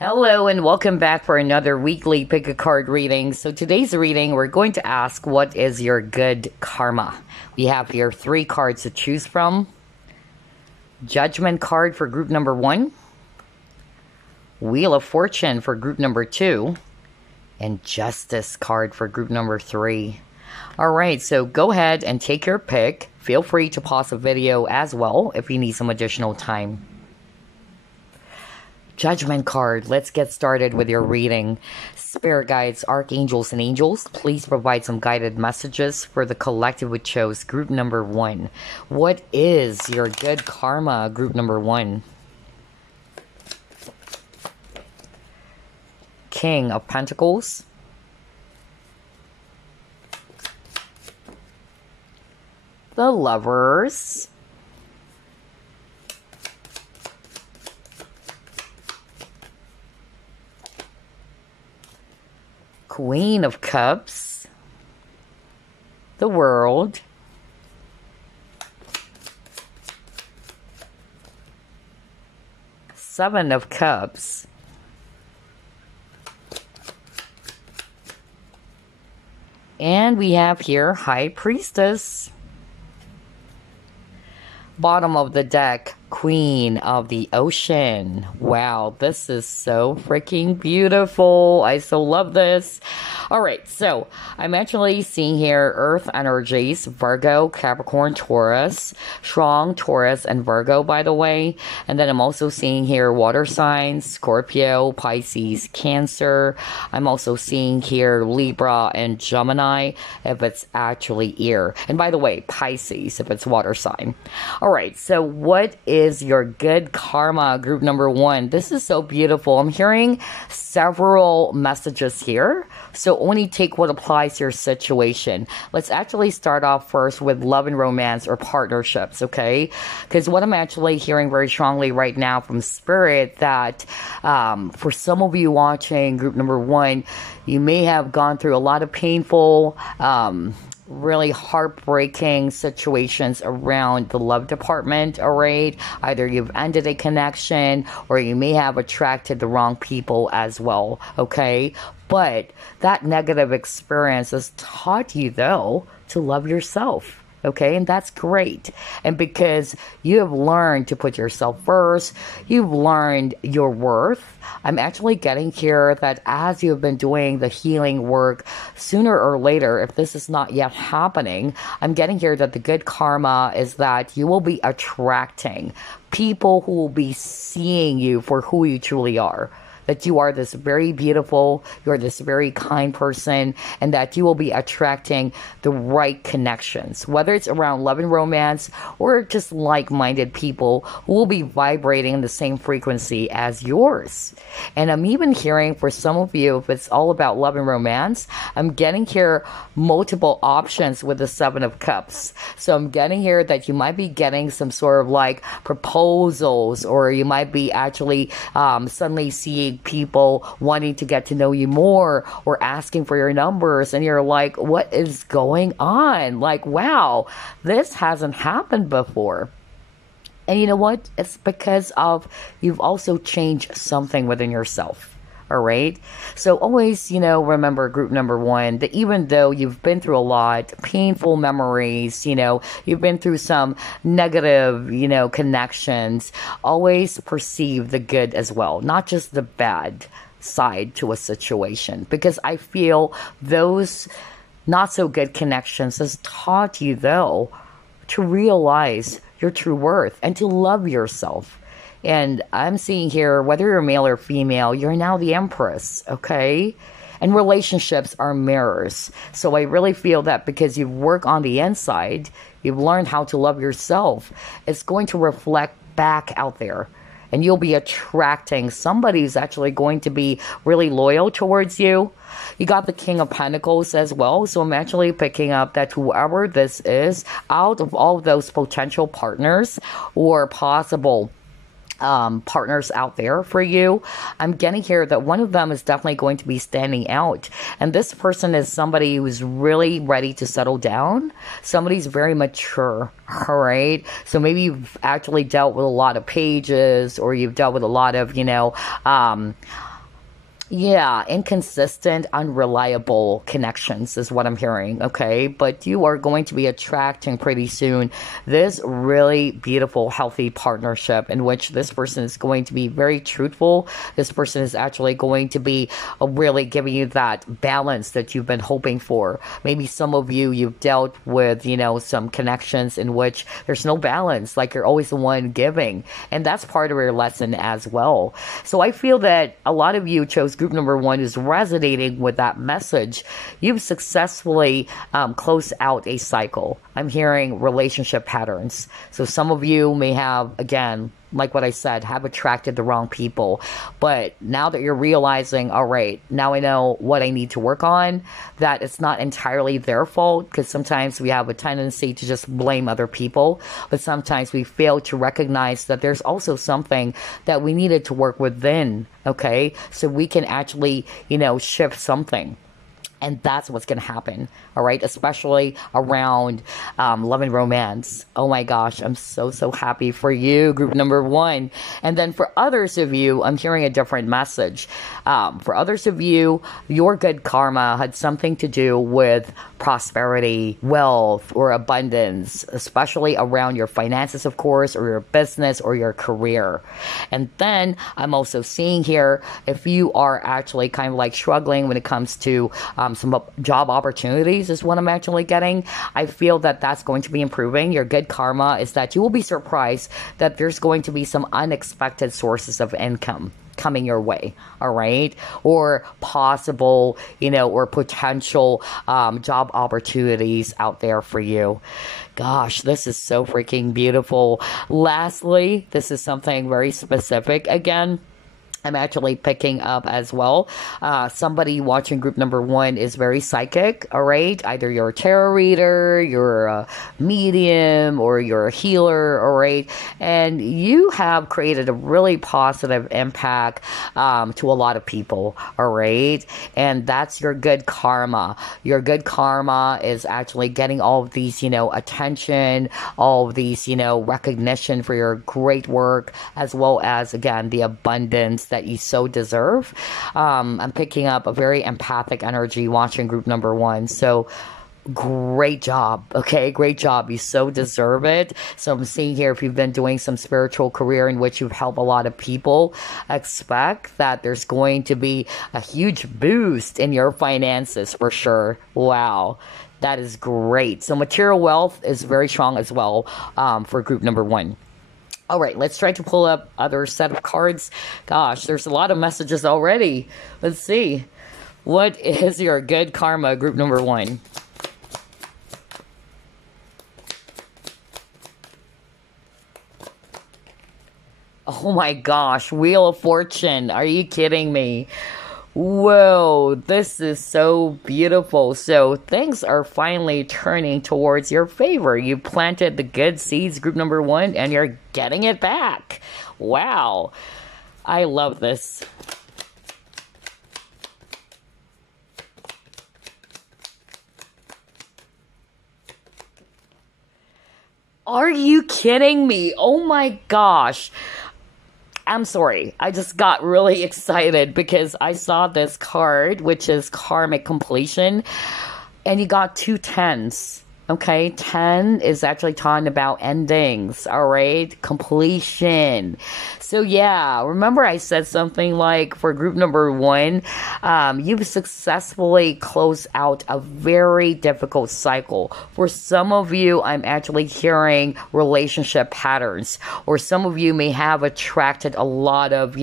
Hello and welcome back for another weekly pick a card reading. So today's reading, we're going to ask, what is your good karma? We have here 3 cards to choose from. Judgment card for group number 1. Wheel of Fortune for group number 2. And Justice card for group number 3. Alright, so go ahead and take your pick. Feel free to pause the video as well if you need some additional time. Judgment card. Let's get started with your reading. Spirit guides, archangels, and angels, please provide some guided messages for the collective we chose, group number 1. What is your good karma, group number 1? King of Pentacles. The Lovers. Queen of Cups, the World, Seven of Cups, and we have here High Priestess. Bottom of the deck, Queen of the Ocean. Wow, this is so freaking beautiful. I so love this. Alright, so I'm actually seeing here Earth energies, Virgo, Capricorn, Taurus, strong Taurus and Virgo, by the way. And then I'm also seeing here water signs, Scorpio, Pisces, Cancer. I'm also seeing here Libra and Gemini, if it's actually air. And by the way, Pisces, if it's water sign. Alright, so what is your good karma, group number 1? This is so beautiful. I'm hearing several messages here, so only take what applies to your situation. Let's actually start off first with love and romance or partnerships, okay? Because what I'm actually hearing very strongly right now from Spirit, that for some of you watching group number 1, you may have gone through a lot of painful really heartbreaking situations around the love department, alright? Either you've ended a connection or you may have attracted the wrong people as well, okay? But that negative experience has taught you, though, to love yourself. Okay, and that's great. And because you have learned to put yourself first, you've learned your worth. I'm actually getting here that as you've been doing the healing work, sooner or later, if this is not yet happening, I'm getting here that the good karma is that you will be attracting people who will be seeing you for who you truly are. That you are this very beautiful, you're this very kind person, and that you will be attracting the right connections, whether it's around love and romance or just like-minded people who will be vibrating in the same frequency as yours. And I'm even hearing for some of you, if it's all about love and romance, I'm getting here multiple options with the 7 of Cups. So I'm getting here that you might be getting some sort of like proposals, or you might be actually suddenly seeing people wanting to get to know you more or asking for your numbers, and you're like, what is going on? Like, wow, this hasn't happened before. And you know what? It's because of you've also changed something within yourself. All right. So always, remember group number 1, that even though you've been through a lot, painful memories, you've been through some negative, connections, always perceive the good as well, not just the bad side to a situation. Because I feel those not so good connections has taught you, though, to realize your true worth and to love yourself. And I'm seeing here, whether you're male or female, you're now the Empress, okay? And relationships are mirrors. So I really feel that because you work on the inside, you've learned how to love yourself, it's going to reflect back out there. And you'll be attracting somebody who's actually going to be really loyal towards you. You got the King of Pentacles as well. So I'm actually picking up that whoever this is, out of all of those potential partners or possible partners out there for you. I'm getting here that one of them is definitely going to be standing out. And this person is somebody who's really ready to settle down. Somebody's very mature. All right. So maybe you've actually dealt with a lot of pages, or you've dealt with a lot of, inconsistent, unreliable connections is what I'm hearing, okay? But you are going to be attracting pretty soon this really beautiful, healthy partnership in which this person is going to be very truthful. This person is actually going to be really giving you that balance that you've been hoping for. Maybe some of you've dealt with, some connections in which there's no balance, like you're always the one giving. And that's part of your lesson as well. So I feel that a lot of you chose group number 1 is resonating with that message. You've successfully closed out a cycle. I'm hearing relationship patterns. So some of you may have, again, like what I said, have attracted the wrong people. But now that you're realizing, all right, now I know what I need to work on, that it's not entirely their fault, because sometimes we have a tendency to just blame other people. But sometimes we fail to recognize that there's also something that we needed to work within, okay? So we can actually, shift something. And that's what's going to happen, all right? Especially around love and romance. Oh my gosh, I'm so happy for you, group number 1. And then for others of you, I'm hearing a different message. For others of you, your good karma had something to do with prosperity, wealth, or abundance, especially around your finances, of course, or your business or your career. And then I'm also seeing here, if you are actually kind of like struggling when it comes to some job opportunities is what I'm actually getting. I feel that that's going to be improving. Your good karma is that you will be surprised that there's going to be some unexpected sources of income coming your way, all right? Or possible, or potential job opportunities out there for you. Gosh, this is so freaking beautiful. Lastly, this is something very specific again. I'm actually picking up as well. Somebody watching group number 1 is very psychic, all right? Either you're a tarot reader, you're a medium, or you're a healer, all right? And you have created a really positive impact to a lot of people, all right? And that's your good karma. Your good karma is actually getting all of these, attention, all of these, recognition for your great work, as well as, again, the abundance that you so deserve. I'm picking up a very empathic energy watching group number 1. So great job. Okay, great job. You so deserve it. So I'm seeing here, if you've been doing some spiritual career in which you've helped a lot of people, expect that there's going to be a huge boost in your finances for sure. Wow. That is great. So material wealth is very strong as well for group number 1. All right, let's try to pull up other set of cards. Gosh, there's a lot of messages already. Let's see. What is your good karma, group number 1? Oh my gosh, Wheel of Fortune. Are you kidding me? Whoa, this is so beautiful. So things are finally turning towards your favor. You planted the good seeds, group number 1, and you're getting it back. Wow. I love this. Are you kidding me? Oh my gosh. I'm sorry, I just got really excited because I saw this card, which is Karmic Completion, and you got 2 10s. Okay, 10 is actually talking about endings, all right? Completion. So yeah, remember I said something like for group number 1, you've successfully closed out a very difficult cycle. For some of you, I'm actually hearing relationship patterns, or some of you may have attracted a lot of,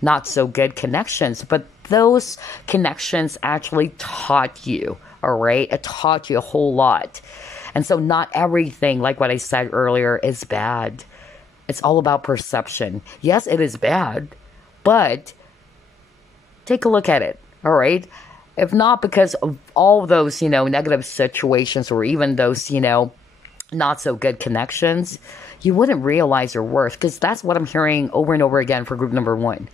not so good connections, but those connections actually taught you. All right, it taught you a whole lot. And so not everything, like what I said earlier, is bad. It's all about perception. Yes, it is bad, but take a look at it, all right? If not because of all those, negative situations, or even those, not so good connections, you wouldn't realize your worth, because that's what I'm hearing over and over again for group number 1.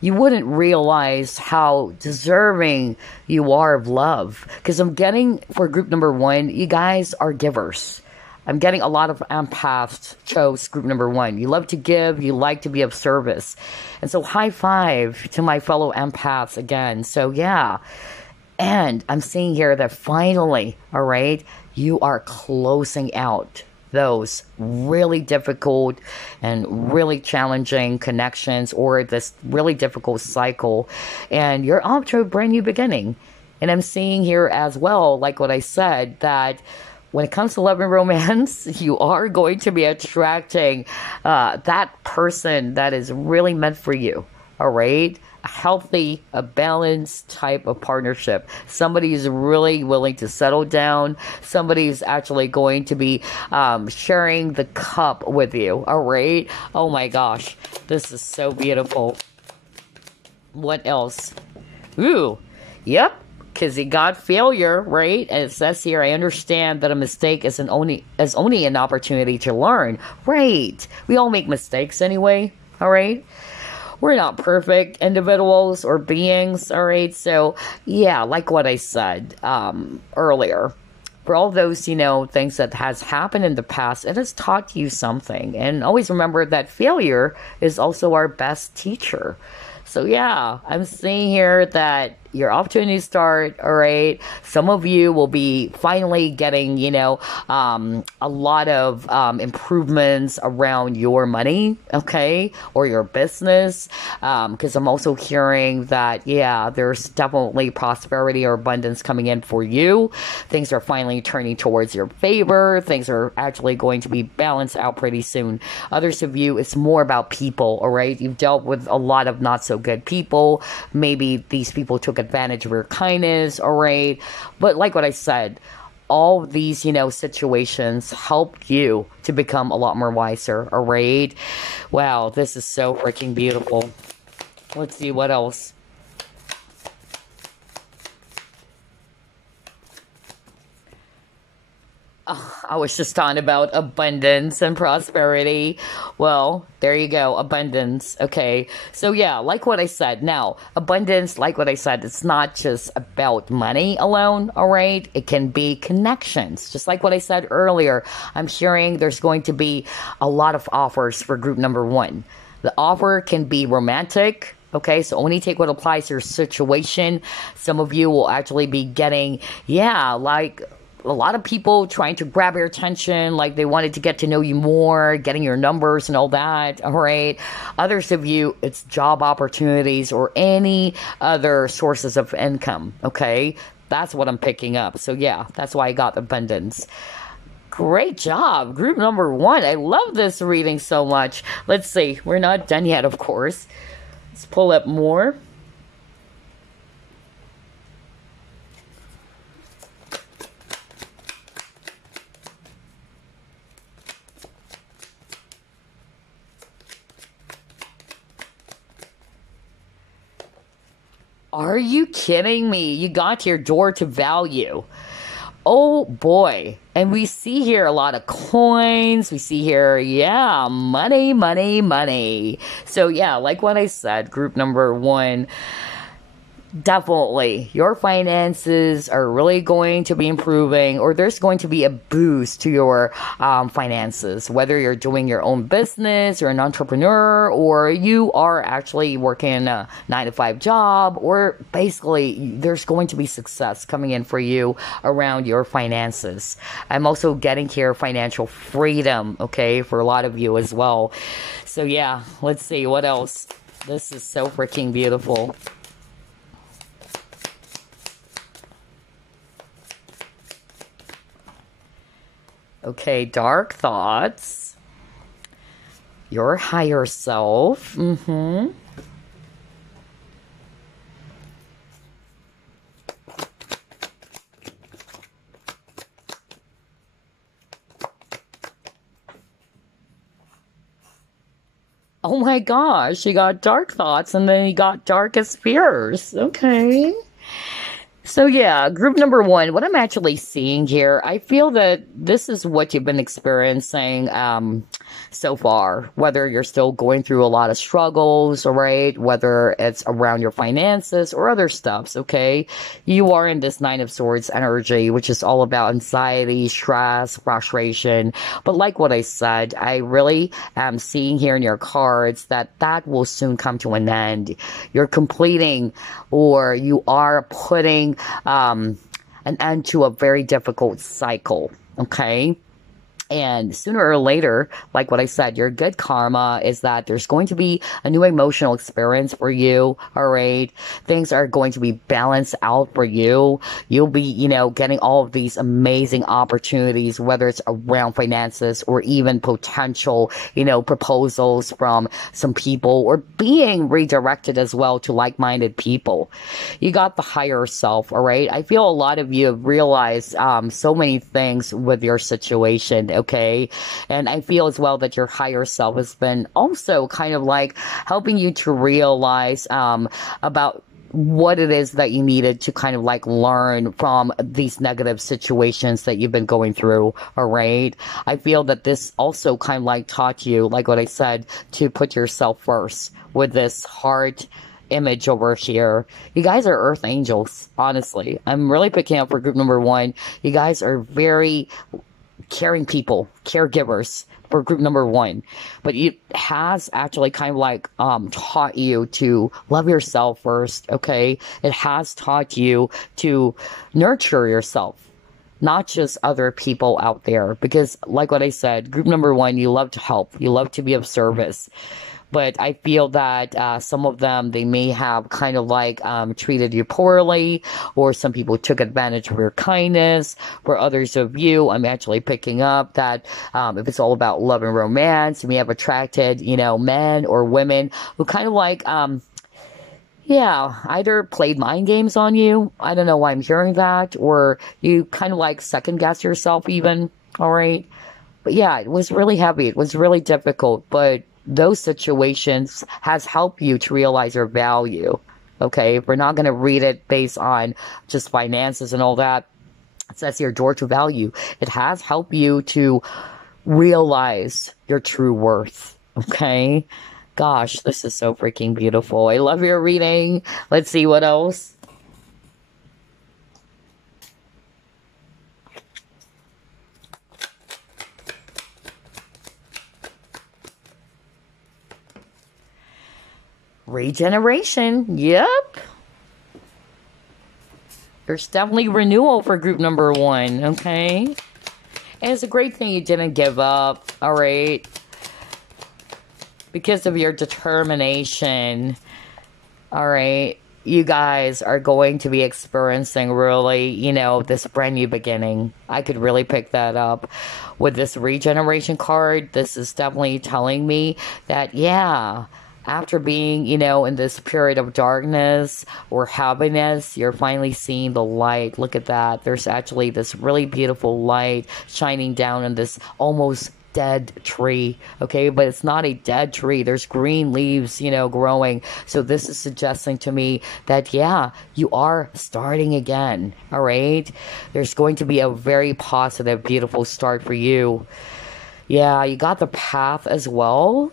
You wouldn't realize how deserving you are of love, because I'm getting for group number 1, you guys are givers. I'm getting a lot of empaths chose group number 1. You love to give, you like to be of service. And so high five to my fellow empaths again. So yeah. And I'm seeing here that finally, all right, you are closing out those really difficult and really challenging connections, or this really difficult cycle. And you're off to a brand new beginning. And I'm seeing here as well, like what I said, that when it comes to love and romance, you are going to be attracting that person that is really meant for you. All right? A healthy, a balanced type of partnership. Somebody is really willing to settle down. Somebody is actually going to be sharing the cup with you. All right? Oh my gosh. This is so beautiful. What else? Ooh. Yep. Because you got failure, right? And it says here, I understand that a mistake is only an opportunity to learn. Right. We all make mistakes anyway. All right. We're not perfect individuals or beings. All right. So, yeah, like what I said earlier, for all those, things that has happened in the past, it has taught you something. And always remember that failure is also our best teacher. So, yeah, I'm seeing here that you're off to a new start, all right? Some of you will be finally getting, a lot of improvements around your money, okay? Or your business. Because I'm also hearing that, yeah, there's definitely prosperity or abundance coming in for you. Things are finally turning towards your favor. Things are actually going to be balanced out pretty soon. Others of you, it's more about people, all right? You've dealt with a lot of not so good people. Maybe these people took advantage of your kindness, all right? But like what I said, all these, situations help you to become a lot more wiser, all right? Wow, this is so freaking beautiful. Let's see what else. I was just talking about abundance and prosperity. Well, there you go. Abundance. Okay. So yeah, like what I said. Now, abundance, like what I said, it's not just about money alone. All right. It can be connections. Just like what I said earlier, I'm hearing there's going to be a lot of offers for group number 1. The offer can be romantic. Okay, so only take what applies to your situation. Some of you will actually be getting, like a lot of people trying to grab your attention, like they wanted to get to know you more, getting your numbers and all that, all right? Others of you, it's job opportunities or any other sources of income, okay? That's what I'm picking up. So yeah, that's why I got abundance. Great job, group number 1. I love this reading so much. Let's see, we're not done yet, of course. Let's pull up more. Are you kidding me? You got your door to value. Oh boy. And we see here a lot of coins. We see here, money, money, money. So yeah, like what I said, group number 1, definitely your finances are really going to be improving, or there's going to be a boost to your finances, whether you're doing your own business or an entrepreneur, or you are actually working a 9-to-5 job, or basically there's going to be success coming in for you around your finances. I'm also getting here financial freedom, okay, for a lot of you as well. So yeah, let's see what else. This is so freaking beautiful. Okay, dark thoughts. Your higher self. Oh my gosh, you got dark thoughts and then you got darkest fears. Okay. So yeah, group number one, what I'm actually seeing here, I feel that this is what you've been experiencing so far, whether you're still going through a lot of struggles, all right, whether it's around your finances or other stuffs, okay? You are in this Nine of Swords energy, which is all about anxiety, stress, frustration. But like what I said, I really am seeing here in your cards that that will soon come to an end. You're completing, or you are putting an end to a very difficult cycle, okay? And sooner or later, like what I said, your good karma is that there's going to be a new emotional experience for you, all right? Things are going to be balanced out for you. You'll be, getting all of these amazing opportunities, whether it's around finances or even potential, proposals from some people, or being redirected as well to like-minded people. You got the higher self, all right? I feel a lot of you have realized so many things with your situation, okay? And I feel as well that your higher self has been also kind of like helping you to realize about what it is that you needed to kind of like learn from these negative situations that you've been going through, all right? I feel that this also kind of like taught you, like what I said, to put yourself first with this heart image over here. You guys are earth angels, honestly. I'm really picking up for group number one. You guys are very caring people, caregivers for group number one. But it has actually kind of like taught you to love yourself first, okay? It has taught you to nurture yourself, not just other people out there. Because like what I said, group number one, you love to help. You love to be of service. But I feel that some of them, they may have kind of like treated you poorly, or some people took advantage of your kindness. For others of you, I'm actually picking up that if it's all about love and romance, you may have attracted, men or women who kind of like, either played mind games on you. I don't know why I'm hearing that. Or you kind of like second guess yourself even, all right? But yeah, it was really heavy. It was really difficult, but those situations has helped you to realize your value, okay? We're not going to read it based on just finances and all that. It says here, door to value. It has helped you to realize your true worth, okay? Gosh, this is so freaking beautiful. I love your reading. Let's see what else. Regeneration. Yep. There's definitely renewal for group number one, okay? And it's a great thing you didn't give up, all right? Because of your determination, all right? You guys are going to be experiencing really, this brand new beginning. I could really pick that up with this regeneration card. This is definitely telling me that, yeah, after being, in this period of darkness or heaviness, you're finally seeing the light. Look at that. There's actually this really beautiful light shining down on this almost dead tree, okay? But it's not a dead tree. There's green leaves, growing. So this is suggesting to me that, yeah, you are starting again, all right? There's going to be a very positive, beautiful start for you. Yeah, you got the path as well.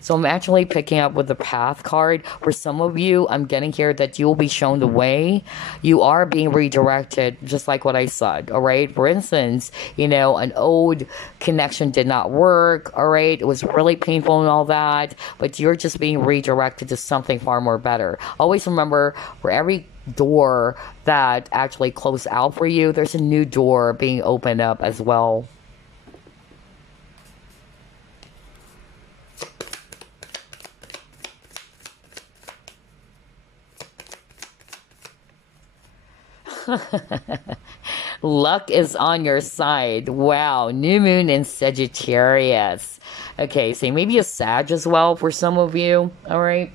So I'm actually picking up with the path card. For some of you, I'm getting here that you will be shown the way. You are being redirected, just like what I said, all right? For instance, an old connection did not work, all right? It was really painful and all that, but you're just being redirected to something far more better. Always remember, for every door that actually closed out for you, there's a new door being opened up as well. Luck is on your side. Wow. New moon in Sagittarius. Okay, so maybe a Sag as well for some of you. All right.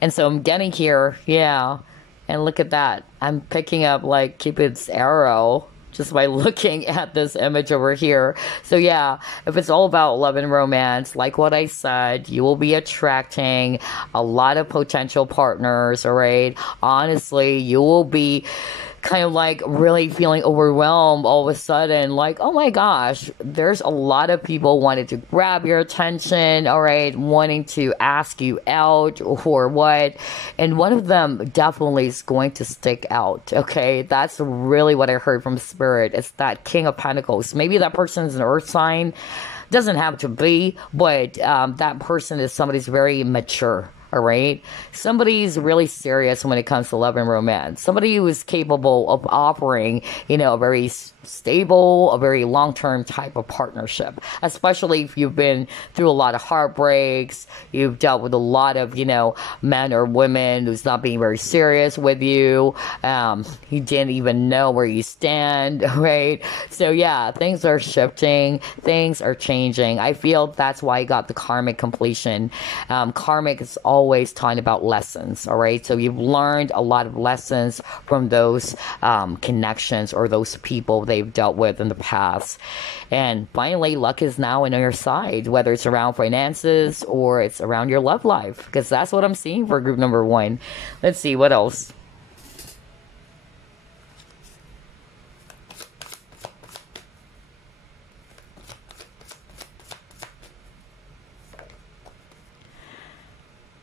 And so I'm getting here. Yeah. And look at that. I'm picking up like Cupid's arrow. just by looking at this image over here. So yeah, if it's all about love and romance, like what I said, you will be attracting a lot of potential partners, all right? Honestly, you will be kind of like really feeling overwhelmed all of a sudden, like, oh my gosh, there's a lot of people wanting to grab your attention, all right, wanting to ask you out or what, and one of them definitely is going to stick out, okay? That's really what I heard from Spirit. It's that King of Pentacles. Maybe that person's an earth sign, doesn't have to be, but that person is somebody's very mature. All right. Somebody's really serious when it comes to love and romance. Somebody who is capable of offering, a very stable, a very long-term type of partnership, especially if you've been through a lot of heartbreaks, you've dealt with a lot of, men or women who's not being very serious with you. You didn't even know where you stand, right? So yeah, things are shifting, things are changing. I feel that's why I got the karmic completion. Karmic is always talking about lessons, all right? So you've learned a lot of lessons from those connections or those people they've dealt with in the past. And finally, luck is now on your side, whether it's around finances or it's around your love life, because that's what I'm seeing for group number 1. Let's see what else.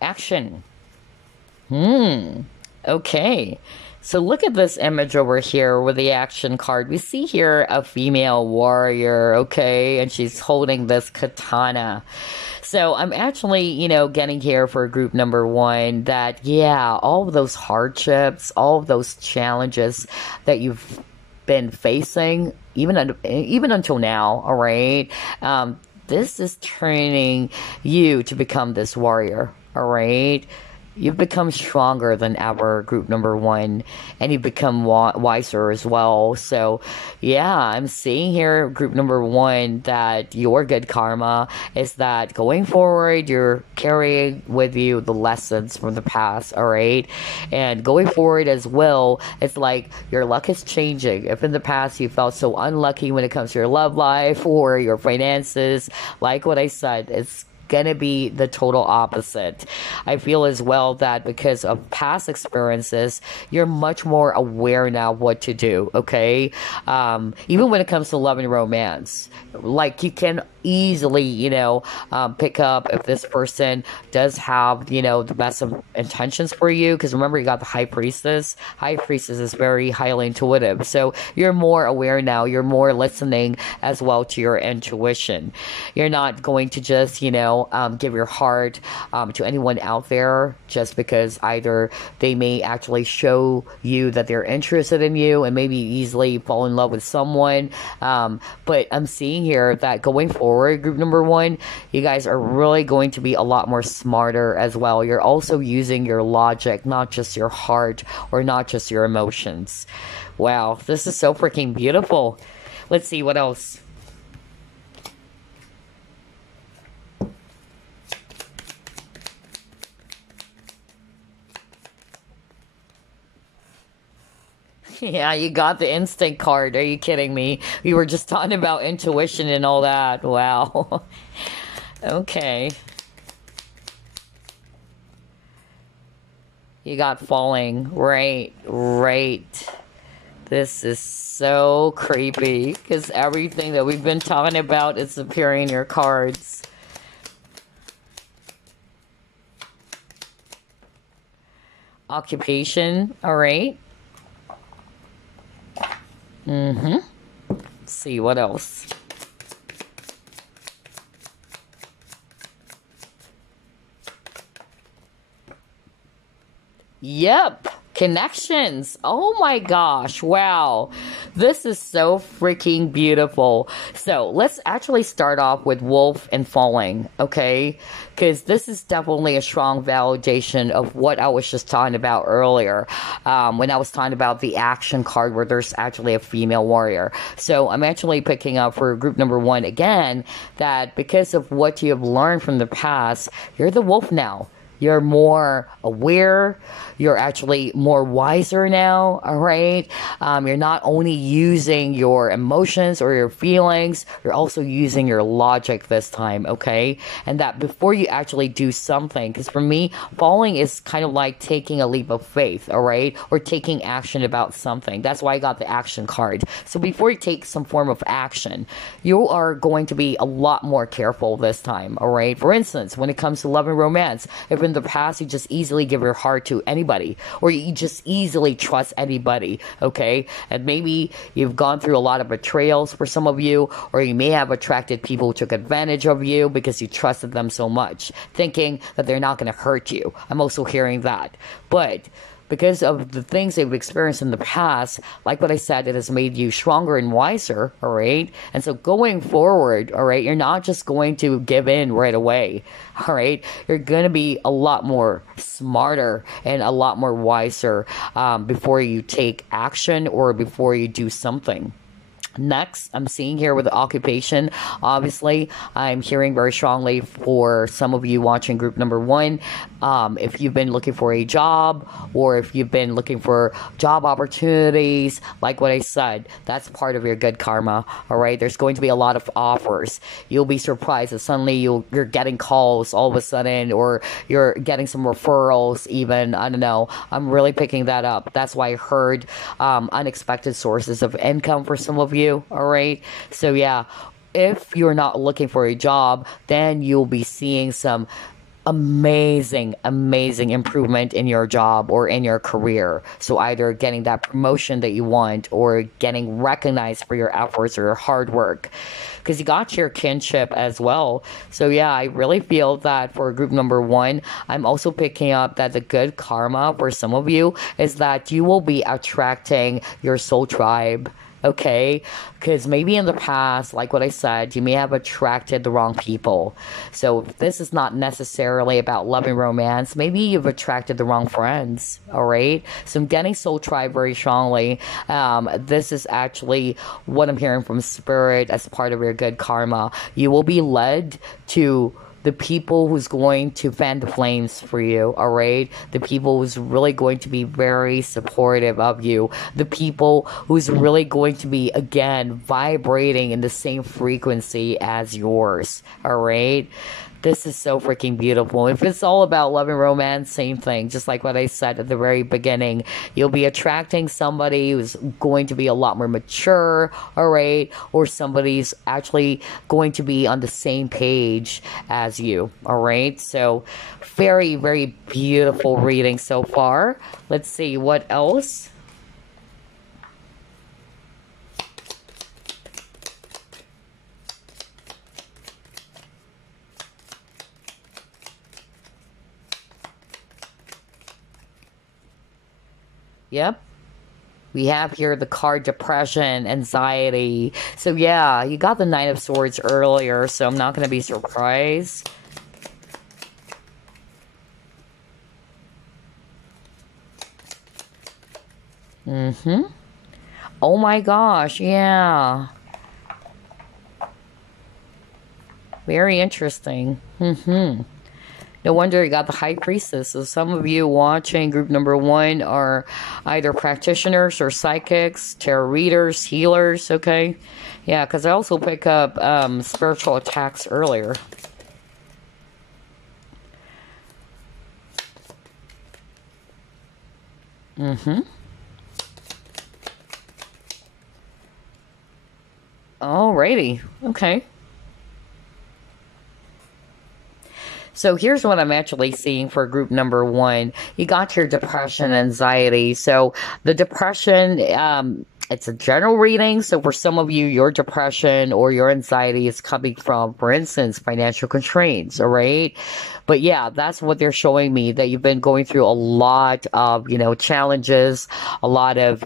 Action. Okay. So look at this image over here with the action card. We see here a female warrior, okay? And she's holding this katana. So I'm actually, getting here for group number 1 that, yeah, all of those hardships, all of those challenges that you've been facing, even until now, all right? This is training you to become this warrior. All right. You've become stronger than ever, group number 1, and you've become wiser as well. So, yeah, I'm seeing here, group number 1, that your good karma is that going forward, you're carrying with you the lessons from the past, all right? And going forward as well, it's like your luck is changing. If in the past you felt so unlucky when it comes to your love life or your finances, like what I said, it's gonna be the total opposite. I feel as well that because of past experiences, you're much more aware now what to do, okay? Even when it comes to love and romance, like you can easily, pick up if this person does have, the best of intentions for you. Because remember, you got the High Priestess. High Priestess is very highly intuitive. So you're more aware now. You're more listening as well to your intuition. You're not going to just, give your heart to anyone out there just because either they may actually show you that they're interested in you and maybe easily fall in love with someone. But I'm seeing here that going forward, group number 1, you guys are really going to be a lot more smarter as well. You're also using your logic, not just your heart or not just your emotions. Wow, this is so freaking beautiful. Let's see what else. Yeah, you got the instinct card. Are you kidding me? We were just talking about intuition and all that. Wow. Okay. You got falling. Right. This is so creepy because everything that we've been talking about is appearing in your cards. Occupation. All right. Let's see what else. Yep. Connections. Oh my gosh. Wow. This is so freaking beautiful. So let's actually start off with Wolf and Falling, okay? Because this is definitely a strong validation of what I was just talking about earlier when I was talking about the action card where there's actually a female warrior. So I'm actually picking up for group number 1 again that because of what you have learned from the past, you're the wolf now. You're more aware. You're actually more wiser now, all right? You're not only using your emotions or your feelings, you're also using your logic this time, okay? And that before you actually do something, because for me, falling is kind of like taking a leap of faith, all right? Or taking action about something. That's why I got the action card. So before you take some form of action, you are going to be a lot more careful this time, all right? For instance, when it comes to love and romance, if in the past you just easily give your heart to anybody, or you just easily trust anybody, okay? And maybe you've gone through a lot of betrayals for some of you, or you may have attracted people who took advantage of you because you trusted them so much, thinking that they're not going to hurt you. I'm also hearing that. But because of the things they've experienced in the past, like what I said, it has made you stronger and wiser, all right? And so going forward, all right, you're not just going to give in right away, all right? You're going to be a lot more smarter and a lot more wiser before you take action or before you do something. Next, I'm seeing here with the occupation, obviously, I'm hearing very strongly for some of you watching group number 1, if you've been looking for a job or if you've been looking for job opportunities, like what I said, that's part of your good karma, all right? There's going to be a lot of offers. You'll be surprised that suddenly you're getting calls all of a sudden, or you're getting some referrals even, I don't know. I'm really picking that up. That's why I heard unexpected sources of income for some of you. All right. So yeah, if you're not looking for a job, then you'll be seeing some amazing improvement in your job or in your career. So either getting that promotion that you want or getting recognized for your efforts or your hard work, because you got your kinship as well. So yeah, I really feel that for group number 1, I'm also picking up that the good karma for some of you is that you will be attracting your soul tribe. Okay, because maybe in the past, like what I said, you may have attracted the wrong people. So this is not necessarily about love and romance. Maybe you've attracted the wrong friends, all right? So I'm getting soul tribe very strongly. This is actually what I'm hearing from Spirit as part of your good karma. You will be led to the people who's going to fan the flames for you, all right? The people who's really going to be very supportive of you. The people who's really going to be, again, vibrating in the same frequency as yours, all right? This is so freaking beautiful. If it's all about love and romance, same thing. Just like what I said at the very beginning. You'll be attracting somebody who's going to be a lot more mature, all right? Or somebody's actually going to be on the same page as you, all right? So, very, very beautiful reading so far. Let's see, what else? Yep. We have here the card depression, anxiety. So yeah, you got the Knight of Swords earlier, so I'm not going to be surprised. Oh my gosh, yeah. Very interesting. No wonder you got the High Priestess. So some of you watching group number 1 are either practitioners or psychics, tarot readers, healers, okay? Yeah, because I also pick up spiritual attacks earlier. Alrighty, okay. So here's what I'm actually seeing for group number 1. You got your depression, anxiety. So the depression, it's a general reading. So for some of you, your depression or your anxiety is coming from, for instance, financial constraints, all right? But yeah, that's what they're showing me, that you've been going through a lot of, challenges, a lot of,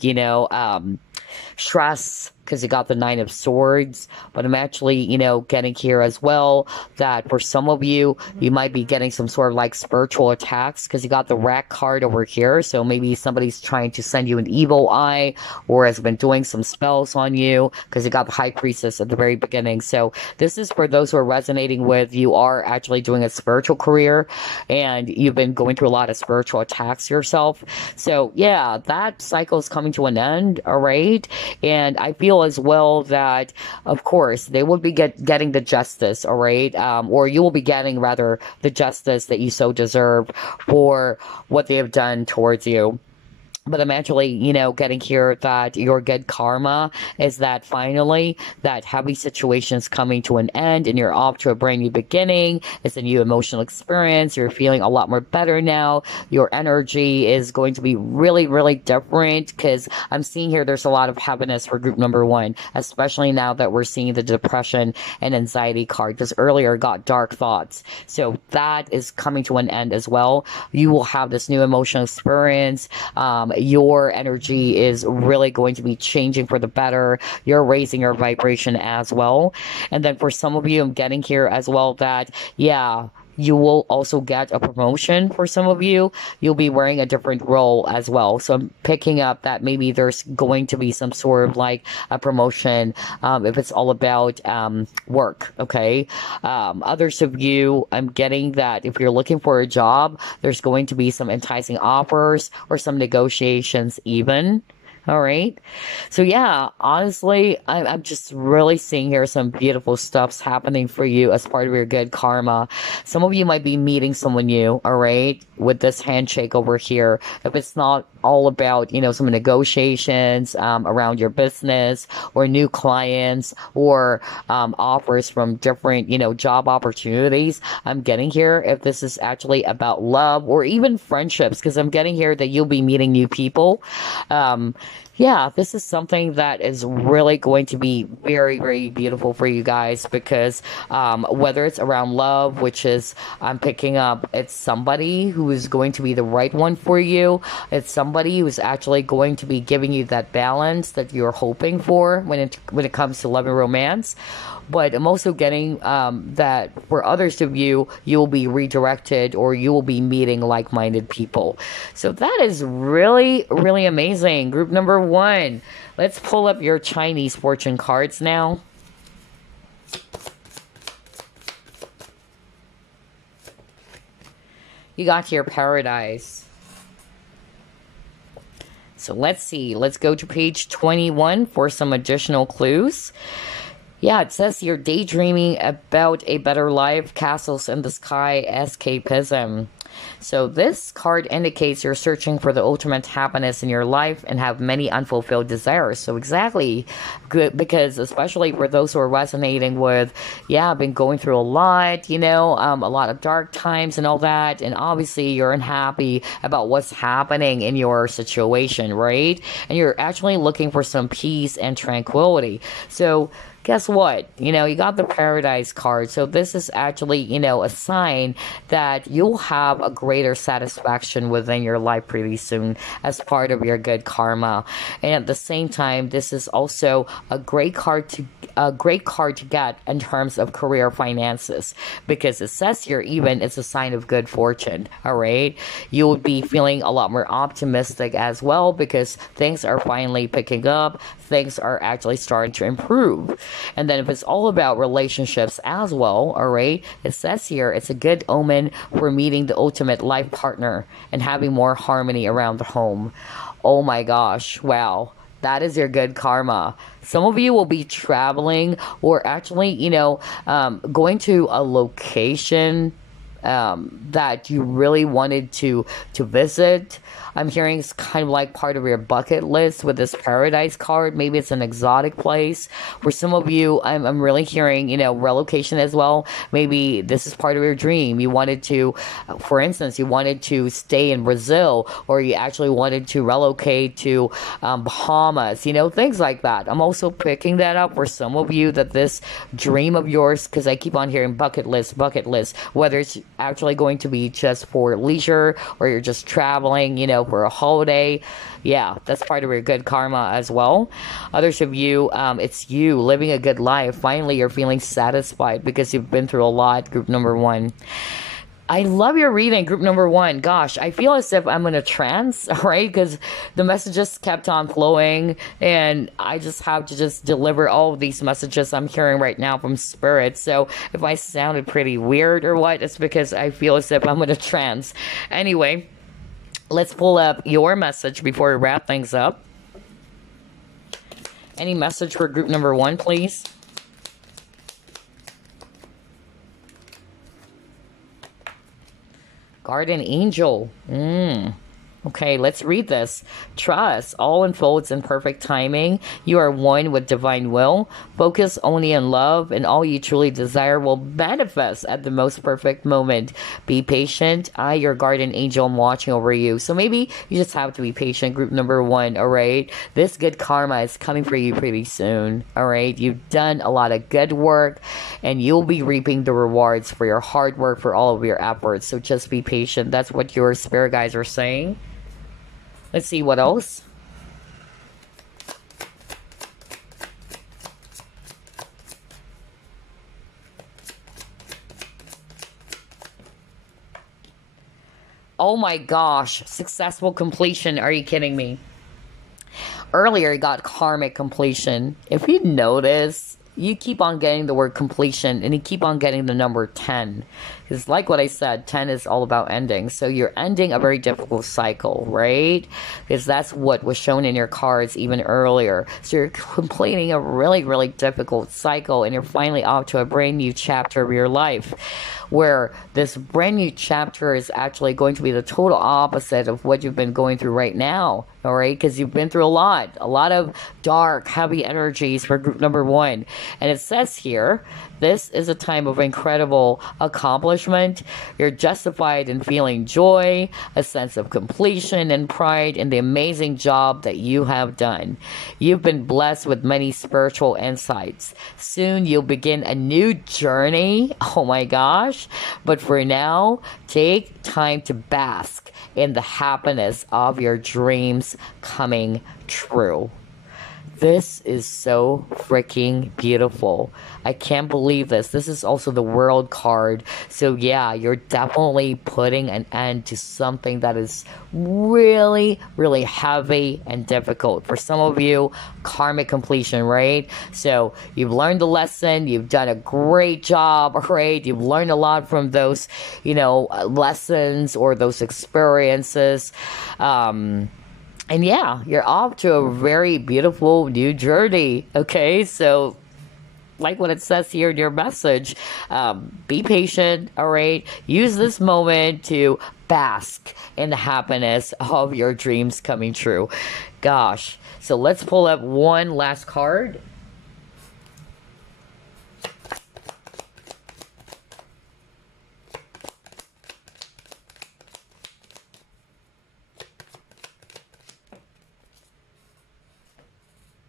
stress, because you got the Nine of Swords. But I'm actually, you know, getting here as well that for some of you, you might be getting some sort of like spiritual attacks because you got the Rat card over here. So maybe somebody's trying to send you an evil eye or has been doing some spells on you because you got the High Priestess at the very beginning. So this is for those who are resonating with you are actually doing a spiritual career and you've been going through a lot of spiritual attacks yourself. So yeah, that cycle is coming to an end, all right? And I feel as well that, of course, they will be getting the justice, all right? Or you will be getting, rather, the justice that you so deserve for what they have done towards you. But I'm actually, you know, getting here that your good karma is that finally that heavy situation is coming to an end and you're off to a brand new beginning. It's a new emotional experience. You're feeling a lot more better now. Your energy is going to be really, really different because I'm seeing here there's a lot of happiness for group number 1, especially now that we're seeing the depression and anxiety card because earlier got dark thoughts. So that is coming to an end as well. You will have this new emotional experience. Your energy is really going to be changing for the better. You're raising your vibration as well. And then for some of you, I'm getting here as well that, yeah, you will also get a promotion for some of you. You'll be wearing a different role as well. So I'm picking up that maybe there's going to be some sort of like a promotion if it's all about work, okay? Others of you, I'm getting that if you're looking for a job, there's going to be some enticing offers or some negotiations even. All right. So yeah, honestly, I'm just really seeing here some beautiful stuff's happening for you as part of your good karma. Some of you might be meeting someone new, all right, with this handshake over here. If it's not all about, you know, some negotiations around your business or new clients or offers from different, you know, job opportunities, I'm getting here if this is actually about love or even friendships, because I'm getting here that you'll be meeting new people. Yeah, this is something that is really going to be very, very beautiful for you guys because whether it's around love, which is I'm picking up, it's somebody who is going to be the right one for you. It's somebody who's actually going to be giving you that balance that you're hoping for when it comes to love and romance. But I'm also getting that for others of you, you'll be redirected or you will be meeting like-minded people. So that is really, really amazing. Group number 1. Let's pull up your Chinese fortune cards now. You got here Paradise. So let's see. Let's go to page 21 for some additional clues. Yeah, it says you're daydreaming about a better life, castles in the sky, escapism. So this card indicates you're searching for the ultimate happiness in your life and have many unfulfilled desires. So exactly, good, because especially for those who are resonating with, yeah, I've been going through a lot, you know, a lot of dark times and all that. And obviously you're unhappy about what's happening in your situation, right? And you're actually looking for some peace and tranquility. So guess what? You know, you got the Paradise card. So this is actually, you know, a sign that you'll have a greater satisfaction within your life pretty soon as part of your good karma. And at the same time, this is also a great card to get in terms of career finances, because it says here even it's a sign of good fortune. All right, you will be feeling a lot more optimistic as well because things are finally picking up. Things are actually starting to improve. And then if it's all about relationships as well, all right, it says here it's a good omen for meeting the ultimate life partner and having more harmony around the home. Oh my gosh, wow. That is your good karma. Some of you will be traveling or actually, you know, going to a location that you really wanted to visit. I'm hearing it's kind of like part of your bucket list with this Paradise card. Maybe it's an exotic place. For some of you, I'm really hearing, you know, relocation as well. Maybe this is part of your dream. You wanted to, for instance, you wanted to stay in Brazil, or you actually wanted to relocate to Bahamas, you know, things like that. I'm also picking that up for some of you that this dream of yours, because I keep on hearing bucket list, whether it's actually going to be just for leisure, or you're just traveling, for a holiday. Yeah, that's part of your good karma as well. Others of you, it's you living a good life. Finally, you're feeling satisfied because you've been through a lot, group number one. I love your reading, group number one. Gosh, I feel as if I'm in a trance, right? Because the messages kept on flowing, and I just have to just deliver all of these messages I'm hearing right now from Spirit. So if I sounded pretty weird or what, it's because I feel as if I'm in a trance. Anyway, let's pull up your message before we wrap things up. Any message for group number one, please? Guardian Angel. Okay, let's read this. Trust. All unfolds in perfect timing. You are one with divine will. Focus only on love, and all you truly desire will manifest at the most perfect moment. Be patient. I, your guardian angel, am watching over you. So maybe you just have to be patient, group number one, all right? This good karma is coming for you pretty soon, all right? You've done a lot of good work, and you'll be reaping the rewards for your hard work, for all of your efforts. So just be patient. That's what your spirit guides are saying. Let's see what else. Oh my gosh, successful completion. Are you kidding me? Earlier, you got karmic completion. If you notice, you keep on getting the word completion, and you keep on getting the number 10. Because like what I said, 10 is all about ending. So you're ending a very difficult cycle, right? Because that's what was shown in your cards even earlier. So you're completing a really, really difficult cycle, and you're finally off to a brand new chapter of your life, where this brand new chapter is actually going to be the total opposite of what you've been going through right now, all right? Because you've been through a lot of dark, heavy energies for group number one. And it says here, this is a time of incredible accomplishment. You're justified in feeling joy, a sense of completion, and pride in the amazing job that you have done. You've been blessed with many spiritual insights. Soon you'll begin a new journey. Oh my gosh. But for now, take time to bask in the happiness of your dreams coming true. This is so freaking beautiful. I can't believe this. This is also the World card. So yeah, you're definitely putting an end to something that is really, really heavy and difficult. For some of you, karmic completion, right? So you've learned the lesson. You've done a great job, right? You've learned a lot from those, lessons or those experiences. And yeah, you're off to a very beautiful new journey, okay? So, like what it says here in your message, be patient, all right? Use this moment to bask in the happiness of your dreams coming true. Gosh, so let's pull up one last card.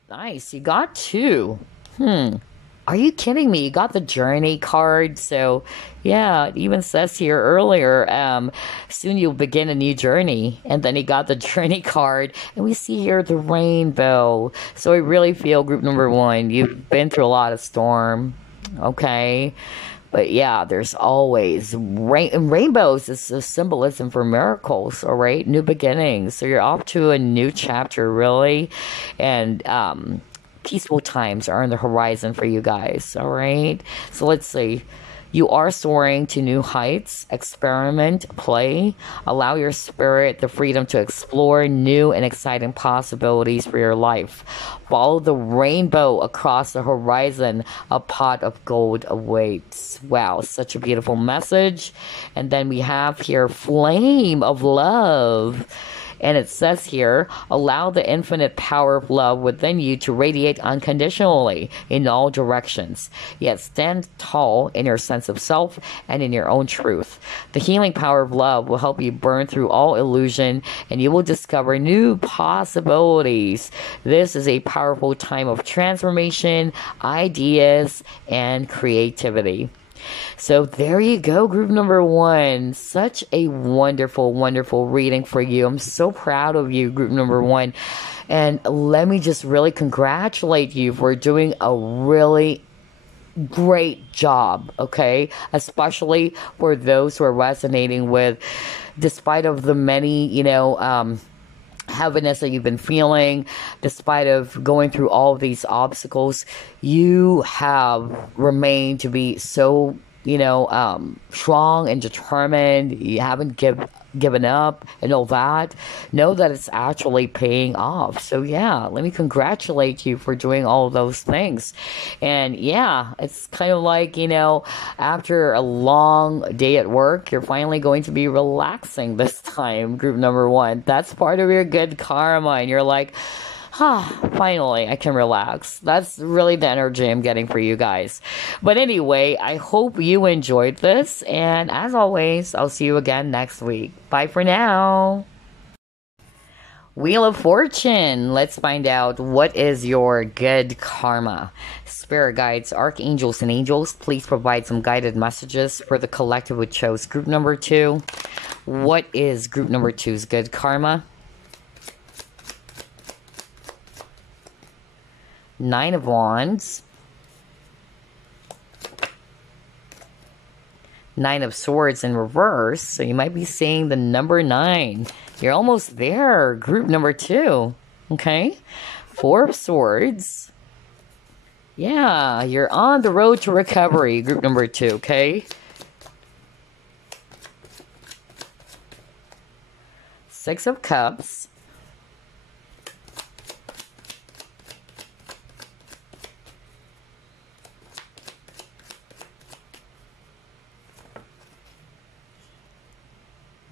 Nice, you got two. Are you kidding me? You got the journey card. So yeah, it even says here earlier, soon you'll begin a new journey. And then you got the journey card, and we see here the rainbow. So I really feel, group number one, you've been through a lot of storm, okay? But yeah, there's always rainbows is a symbolism for miracles, all right? New beginnings. So you're off to a new chapter, really. And peaceful times are on the horizon for you guys, all right? So let's see. You are soaring to new heights. Experiment, play. Allow your spirit the freedom to explore new and exciting possibilities for your life. Follow the rainbow across the horizon. A pot of gold awaits. Wow, such a beautiful message. And then we have here, flame of love. And it says here, allow the infinite power of love within you to radiate unconditionally in all directions. Yet stand tall in your sense of self and in your own truth. The healing power of love will help you burn through all illusion, and you will discover new possibilities. This is a powerful time of transformation, ideas, and creativity. So there you go, group number one. Such a wonderful, wonderful reading for you. I'm so proud of you, group number one. And let me just really congratulate you for doing a really great job, okay? Especially for those who are resonating with, despite of the many, heaviness that you've been feeling, despite of going through all of these obstacles, you have remained to be so, strong and determined. You haven't given up and all that. Know that it's actually paying off. So yeah, let me congratulate you for doing all of those things. And yeah, it's kind of like, after a long day at work, you're finally going to be relaxing this time, group number one. That's part of your good karma. And you're like, finally, I can relax. That's really the energy I'm getting for you guys. But anyway, I hope you enjoyed this. And as always, I'll see you again next week. Bye for now. Wheel of Fortune. Let's find out what is your good karma. Spirit guides, archangels, and angels, please provide some guided messages for the collective who chose group number 2. What is group number 2's good karma? 9 of Wands, 9 of Swords in reverse, so you might be seeing the number 9. You're almost there, group number 2, okay? 4 of Swords. Yeah, you're on the road to recovery, group number 2, okay? 6 of Cups.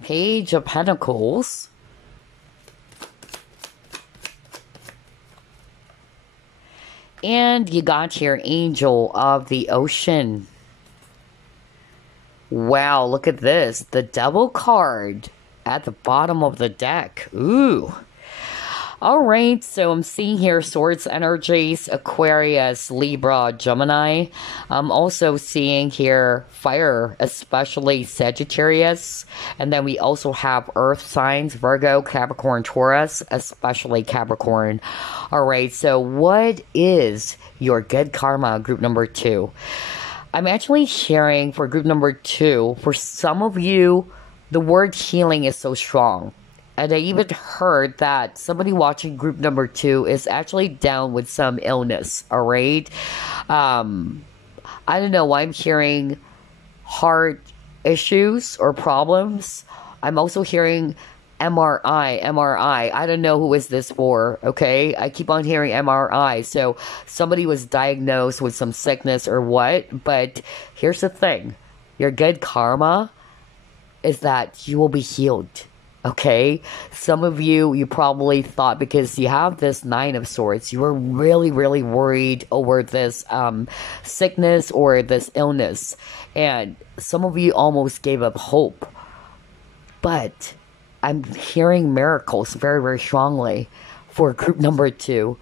Page of Pentacles. And you got your Angel of the Ocean. Wow, look at this. The Devil card at the bottom of the deck. Ooh. All right, so I'm seeing here Swords energies, Aquarius, Libra, Gemini. I'm also seeing here fire, especially Sagittarius. And then we also have earth signs, Virgo, Capricorn, Taurus, especially Capricorn. All right, so what is your good karma, group number 2? I'm actually sharing for group number 2, for some of you, the word healing is so strong. And I even heard that somebody watching group number 2 is actually down with some illness, all right? I don't know, I'm hearing heart issues or problems. I'm also hearing MRI. I don't know who is this for, okay? I keep on hearing MRI. So somebody was diagnosed with some sickness or what. But here's the thing. Your good karma is that you will be healed. Okay, some of you probably thought, because you have this 9 of Swords, you were really, really worried over this sickness or this illness. And some of you almost gave up hope. But I'm hearing miracles very, very strongly for group number 2.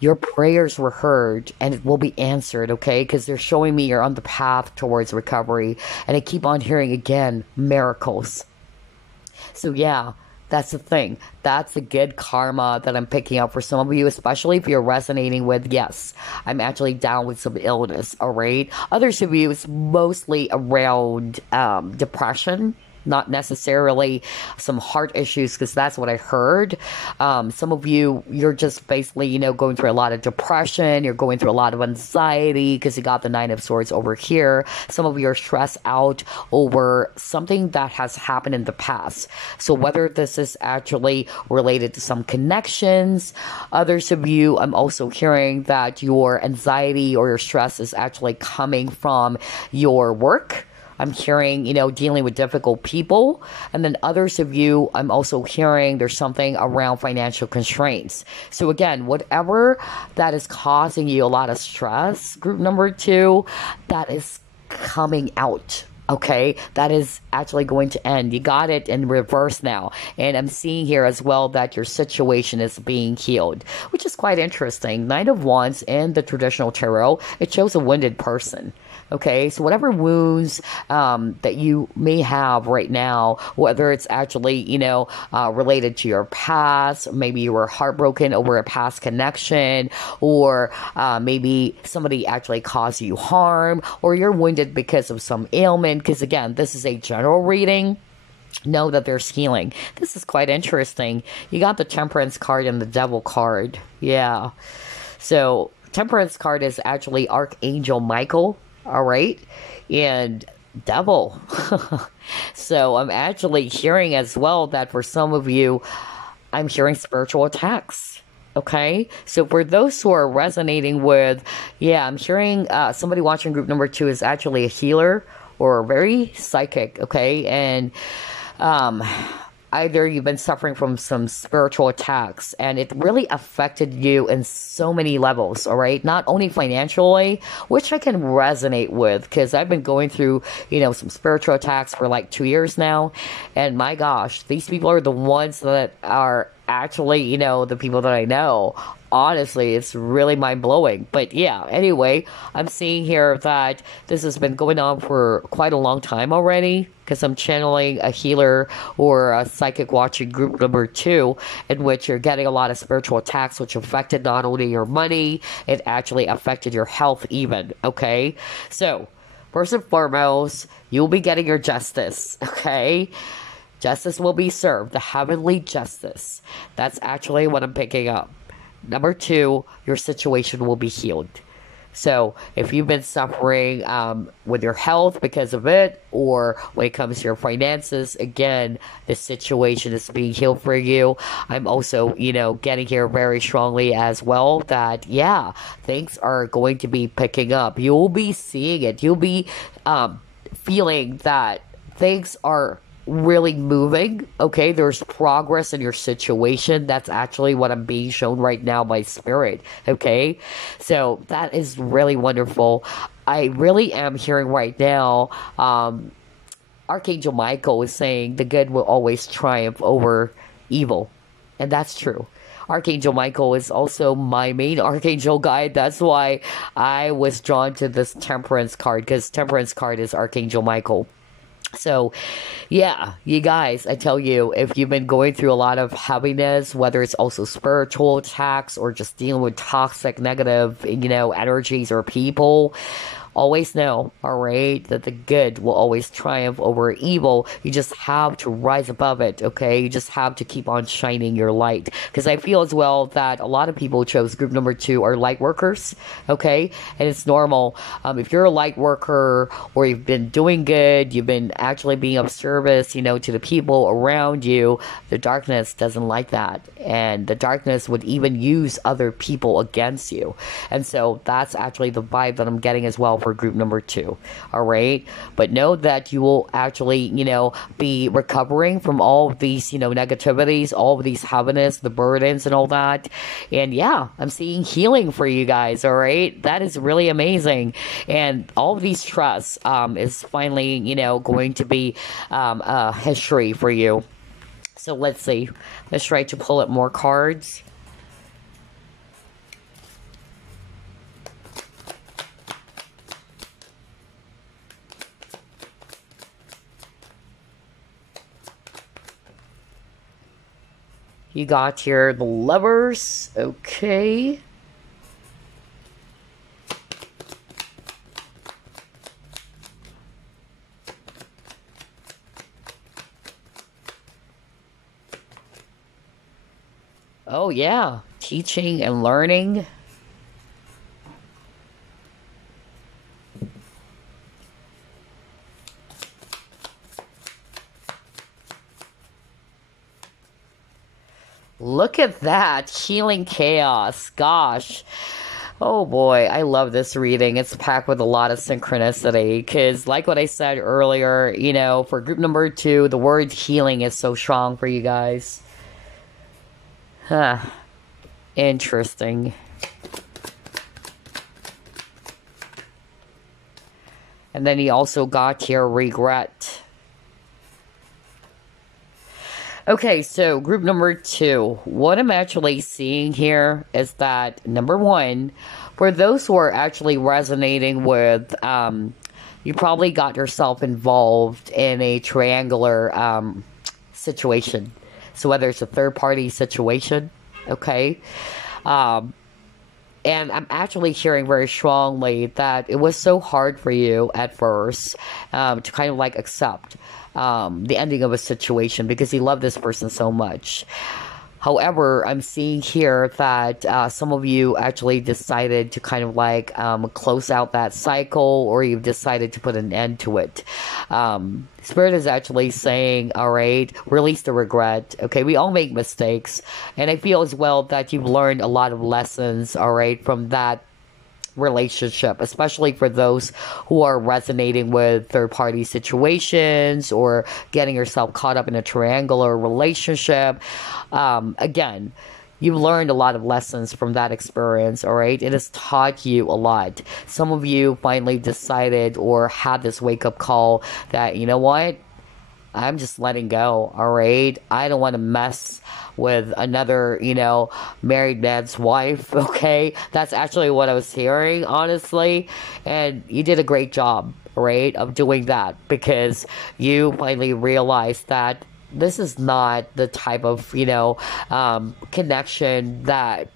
Your prayers were heard and it will be answered, okay? Because they're showing me you're on the path towards recovery. And I keep on hearing again, miracles. So yeah, that's the thing. That's the good karma that I'm picking up for some of you, especially if you're resonating with, yes, I'm actually down with some illness, all right? Others of you, it's mostly around depression, not necessarily some heart issues, because that's what I heard. Some of you, you're just basically, going through a lot of depression. You're going through a lot of anxiety because you got the 9 of Swords over here. Some of you are stressed out over something that has happened in the past. So whether this is actually related to some connections, others of you, I'm also hearing that your anxiety or your stress is actually coming from your work. I'm hearing, dealing with difficult people. And then others of you, I'm also hearing there's something around financial constraints. So again, whatever that is causing you a lot of stress, group number 2, that is coming out. Okay, that is actually going to end. You got it in reverse now. And I'm seeing here as well that your situation is being healed, which is quite interesting. 9 of Wands in the traditional tarot, it shows a wounded person. Okay, so whatever wounds that you may have right now, whether it's actually, related to your past, maybe you were heartbroken over a past connection, or maybe somebody actually caused you harm, or you're wounded because of some ailment, because again, this is a general reading. Know that there's healing. This is quite interesting. You got the Temperance card and the Devil card. Yeah. So, Temperance card is actually Archangel Michael. All right. And Devil. So, I'm actually hearing as well that for some of you, I'm hearing spiritual attacks. Okay, so for those who are resonating with, yeah, I'm hearing somebody watching group number 2 is actually a healer or very psychic, okay, and either you've been suffering from some spiritual attacks and it really affected you in so many levels, all right? Not only financially, which I can resonate with because I've been going through, some spiritual attacks for like 2 years now. And my gosh, these people are the ones that are actually, the people that I know. Honestly, it's really mind-blowing. But yeah, anyway, I'm seeing here that this has been going on for quite a long time already because I'm channeling a healer or a psychic watching group number 2 in which you're getting a lot of spiritual attacks which affected not only your money, it actually affected your health even, okay? So, first and foremost, you'll be getting your justice, okay? Justice will be served, the heavenly justice. That's actually what I'm picking up. Number 2, your situation will be healed. So, if you've been suffering with your health because of it, or when it comes to your finances, again, the situation is being healed for you. I'm also, getting here very strongly as well that, yeah, things are going to be picking up. You'll be seeing it. You'll be feeling that things are really moving, okay? There's progress in your situation. That's actually what I'm being shown right now by Spirit, okay? So that is really wonderful. I really am hearing right now, Archangel Michael is saying the good will always triumph over evil. And that's true. Archangel Michael is also my main archangel guide. That's why I was drawn to this Temperance card, because Temperance card is Archangel Michael. So, yeah, you guys, I tell you, if you've been going through a lot of heaviness, whether it's also spiritual attacks or just dealing with toxic, negative, energies or people, always know, all right, that the good will always triumph over evil. You just have to rise above it, okay? You just have to keep on shining your light. Because I feel as well that a lot of people who chose group number 2 are light workers, okay? And it's normal. If you're a light worker or you've been doing good, you've been actually being of service, to the people around you, the darkness doesn't like that. And the darkness would even use other people against you. And so that's actually the vibe that I'm getting as well for group number 2, all right? But know that you will actually, be recovering from all of these, negativities, all of these heaviness, the burdens and all that. And yeah, I'm seeing healing for you guys, all right? That is really amazing. And all of these trusts is finally, going to be a history for you. So let's see. Let's try to pull up more cards. You got here the Lovers. Okay. Oh, yeah. Teaching and learning. Look at that. Healing chaos. Gosh. Oh boy, I love this reading. It's packed with a lot of synchronicity because, like what I said earlier, for group number 2, the word healing is so strong for you guys. Huh. Interesting. And then he also got here regret. Okay, so group number two. What I'm actually seeing here is that number one, for those who are actually resonating with, you probably got yourself involved in a triangular situation. So whether it's a third party situation, okay, um, and I'm actually hearing very strongly that it was so hard for you at first to kind of like accept the ending of a situation because you love this person so much. However, I'm seeing here that some of you actually decided to kind of like close out that cycle, or you've decided to put an end to it. Spirit is actually saying, all right, release the regret. Okay, we all make mistakes. And I feel as well that you've learned a lot of lessons, all right, from that relationship, especially for those who are resonating with third party situations or getting yourself caught up in a triangular relationship. Again, you've learned a lot of lessons from that experience, all right? It has taught you a lot. Some of you finally decided or had this wake up call that, you know what? I'm just letting go, all right? I don't want to mess with another, married man's wife, okay? That's actually what I was hearing, honestly. And you did a great job, right, of doing that because you finally realized that this is not the type of, connection that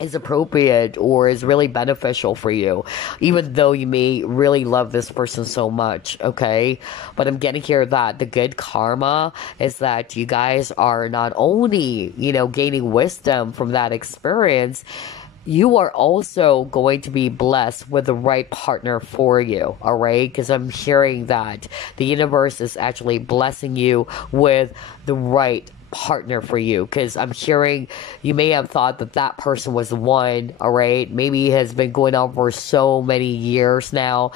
is appropriate or is really beneficial for you, even though you may really love this person so much, okay? But I'm getting here that the good karma is that you guys are not only, gaining wisdom from that experience, you are also going to be blessed with the right partner for you, all right? Because I'm hearing that the universe is actually blessing you with the right partner for you, because I'm hearing you may have thought that that person was the one, all right? Maybe it has been going on for so many years now,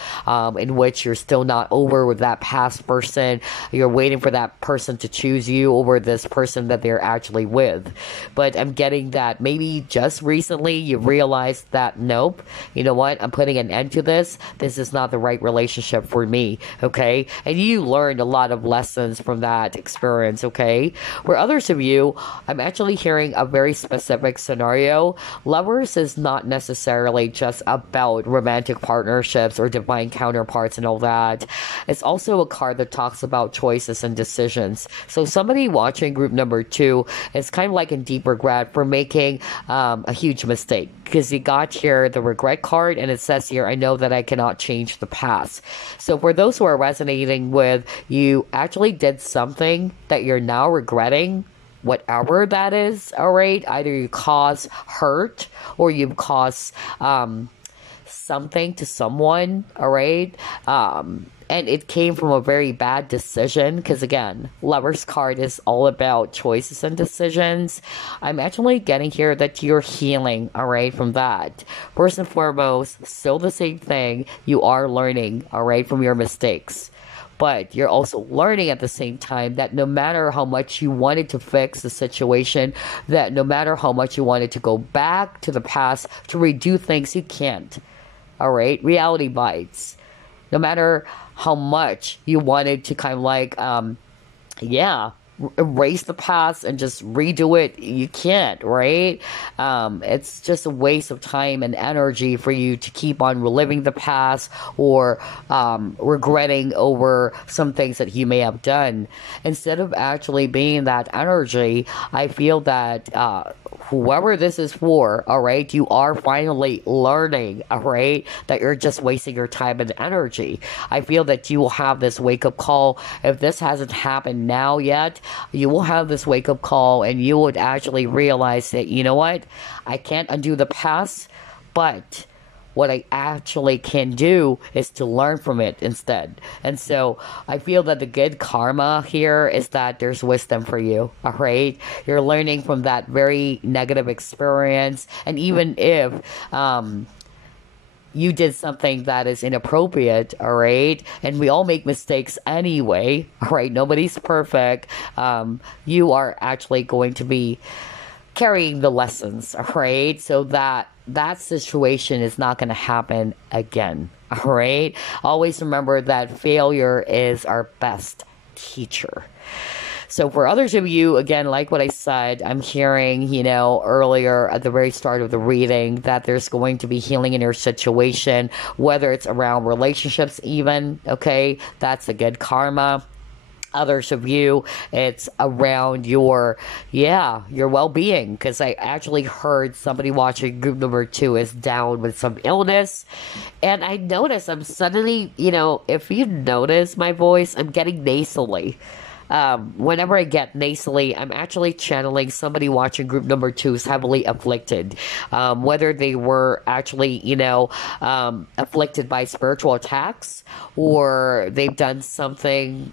in which you're still not over with that past person. You're waiting for that person to choose you over this person that they're actually with. But I'm getting that maybe just recently you realized that, nope, you know what, I'm putting an end to this. This is not the right relationship for me, okay? And you learned a lot of lessons from that experience, okay? Where others of you, I'm actually hearing a very specific scenario. Lovers is not necessarily just about romantic partnerships or divine counterparts and all that. It's also a card that talks about choices and decisions. So somebody watching group number two is kind of like in deep regret for making a huge mistake, because you got here the regret card and it says here, I know that I cannot change the past. So for those who are resonating with, you actually did something that you're now regretting, whatever that is, all right? Either you cause hurt or you cause something to someone, all right? And it came from a very bad decision, because again, Lover's card is all about choices and decisions. I'm actually getting here that you're healing, all right, from that. First and foremost, still the same thing, you are learning, all right, from your mistakes. But you're also learning at the same time that no matter how much you wanted to fix the situation, that no matter how much you wanted to go back to the past to redo things, you can't. All right? Reality bites. No matter how much you wanted to kind of like, erase the past and just redo it, you can't, right? It's just a waste of time and energy for you to keep on reliving the past or regretting over some things that you may have done. Instead of actually being that energy, I feel that whoever this is for, all right, you are finally learning, all right, that you're just wasting your time and energy. I feel that you will have this wake-up call. If this hasn't happened now yet, you will have this wake-up call and you would actually realize that, you know what, I can't undo the past, but what I actually can do is to learn from it instead. And so I feel that the good karma here is that there's wisdom for you, all right? You're learning from that very negative experience. And even if you did something that is inappropriate, all right? And we all make mistakes anyway, all right? Nobody's perfect. You are actually going to be carrying the lessons, all right? So that situation is not going to happen again, all right? Always remember that failure is our best teacher. So for others of you, again, like what I said, I'm hearing, earlier at the very start of the reading that there's going to be healing in your situation, whether it's around relationships even, okay? That's a good karma. Others of you, it's around your well-being, because I actually heard somebody watching group number 2 is down with some illness, and I notice I'm suddenly, if you notice my voice, I'm getting nasally. Whenever I get nasally, I'm actually channeling somebody watching group number 2 is heavily afflicted. Whether they were actually, afflicted by spiritual attacks, or they've done something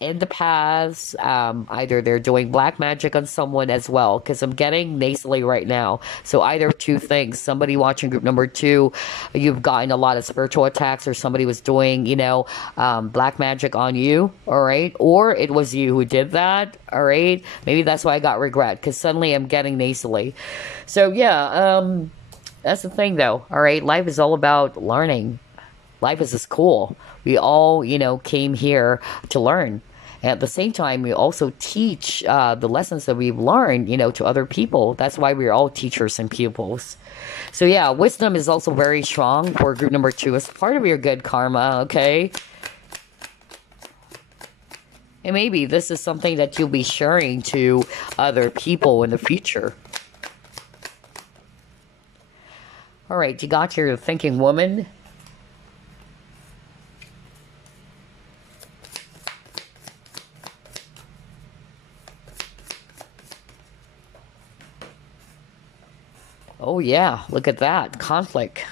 in the past, either they're doing black magic on someone as well, because I'm getting nasally right now. So either two things: somebody watching group number 2, you've gotten a lot of spiritual attacks, or somebody was doing, black magic on you, all right? Or it was you who did that, all right? Maybe that's why I got regret, because suddenly I'm getting nasally. So yeah, that's the thing though, all right? Life is all about learning. Life is just cool. We all, came here to learn. And at the same time, we also teach the lessons that we've learned, to other people. That's why we're all teachers and pupils. So yeah, wisdom is also very strong for group number 2. It's part of your good karma, okay? And maybe this is something that you'll be sharing to other people in the future. All right, you got your thinking woman. Oh yeah, look at that. Conflict.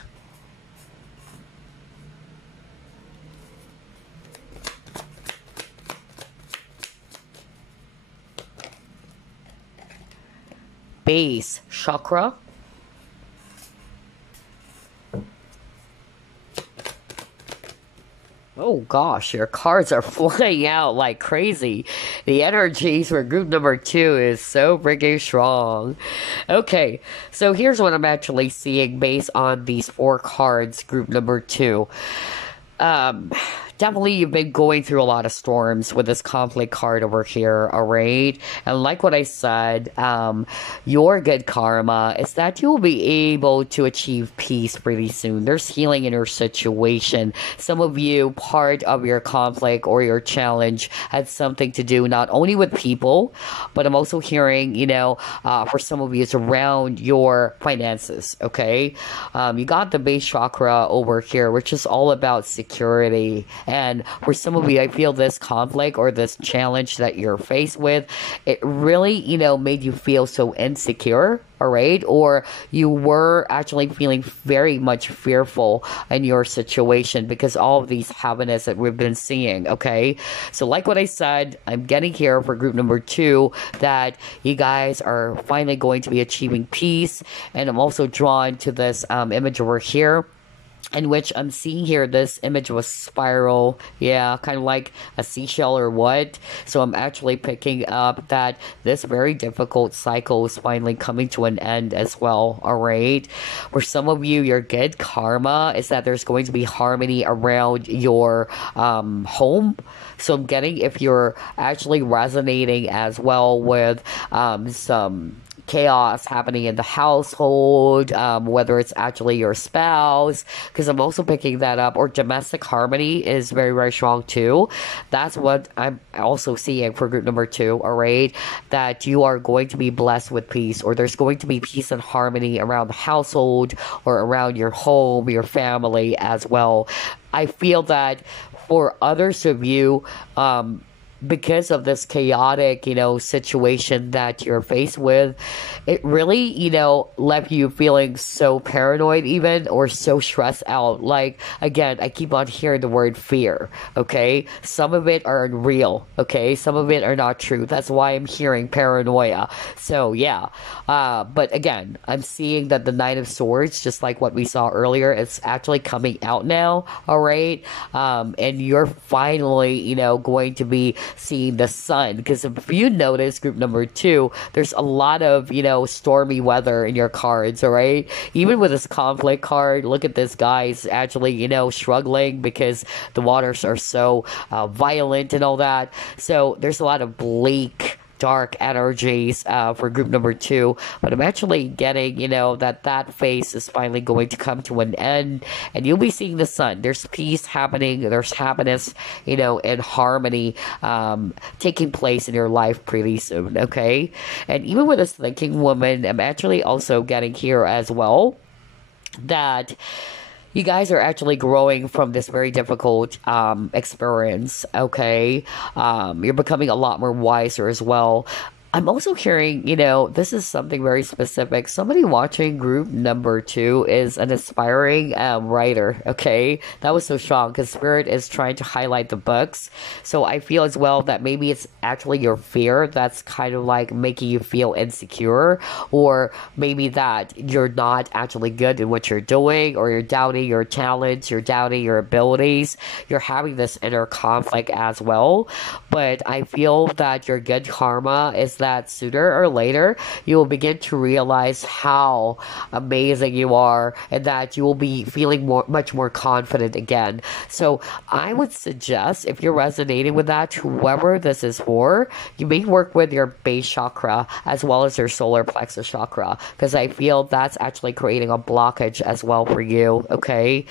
Base chakra. Oh gosh, your cards are flying out like crazy. The energies for group number 2 is so freaking strong. Okay, so here's what I'm actually seeing based on these 4 cards, group number 2. Definitely you've been going through a lot of storms with this conflict card over here, all right? And like what I said, your good karma is that you'll be able to achieve peace pretty soon. There's healing in your situation. Some of you, part of your conflict or your challenge had something to do not only with people, but I'm also hearing, for some of you, it's around your finances, okay? You got the base chakra over here, which is all about security. And for some of you, I feel this conflict or this challenge that you're faced with, it really, made you feel so insecure, all right? Or you were actually feeling very much fearful in your situation because all of these happiness that we've been seeing, okay? So like what I said, I'm getting here for group number 2 that you guys are finally going to be achieving peace. And I'm also drawn to this image over here, in which I'm seeing here, this image was spiral, yeah, kind of like a seashell or what. So I'm actually picking up that this very difficult cycle is finally coming to an end as well, all right? For some of you, your good karma is that there's going to be harmony around your home. So I'm getting if you're actually resonating as well with some chaos happening in the household, whether it's actually your spouse, because I'm also picking that up, or domestic harmony is very, very strong too. That's what I'm also seeing for group number 2, all right? That you are going to be blessed with peace, or there's going to be peace and harmony around the household or around your home, your family as well. I feel that for others of you, because of this chaotic, situation that you're faced with, it really, left you feeling so paranoid even, or so stressed out. Like, again, I keep on hearing the word fear, okay? Some of it are unreal, okay? Some of it are not true. That's why I'm hearing paranoia. So, yeah. But again, I'm seeing that the Knight of Swords, just like what we saw earlier, it's actually coming out now, all right? And you're finally, going to be seeing the sun. Because if you notice, group number 2, there's a lot of, stormy weather in your cards, all right? Even with this conflict card, look at this guy's actually, struggling because the waters are so violent and all that. So there's a lot of bleak, dark energies for group number 2, but I'm actually getting that phase is finally going to come to an end, and you'll be seeing the sun. There's peace happening, there's happiness, and harmony taking place in your life pretty soon. Okay, and even with this thinking woman, I'm actually also getting here as well that you guys are actually growing from this very difficult experience, okay? You're becoming a lot more wiser as well. I'm also hearing, this is something very specific. Somebody watching group number 2 is an aspiring writer, okay? That was so strong because Spirit is trying to highlight the books. So I feel as well that maybe it's actually your fear that's kind of like making you feel insecure, or maybe that you're not actually good at what you're doing, or you're doubting your talents, you're doubting your abilities. You're having this inner conflict as well. But I feel that your good karma is that sooner or later you will begin to realize how amazing you are, and that you will be feeling much more confident again. So I would suggest, if you're resonating with that, whoever this is for, you may work with your base chakra as well as your solar plexus chakra, because I feel that's actually creating a blockage as well for you. Okay,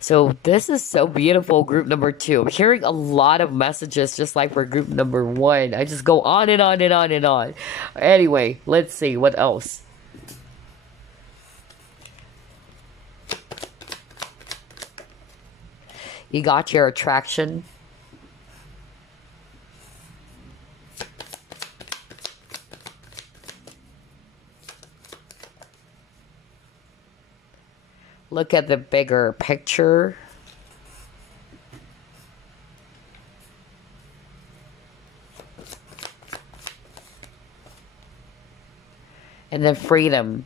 so this is so beautiful, group number 2. I'm hearing a lot of messages just like for group number 1. I just go on and on and on and on. Anyway, let's see what else. You got your attraction. Look at the bigger picture. And then freedom.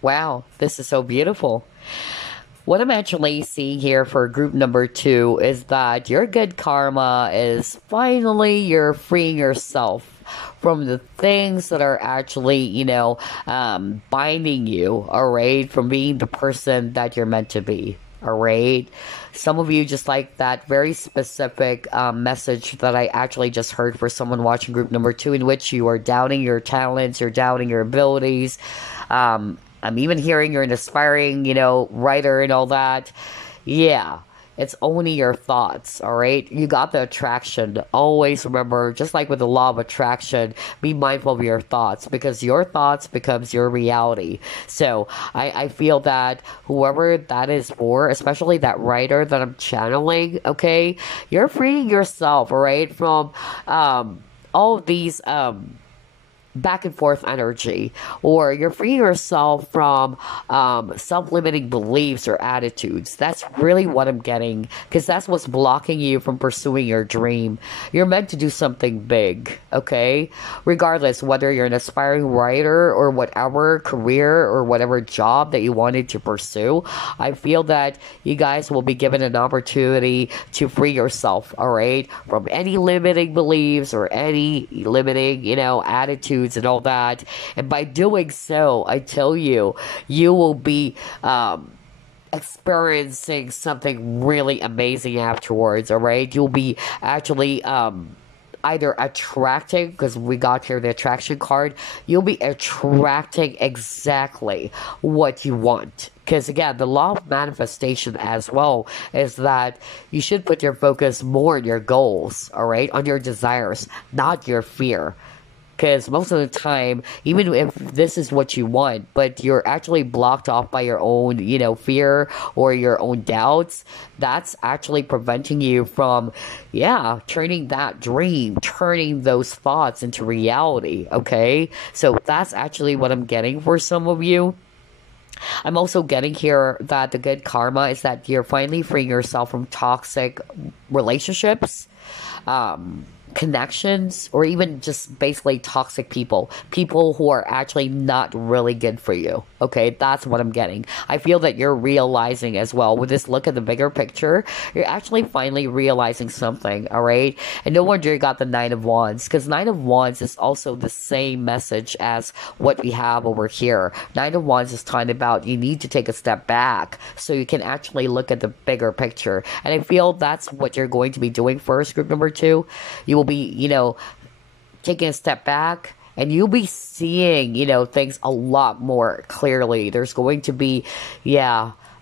Wow, this is so beautiful. What I'm actually seeing here for group number 2 is that your good karma is finally you're freeing yourself from the things that are actually, binding you, all right, from being the person that you're meant to be, all right? Some of you just like that very specific message that I actually just heard for someone watching group number 2, in which you are doubting your talents, you're doubting your abilities. I'm even hearing you're an aspiring, writer and all that. Yeah. It's only your thoughts, all right? You got the attraction. Always remember, just like with the law of attraction, be mindful of your thoughts, because your thoughts becomes your reality. So I feel that whoever that is for, especially that writer that I'm channeling, okay, you're freeing yourself, all right, from all of these back and forth energy, or you're freeing yourself from self-limiting beliefs or attitudes. That's really what I'm getting, because that's what's blocking you from pursuing your dream. You're meant to do something big, okay? Regardless whether you're an aspiring writer or whatever career or whatever job that you wanted to pursue, I feel that you guys will be given an opportunity to free yourself, all right, from any limiting beliefs or any limiting, attitudes and all that. And by doing so, I tell you, you will be experiencing something really amazing afterwards, all right? You'll be actually either attracting, because we got here the attraction card, you'll be attracting exactly what you want. Because again, the law of manifestation as well is that you should put your focus more on your goals, all right, on your desires, not your fear. Because most of the time, even if this is what you want, but you're actually blocked off by your own, fear or your own doubts, that's actually preventing you from, turning that dream, turning those thoughts into reality, okay? So that's actually what I'm getting for some of you. I'm also getting here that the good karma is that you're finally freeing yourself from toxic relationships. connections, or even just basically toxic people, people who are actually not really good for you. Okay, that's what I'm getting. I feel that you're realizing as well with this look at the bigger picture. You're actually finally realizing something. All right, and no wonder you got the Nine of Wands, because Nine of Wands is also the same message as what we have over here. Nine of Wands is talking about you need to take a step back so you can actually look at the bigger picture, and I feel that's what you're going to be doing first, group number 2. You will be, taking a step back, and you'll be seeing, things a lot more clearly. There's going to be,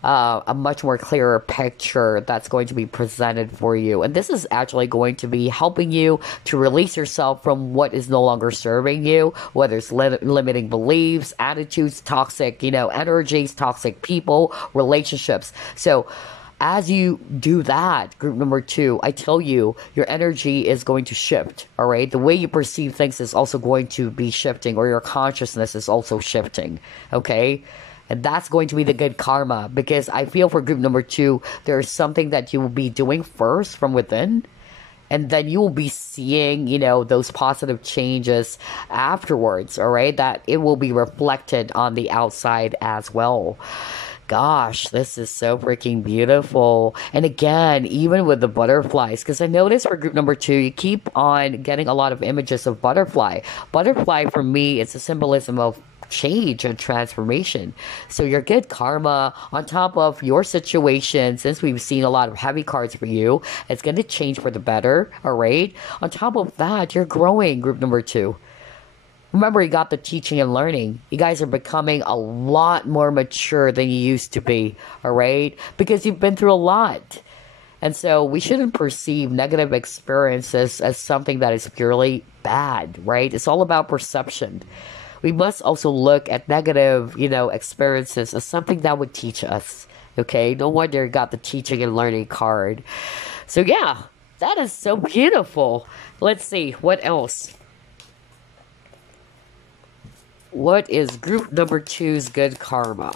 a much more clearer picture that's going to be presented for you. And this is actually going to be helping you to release yourself from what is no longer serving you, whether it's limiting beliefs, attitudes, toxic, energies, toxic people, relationships. So, as you do that, group number 2, I tell you, your energy is going to shift, all right? The way you perceive things is also going to be shifting, or your consciousness is also shifting, okay? And that's going to be the good karma, because I feel for group number 2, there's something that you will be doing first from within, and then you will be seeing, those positive changes afterwards, all right? That it will be reflected on the outside as well. Gosh, this is so freaking beautiful. And again, even with the butterflies, because I noticed for group number 2, you keep on getting a lot of images of butterfly. Butterfly for me, it's a symbolism of change and transformation. So your good karma on top of your situation, since we've seen a lot of heavy cards for you, it's going to change for the better, all right? On top of that, you're growing, group number 2. Remember, you got the teaching and learning. You guys are becoming a lot more mature than you used to be, all right? Because you've been through a lot. And so we shouldn't perceive negative experiences as something that is purely bad, right? It's all about perception. We must also look at negative, experiences as something that would teach us, okay? No wonder you got the teaching and learning card. So yeah, that is so beautiful. Let's see, what else? What is group number 2's good karma?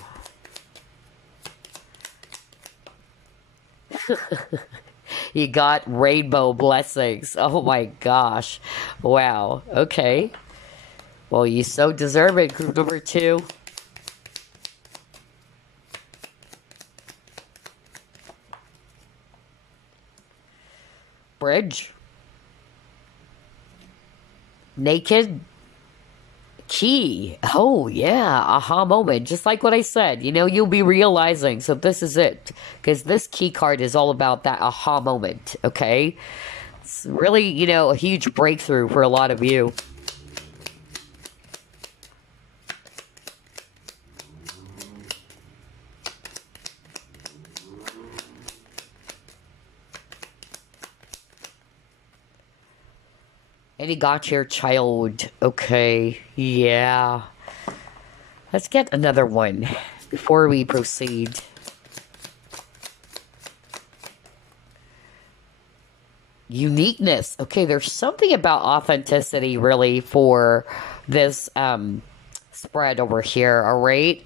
You got rainbow blessings. Oh my gosh. Wow. Okay. Well, you so deserve it, group number 2. Bridge. Naked. Key. Oh, yeah. Aha moment. Just like what I said. You'll be realizing. So this is it. Because this key card is all about that aha moment. Okay? It's really, a huge breakthrough for a lot of you. And you got your child. Okay. Yeah. Let's get another one before we proceed. Uniqueness. Okay, there's something about authenticity really for this spread over here, all right?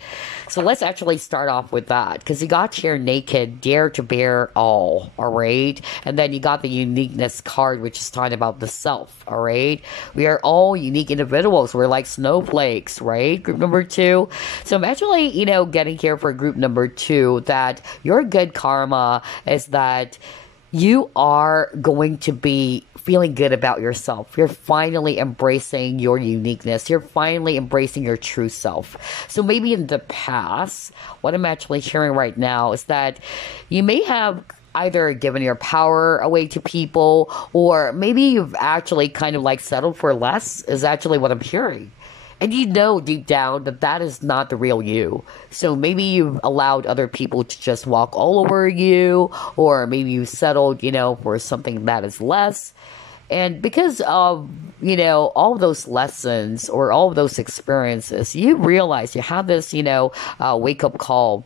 So let's actually start off with that, because you got here naked, dare to bear all right? And then you got the uniqueness card, which is talking about the self, all right? We are all unique individuals. We're like snowflakes, right? Group number 2. So I'm actually, getting here for group number 2 that your good karma is that you are going to be feeling good about yourself. You're finally embracing your uniqueness. You're finally embracing your true self. So maybe in the past, what I'm actually hearing right now is that you may have either given your power away to people, or maybe you've actually kind of like settled for less, is actually what I'm hearing. And deep down that that is not the real you. So maybe you've allowed other people to just walk all over you, or maybe you settled, for something that is less. And because of, all of those lessons or all of those experiences, you realize you have this, wake-up call.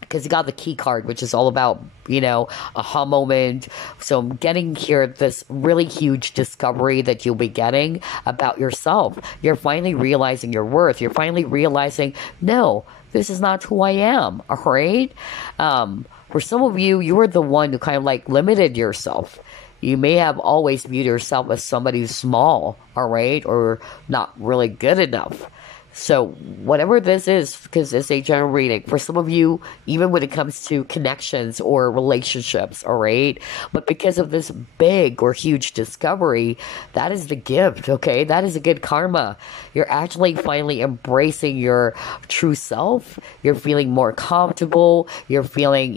Because you got the key card, which is all about, aha moment. So I'm getting here this really huge discovery that you'll be getting about yourself. You're finally realizing your worth. You're finally realizing, no, this is not who I am, all right? For some of you, you were the one who kind of like limited yourself. You may have always viewed yourself as somebody who's small, all right, or not really good enough. So whatever this is, because it's a general reading, for some of you, even when it comes to connections or relationships, all right? But because of this big or huge discovery, that is the gift, okay? That is a good karma. You're actually finally embracing your true self. You're feeling more comfortable. You're feeling,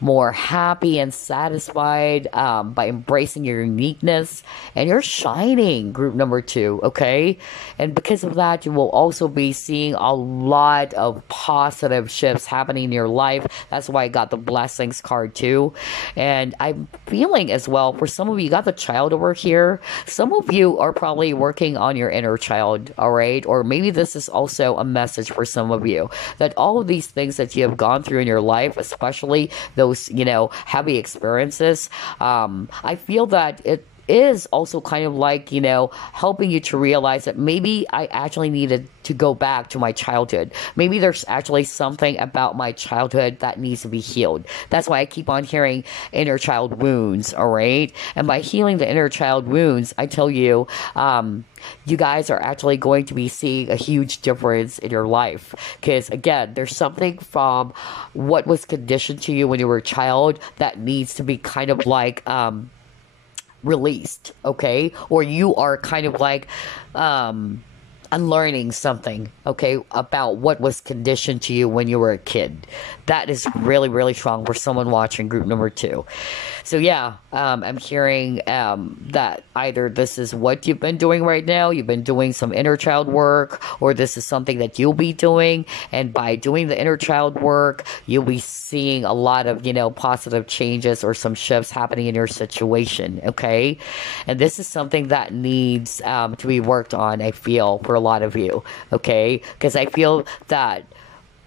more happy and satisfied by embracing your uniqueness. And you're shining, group number 2, okay? And because of that, you will also be seeing a lot of positive shifts happening in your life. That's why I got the blessings card too. And I'm feeling as well, for some of you got the child over here. Some of you are probably working on your inner child, all right? Or maybe this is also a message for some of you, that all of these things that you have gone through in your life, especially those, heavy experiences, I feel that it is also kind of like, helping you to realize that maybe I actually needed to go back to my childhood. Maybe there's actually something about my childhood that needs to be healed. That's why I keep on hearing inner child wounds, all right? And by healing the inner child wounds, I tell you, you guys are actually going to be seeing a huge difference in your life. Because again, there's something from what was conditioned to you when you were a child that needs to be kind of like, released, okay? Or you are kind of like unlearning something, okay, about what was conditioned to you when you were a kid. That is really, really strong for someone watching group number 2. So yeah, I'm hearing that either this is what you've been doing right now, you've been doing some inner child work, or this is something that you'll be doing. And by doing the inner child work, you'll be seeing a lot of, positive changes or some shifts happening in your situation, okay? And this is something that needs to be worked on, I feel, for a lot of you, okay? Because I feel that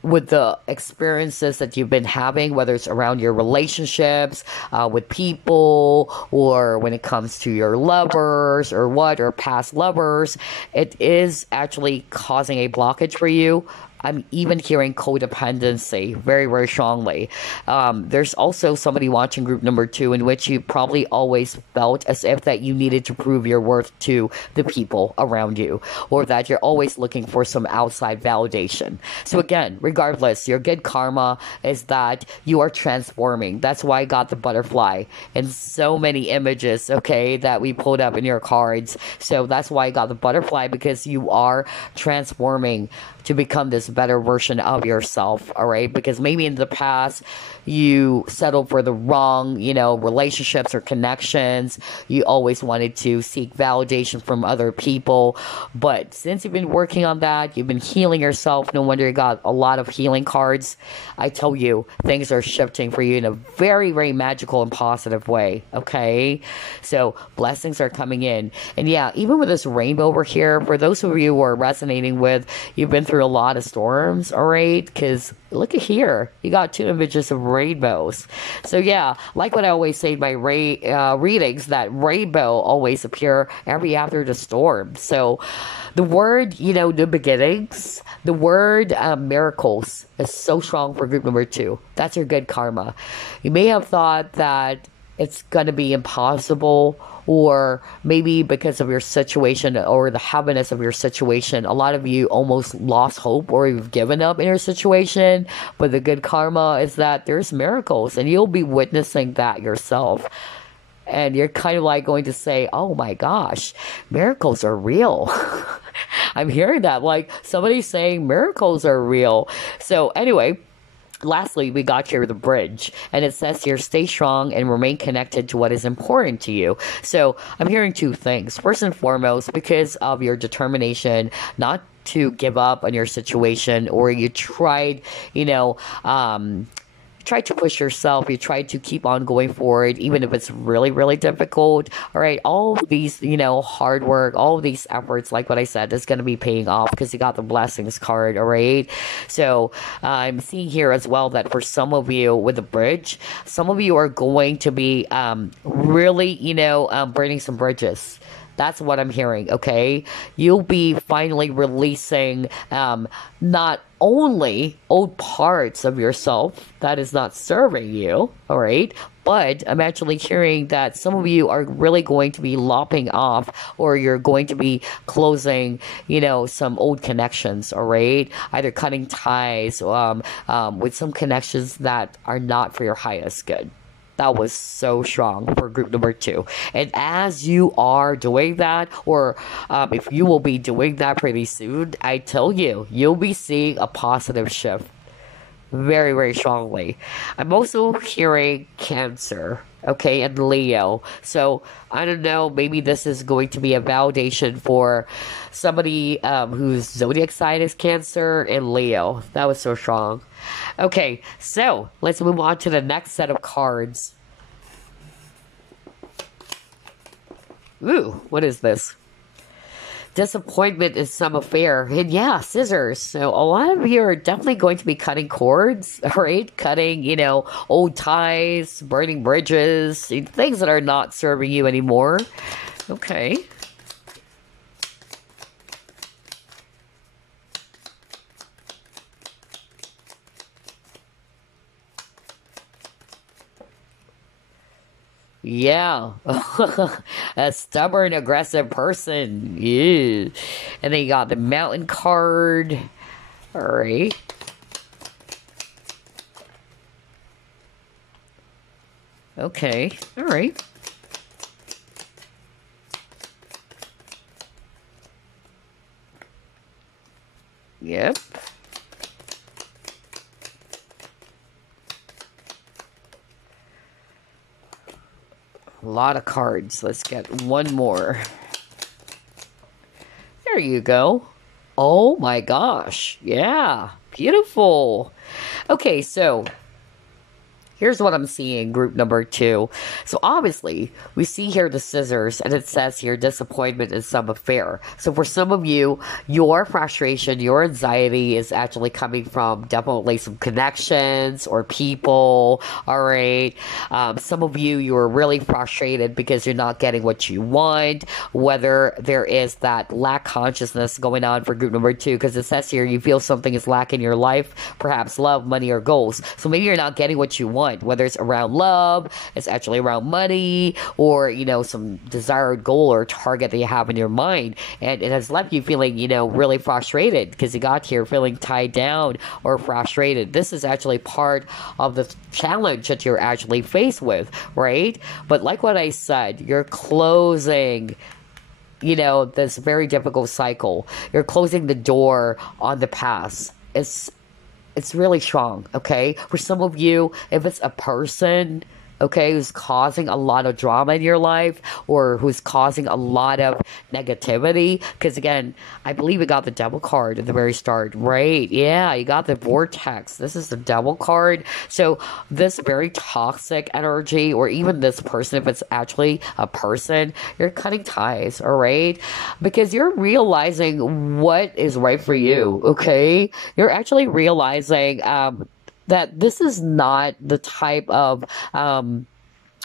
with the experiences that you've been having, whether it's around your relationships with people, or when it comes to your lovers or past lovers, it is actually causing a blockage for you. I'm even hearing codependency very, very strongly. There's also somebody watching group number 2 in which you probably always felt as if that you needed to prove your worth to the people around you, or that you're always looking for some outside validation. So again, regardless, your good karma is that you are transforming. That's why I got the butterfly and so many images, okay, that we pulled up in your cards. So that's why I got the butterfly, because you are transforming to become this better version of yourself, all right? Because maybe in the past, you settled for the wrong, relationships or connections. You always wanted to seek validation from other people. But since you've been working on that, you've been healing yourself, no wonder you got a lot of healing cards. I tell you, things are shifting for you in a very, very magical and positive way, okay? So blessings are coming in. And yeah, even with this rainbow over here, for those of you who are resonating with, you've been through a lot of storms, all right? Because look at here, you got 2 images of rainbows. So yeah, like what I always say in my readings, that rainbow always appear every after the storm. So the word, new beginnings, the word miracles is so strong for group number 2. That's your good karma. You may have thought that it's going to be impossible, or maybe because of your situation or the heaviness of your situation, a lot of you almost lost hope or you've given up in your situation. But the good karma is that there's miracles, and you'll be witnessing that yourself. And you're kind of like going to say, oh my gosh, miracles are real. I'm hearing that, like somebody's saying miracles are real. So anyway, lastly, we got here the bridge, and it says here, stay strong and remain connected to what is important to you. So I'm hearing 2 things. First and foremost, because of your determination not to give up on your situation, or you tried, try to push yourself, you try to keep on going forward, even if it's really, really difficult. All right, all of these, hard work, all of these efforts, like what I said, is going to be paying off because you got the blessings card, all right? So I'm seeing here as well that for some of you with the bridge, some of you are going to be really, burning some bridges. That's what I'm hearing, okay? You'll be finally releasing not only old parts of yourself that is not serving you, all right? But I'm actually hearing that some of you are really going to be lopping off, or you're going to be closing, some old connections, all right? Either cutting ties with some connections that are not for your highest good. That was so strong for group number 2. And as you are doing that, or if you will be doing that pretty soon, I tell you, you'll be seeing a positive shift very, very strongly. I'm also hearing Cancer, okay, and Leo. So I don't know, maybe this is going to be a validation for somebody whose zodiac sign is Cancer and Leo. That was so strong. Okay, so let's move on to the next set of cards. Ooh, what is this? Disappointment in some affair. And yeah, scissors. So a lot of you are definitely going to be cutting cords, right? Cutting, old ties, burning bridges, things that are not serving you anymore. Okay. Yeah. A stubborn, aggressive person. Yeah. And then you got the mountain card. All right. Okay. All right. Yep. A lot of cards. Let's get one more. There you go. Oh my gosh. Yeah. Beautiful. Okay, so here's what I'm seeing, group number 2. So obviously, we see here the scissors, and it says here, disappointment in some affair. So for some of you, your frustration, your anxiety is actually coming from definitely some connections or people, all right? Some of you, you're really frustrated because you're not getting what you want, whether there is that lack consciousness going on for group number 2, because it says here, you feel something is lacking in your life, perhaps love, money, or goals. So maybe you're not getting what you want, whether it's around love, it's actually around money, or some desired goal or target that you have in your mind, and it has left you feeling really frustrated because you got here feeling tied down or frustrated. This is actually part of the challenge that you're actually faced with, right? But like what I said, you're closing this very difficult cycle. You're closing the door on the past. It's really strong, okay? For some of you, if it's a person, okay, who's causing a lot of drama in your life, or who's causing a lot of negativity, because again, I believe we got the devil card at the very start, right? Yeah, you got the vortex. This is the devil card. So this very toxic energy, or even this person, if it's actually a person, you're cutting ties, all right? Because you're realizing what is right for you, okay? You're actually realizing that this is not the type of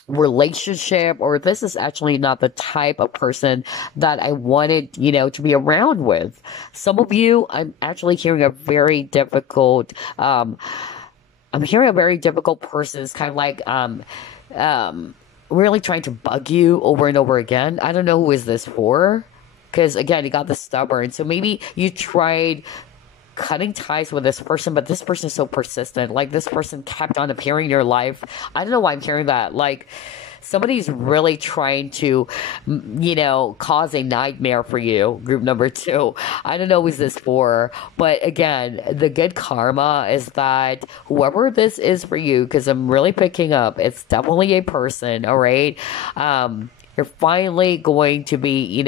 relationship, or this is actually not the type of person that I wanted, to be around with. Some of you, I'm actually hearing a very difficult, I'm hearing a very difficult person is kind of like, really trying to bug you over and over again. I don't know who is this for, because again, you got the stubborn. So maybe you tried cutting ties with this person, but this person is so persistent. Like, this person kept on appearing in your life. I don't know why I'm hearing that. Like, somebody's really trying to, cause a nightmare for you, group number 2. I don't know who's this for, but again, the good karma is that whoever this is for you, because I'm really picking up, it's definitely a person, all right? You're finally going to be,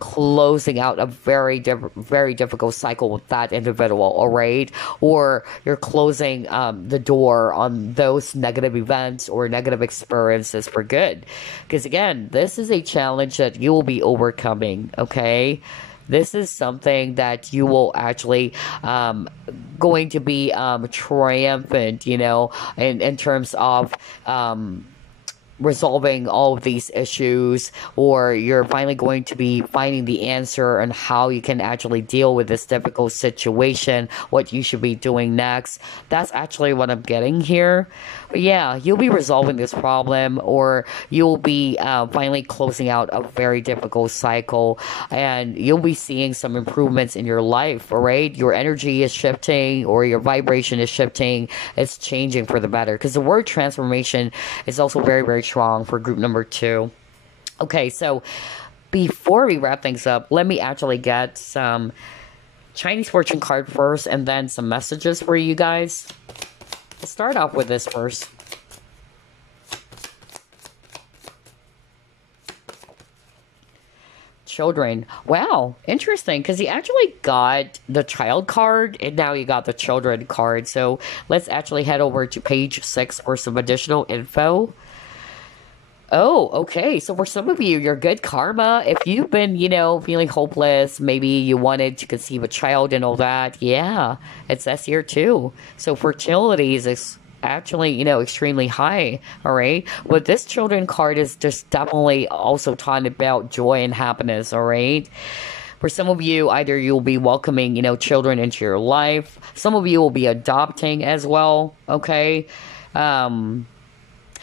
closing out a very difficult cycle with that individual, all right? Or you're closing the door on those negative events or negative experiences for good. Because again, this is a challenge that you will be overcoming, okay? This is something that you will actually going to be triumphant, in terms of resolving all of these issues, or you're finally going to be finding the answer on how you can actually deal with this difficult situation, what you should be doing next. That's actually what I'm getting here. But yeah, you'll be resolving this problem, or you'll be finally closing out a very difficult cycle, and you'll be seeing some improvements in your life. All right, your energy is shifting, or your vibration is shifting. It's changing for the better, because the word transformation is also very, very strong for group number 2. Okay, so before we wrap things up, let me actually get some Chinese fortune card first, and then some messages for you guys. Let's start off with this first. Children. Wow, interesting, because you actually got the child card, and now you got the children card. So let's actually head over to page 6 for some additional info. Oh, okay. So for some of you, your good karma, if you've been, feeling hopeless, maybe you wanted to conceive a child and all that, yeah, it says here too. So fertility is actually, extremely high, all right? But this children card is just definitely also talking about joy and happiness, all right? For some of you, either you'll be welcoming, children into your life. Some of you will be adopting as well, okay?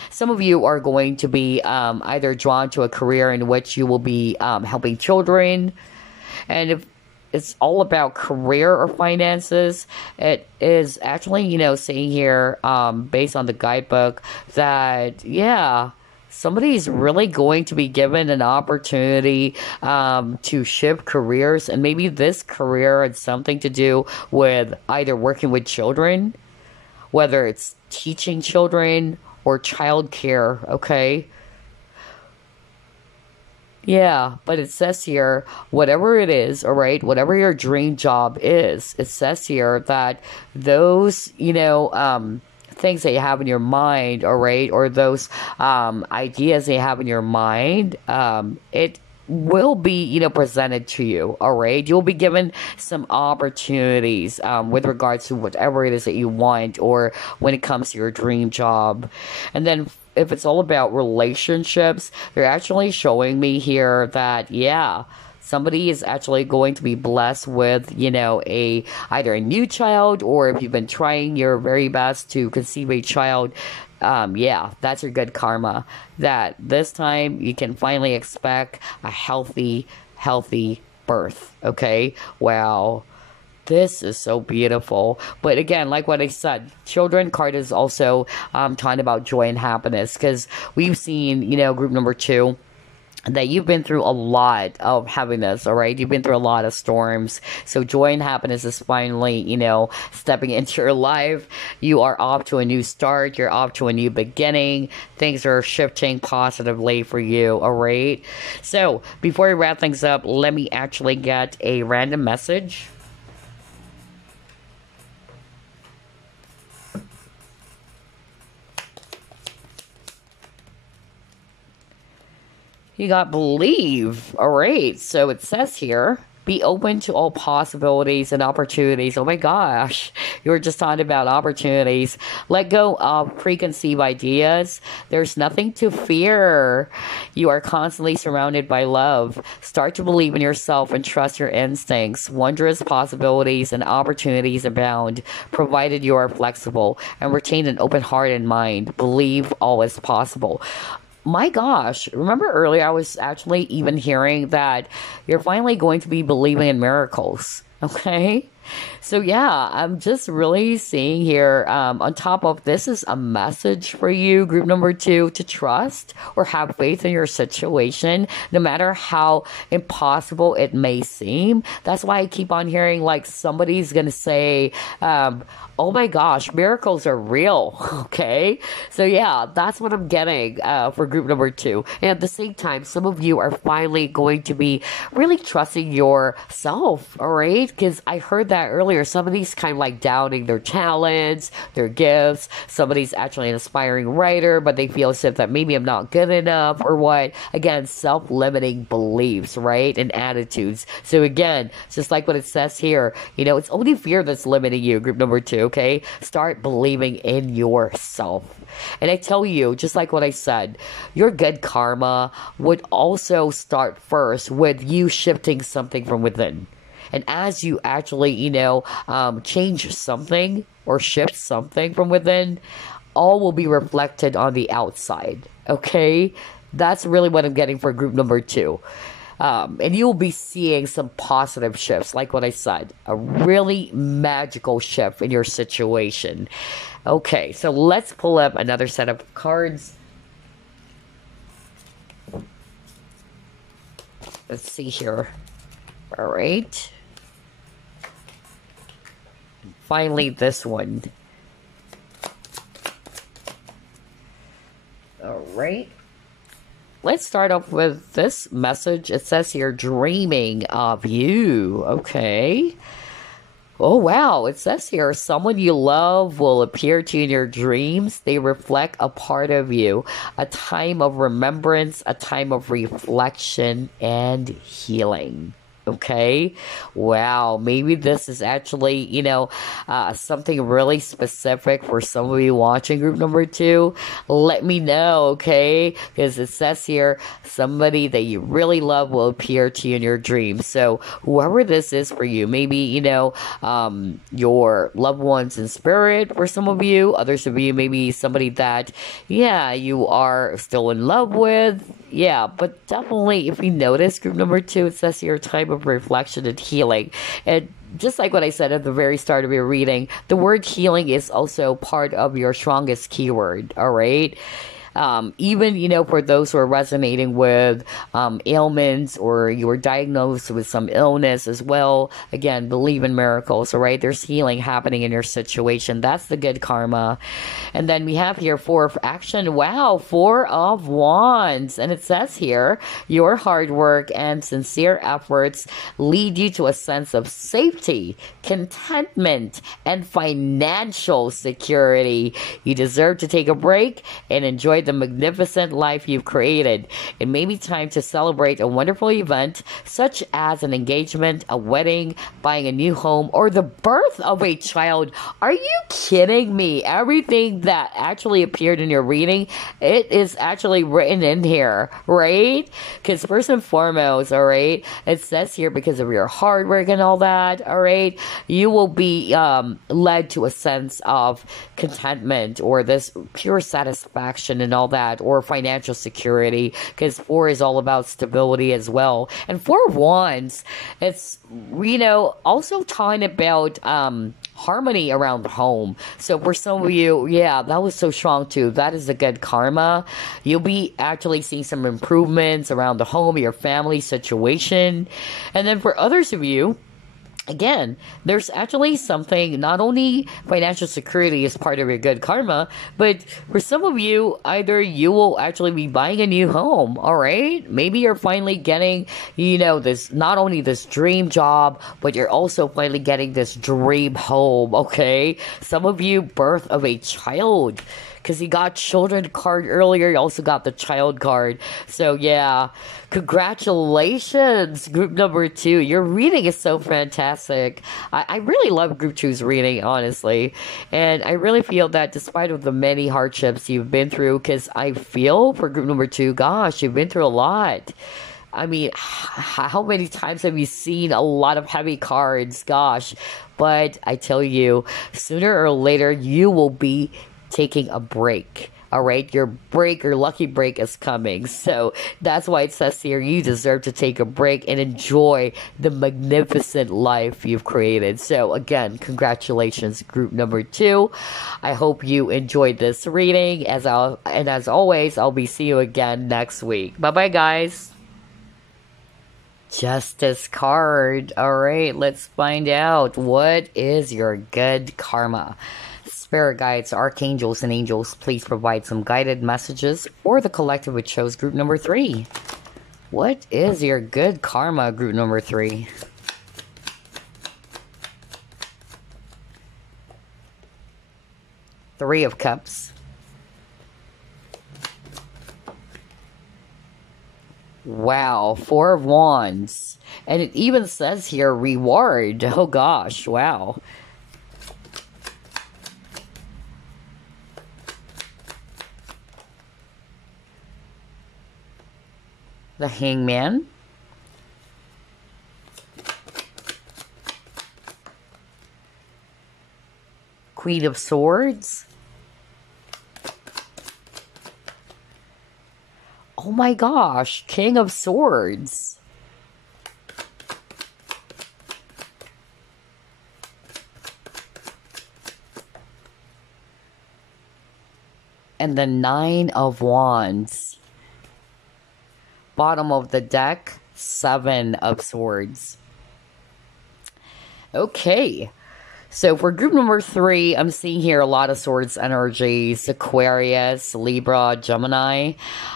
Some of you are going to be either drawn to a career in which you will be helping children. And if it's all about career or finances, it is actually, saying here, based on the guidebook, that, yeah, somebody's really going to be given an opportunity to shift careers. And maybe this career has something to do with either working with children, whether it's teaching children, or childcare, okay? Yeah, but it says here, whatever it is, all right, whatever your dream job is, it says here that those, things that you have in your mind, all right, or those ideas that you have in your mind, it will be, presented to you, all right? You'll be given some opportunities with regards to whatever it is that you want, or when it comes to your dream job. And then if it's all about relationships, they're actually showing me here that, yeah, somebody is actually going to be blessed with, either a new child, or if you've been trying your very best to conceive a child, yeah, that's your good karma. That this time you can finally expect a healthy birth. Okay? Wow. This is so beautiful. But again, like what I said, children card is also talking about joy and happiness, because we've seen, group number 2, that you've been through a lot of heaviness, all right? You've been through a lot of storms. So joy and happiness is finally, stepping into your life. You are off to a new start. You're off to a new beginning. Things are shifting positively for you, all right? So before we wrap things up, let me actually get a random message. You got believe. All right. So it says here, be open to all possibilities and opportunities. Oh my gosh. You were just talking about opportunities. Let go of preconceived ideas. There's nothing to fear. You are constantly surrounded by love. Start to believe in yourself and trust your instincts. Wondrous possibilities and opportunities abound, provided you are flexible and retain an open heart and mind. Believe all is possible. My gosh, remember earlier I was actually even hearing that you're finally going to be believing in miracles, okay? So yeah, I'm just really seeing here, on top of this is a message for you, group number 2, to trust or have faith in your situation, no matter how impossible it may seem. That's why I keep on hearing like somebody's going to say, oh my gosh, miracles are real, okay? So yeah, that's what I'm getting for group number 2. And at the same time, some of you are finally going to be really trusting yourself, all right? Because I heard that earlier. Somebody's kind of like doubting their talents, their gifts. Somebody's actually an aspiring writer, but they feel as if that maybe I'm not good enough or what. Again, self-limiting beliefs, right? And attitudes. So again, just like what it says here, you know, it's only fear that's limiting you, group number 2, okay? Start believing in yourself. And I tell you, just like what I said, your good karma would also start first with you shifting something from within. And as you actually, you know, change something or shift something from within, all will be reflected on the outside. Okay? That's really what I'm getting for group number 2. And you'll be seeing some positive shifts, like what I said, a really magical shift in your situation. Okay, so let's pull up another set of cards. Let's see here. All right. Finally, this one. All right. Let's start off with this message. It says here, dreaming of you. Okay. Oh, wow. It says here, someone you love will appear to you in your dreams. They reflect a part of you, a time of remembrance, a time of reflection and healing. Okay. Wow. Maybe this is actually, you know, something really specific for some of you watching group number 2. Let me know. Okay. Because it says here, somebody that you really love will appear to you in your dreams. So whoever this is for you, maybe, you know, your loved ones in spirit for some of you, others of you, maybe somebody that, yeah, you are still in love with. Yeah, but definitely if you notice group number 2, it says here, time of reflection and healing. And just like what I said at the very start of your reading, the word healing is also part of your strongest keyword, all right? Even, you know, for those who are resonating with ailments or you were diagnosed with some illness as well, again, believe in miracles, all right? There's healing happening in your situation. That's the good karma. And then we have here 4 of action. Wow, 4 of wands. And it says here, your hard work and sincere efforts lead you to a sense of safety, contentment, and financial security. You deserve to take a break and enjoy the magnificent life you've created. It may be time to celebrate a wonderful event such as an engagement, a wedding, buying a new home, or the birth of a child. Are you kidding me? Everything that actually appeared in your reading, it is actually written in here, right? Because first and foremost, all right, it says here because of your hard work and all that, all right, you will be led to a sense of contentment or this pure satisfaction and all that, or financial security, because 4 is all about stability as well. And 4 of wands, it's, you know, also talking about harmony around the home. So for some of you, yeah, that was so strong too. That is a good karma. You'll be actually seeing some improvements around the home, your family situation. And then for others of you, again, there's actually something, not only financial security is part of your good karma, but for some of you, either you will actually be buying a new home, all right? Maybe you're finally getting, you know, this, not only this dream job, but you're also finally getting this dream home, okay? Some of you, birth of a child, because you got children card earlier, you also got the child card. So yeah, congratulations, group number 2. Your reading is so fantastic. I really love group 2's reading, honestly. And I really feel that despite of the many hardships you've been through, because I feel for group number 2, gosh, you've been through a lot. I mean, how many times have you seen a lot of heavy cards? Gosh. But I tell you, sooner or later, you will be taking a break. All right, your lucky break is coming. So that's why it says here, you deserve to take a break and enjoy the magnificent life you've created. So again, congratulations, group number 2. I hope you enjoyed this reading. As always, I'll be seeing you again next week. Bye bye, guys. Justice card. All right, let's find out, what is your good karma? Spirit guides, archangels, and angels, please provide some guided messages for the collective which chose group number 3. What is your good karma, group number 3? Three of Cups. Wow, Four of Wands. And it even says here, reward. Oh gosh, wow. The Hangman. Queen of Swords. Oh my gosh, King of Swords. And the Nine of Wands. Bottom of the deck, Seven of Swords. Okay. So for group number 3, I'm seeing here a lot of Swords energies, Aquarius, Libra, Gemini.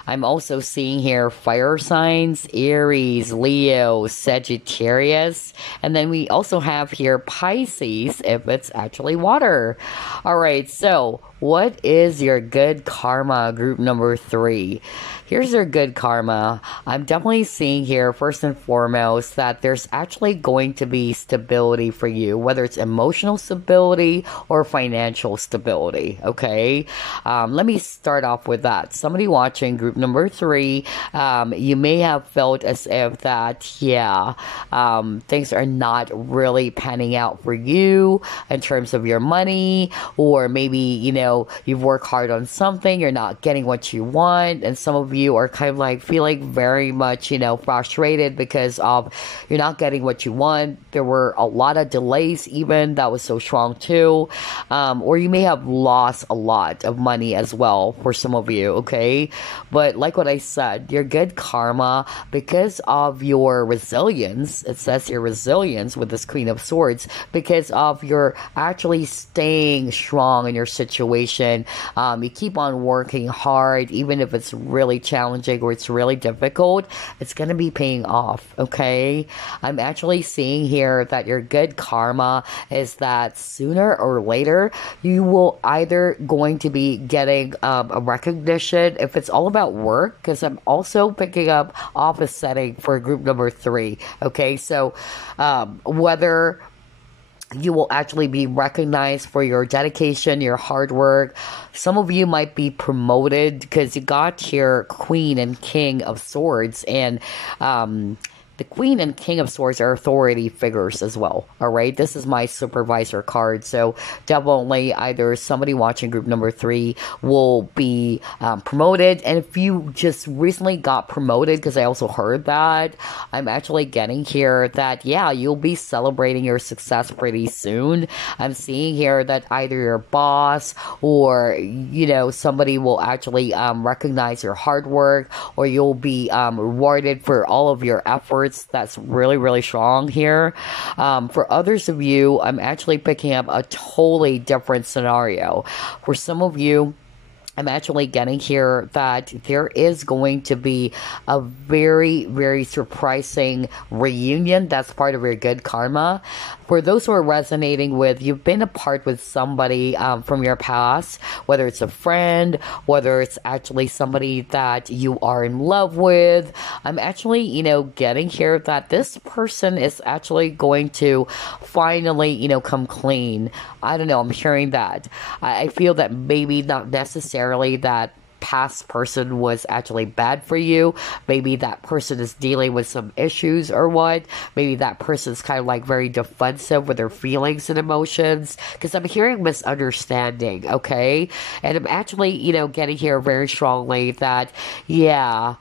I'm also seeing here fire signs, Aries, Leo, Sagittarius. And then we also have here Pisces, if it's actually water. All right, so what is your good karma, group number 3? Here's your good karma. I'm definitely seeing here, first and foremost, that there's actually going to be stability for you, whether it's emotional stability or financial stability, okay? Let me start off with that. Somebody watching group number 3, you may have felt as if that, yeah, things are not really panning out for you in terms of your money, or maybe, you know, you've worked hard on something, you're not getting what you want, and some of you are kind of like feeling very much, you know, frustrated because of you're not getting what you want. There were a lot of delays even that was so strong too, or you may have lost a lot of money as well for some of you, okay? But like what I said, your good karma, because of your resilience, it says your resilience with this Queen of Swords, because of your actually staying strong in your situation, you keep on working hard, even if it's really challenging or it's really difficult, it's going to be paying off, okay? I'm actually seeing here that your good karma is that sooner or later, you will either going to be getting a recognition, if it's all about work, because I'm also picking up office setting for group number 3, okay? So whether you will actually be recognized for your dedication, your hard work. Some of you might be promoted because you got here Queen and King of Swords, and the Queen and King of Swords are authority figures as well, all right? This is my supervisor card, so definitely either somebody watching group number 3 will be promoted, and if you just recently got promoted, because I also heard that, I'm actually getting here that, yeah, you'll be celebrating your success pretty soon. I'm seeing here that either your boss or, you know, somebody will actually recognize your hard work, or you'll be rewarded for all of your efforts. That's really, really strong here. For others of you, I'm actually picking up a totally different scenario. For some of you, I'm actually getting here that there is going to be a very, very surprising reunion. That's part of your good karma. For those who are resonating with, you've been apart with somebody from your past, whether it's a friend, whether it's actually somebody that you are in love with. I'm actually, you know, getting here that this person is actually going to finally, you know, come clean. I don't know, I'm hearing that. I feel that maybe not necessarily that past person was actually bad for you. Maybe that person is dealing with some issues or what. Maybe that person's kind of like very defensive with their feelings and emotions. Because I'm hearing misunderstanding, okay? And I'm actually, you know, getting here very strongly that, yeah,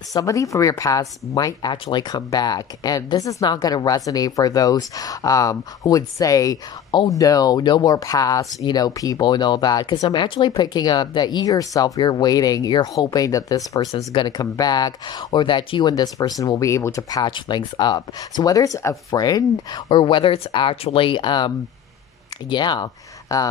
somebody from your past might actually come back, and this is not going to resonate for those who would say, oh no more past, you know, people and all that, because I'm actually picking up that you yourself, you're waiting, you're hoping that this person is going to come back, or that you and this person will be able to patch things up. So whether it's a friend or whether it's actually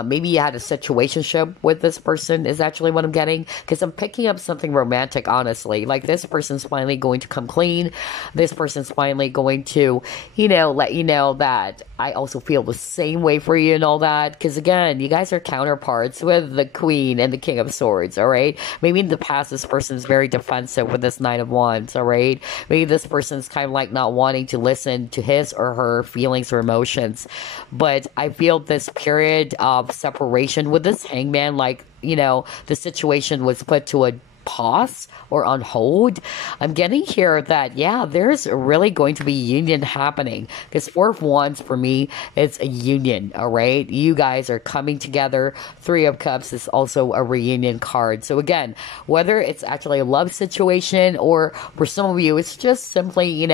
Maybe you had a situationship with this person is actually what I'm getting, because I'm picking up something romantic, honestly. Like, this person's finally going to come clean. This person's finally going to, let you know that I also feel the same way for you and all that. Because again, you guys are counterparts with the Queen and the King of Swords, all right? Maybe in the past, this person's very defensive with this Knight of Wands, all right? Maybe this person's kind of like not wanting to listen to his or her feelings or emotions. But I feel this period of separation with this Hangman, like, the situation was put to a pause or on hold. I'm getting here that, yeah, there's really going to be union happening, because Four of Wands for me is a union, all right? You guys are coming together. Three of Cups is also a reunion card. So again, whether it's actually a love situation, or for some of you it's just simply,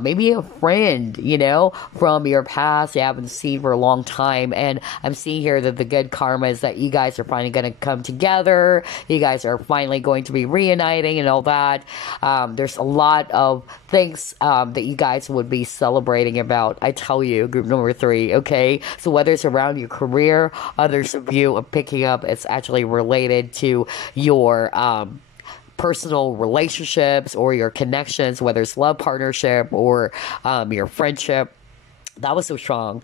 maybe a friend, from your past you haven't seen for a long time, and I'm seeing here that the good karma is that you guys are finally going to come together. You guys are finally going to be reuniting and all that. There's a lot of things that you guys would be celebrating about. I tell you, group number 3, okay? So whether it's around your career, others of you are picking up, it's actually related to your personal relationships or your connections, whether it's love partnership or your friendship. That was so strong.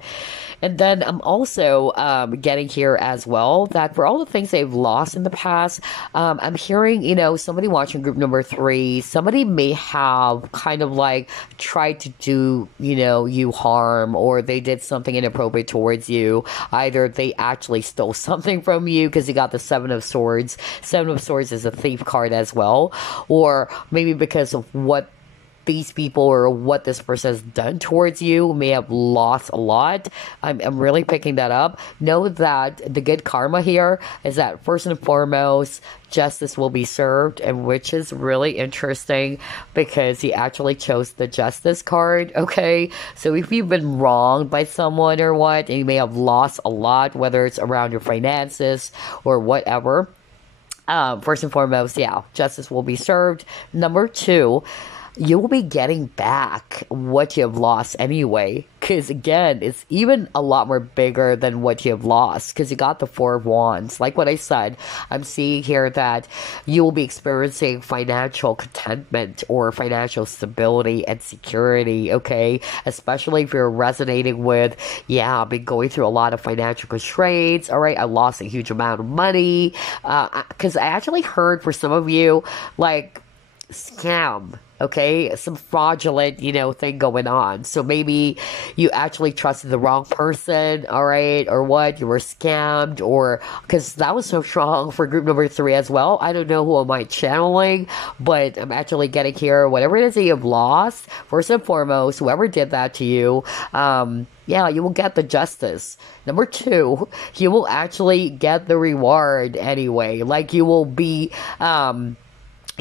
And then I'm also getting here as well that for all the things they've lost in the past, I'm hearing, somebody watching group number 3, somebody may have kind of like tried to do, you harm, or they did something inappropriate towards you. Either they actually stole something from you, because you got the Seven of Swords. Seven of Swords is a thief card as well. Or maybe because of what these people or what this person has done towards you, may have lost a lot. I'm really picking that up. Know that the good karma here is that first and foremost, justice will be served, and which is really interesting because he actually chose the Justice card, okay? So if you've been wronged by someone or what, and you may have lost a lot, whether it's around your finances or whatever, first and foremost, yeah, justice will be served. Number 2, you will be getting back what you have lost anyway. Because again, it's even a lot more bigger than what you have lost. Because you got the Four of Wands. Like what I said, I'm seeing here that you will be experiencing financial contentment or financial stability and security, okay? Especially if you're resonating with, yeah, I've been going through a lot of financial constraints, all right? I lost a huge amount of money. Because I actually heard for some of you, like, scam, okay, some fraudulent, thing going on. So maybe you actually trusted the wrong person, all right, or what, you were scammed, or, because that was so strong for group number 3 as well. I don't know who am I channeling, but I'm actually getting here, whatever it is that you've lost, first and foremost, whoever did that to you, yeah, you will get the justice. Number 2, you will actually get the reward anyway. Like, you will be,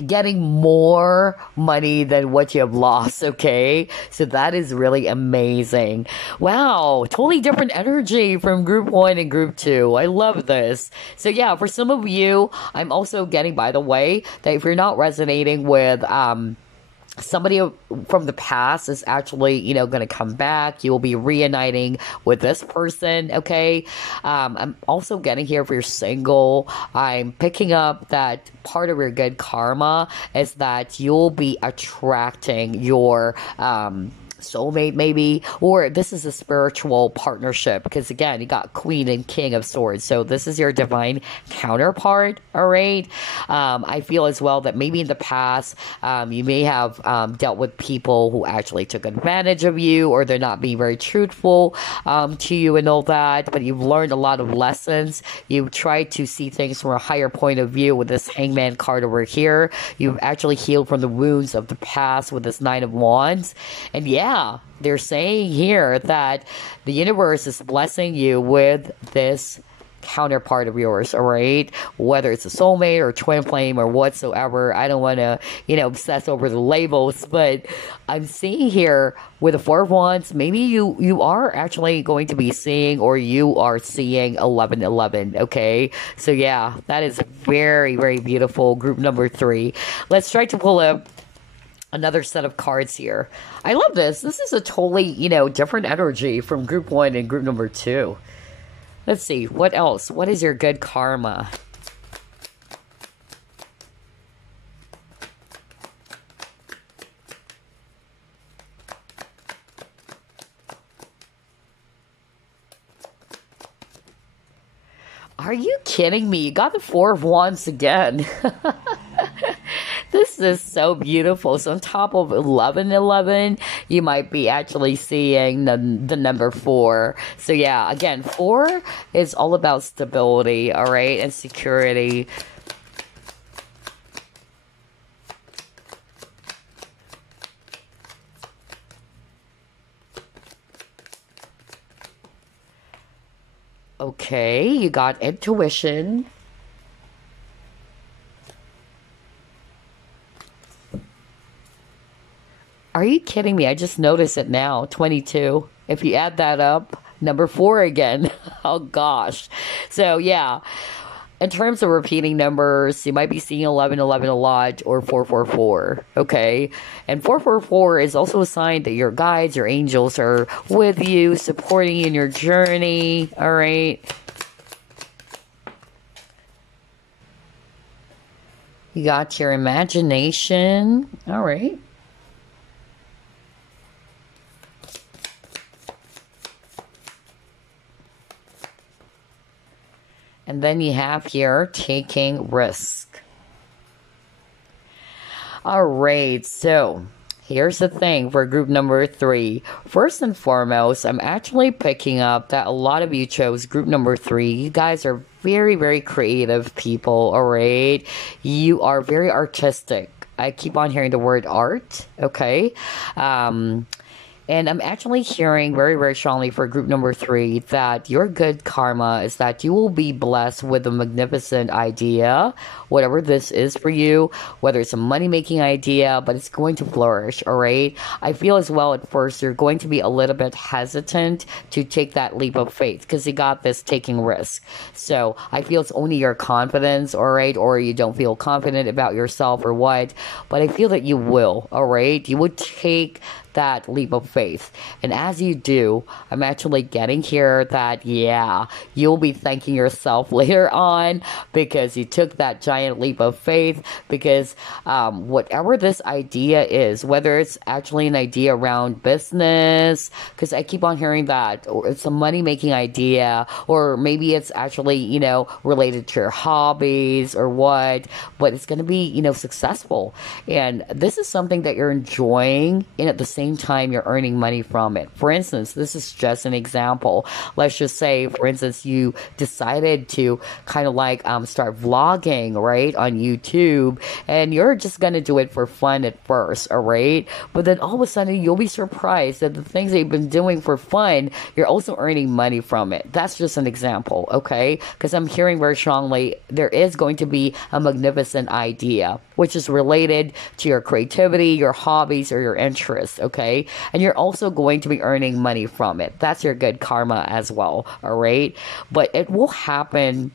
getting more money than what you have lost, okay? So that is really amazing. Wow, totally different energy from group 1 and group 2. I love this. So yeah, for some of you, I'm also getting, by the way, that if you're not resonating with somebody from the past is actually, going to come back. You will be reuniting with this person, okay? I'm also getting here if you're single. I'm picking up that part of your good karma is that you'll be attracting your soulmate, maybe, or this is a spiritual partnership, because again, you got Queen and King of Swords, so this is your divine counterpart, all right? I feel as well that maybe in the past, you may have dealt with people who actually took advantage of you, or they're not being very truthful to you and all that, but you've learned a lot of lessons. You've tried to see things from a higher point of view with this Hangman card over here. You've actually healed from the wounds of the past with this Nine of Wands, and yeah, they're saying here that the universe is blessing you with this counterpart of yours, all right? Whether it's a soulmate or twin flame or whatsoever. I don't want to, obsess over the labels, but I'm seeing here with the Four of Wands, maybe you are actually going to be seeing, or you are seeing 1111, okay? So yeah, that is very, very beautiful. Group number 3. Let's try to pull up another set of cards here. I love this. This is a totally, different energy from group 1 and group number 2. Let's see, what else? What is your good karma? Are you kidding me? You got the Four of Wands again. This is so beautiful. So on top of 1111, you might be actually seeing the number 4. So yeah, again, 4 is all about stability, all right, and security. Okay, you got intuition. Are you kidding me? I just noticed it now. 22. If you add that up, number 4 again. Oh gosh. So yeah, in terms of repeating numbers, you might be seeing 1111 a lot, or 444. Okay. And 444 is also a sign that your guides, your angels are with you, supporting you in your journey. All right. You got your imagination. All right. And then you have here taking risk. All right, so here's the thing for group number 3. First and foremost, I'm actually picking up that a lot of you chose group number 3. You guys are very, very creative people, all right? You are very artistic. I keep on hearing the word art, okay? And I'm actually hearing very, very strongly for group number 3 that your good karma is that you will be blessed with a magnificent idea, whatever this is for you, whether it's a money-making idea, but it's going to flourish, all right? I feel as well at first you're going to be a little bit hesitant to take that leap of faith because you got this taking risk. So I feel it's only your confidence, all right? Or you don't feel confident about yourself or what, but I feel that you will, all right? You would take that leap of faith. And as you do, I'm actually getting here that, yeah, you'll be thanking yourself later on because you took that giant leap of faith because whatever this idea is, whether it's actually an idea around business, because I keep on hearing that, or it's a money-making idea, or maybe it's actually, you know, related to your hobbies or what, but it's going to be, you know, successful. And this is something that you're enjoying, and at the same time you're earning money from it. For instance, this is just an example. Let's just say, for instance, you decided to kind of like start vlogging, right, on YouTube, and you're just gonna do it for fun at first, all right? But then all of a sudden you'll be surprised that the things that you've been doing for fun, you're also earning money from it. That's just an example, okay? Because I'm hearing very strongly there is going to be a magnificent idea which is related to your creativity, your hobbies, or your interests, okay? And you're also going to be earning money from it. That's your good karma as well, all right? But it will happen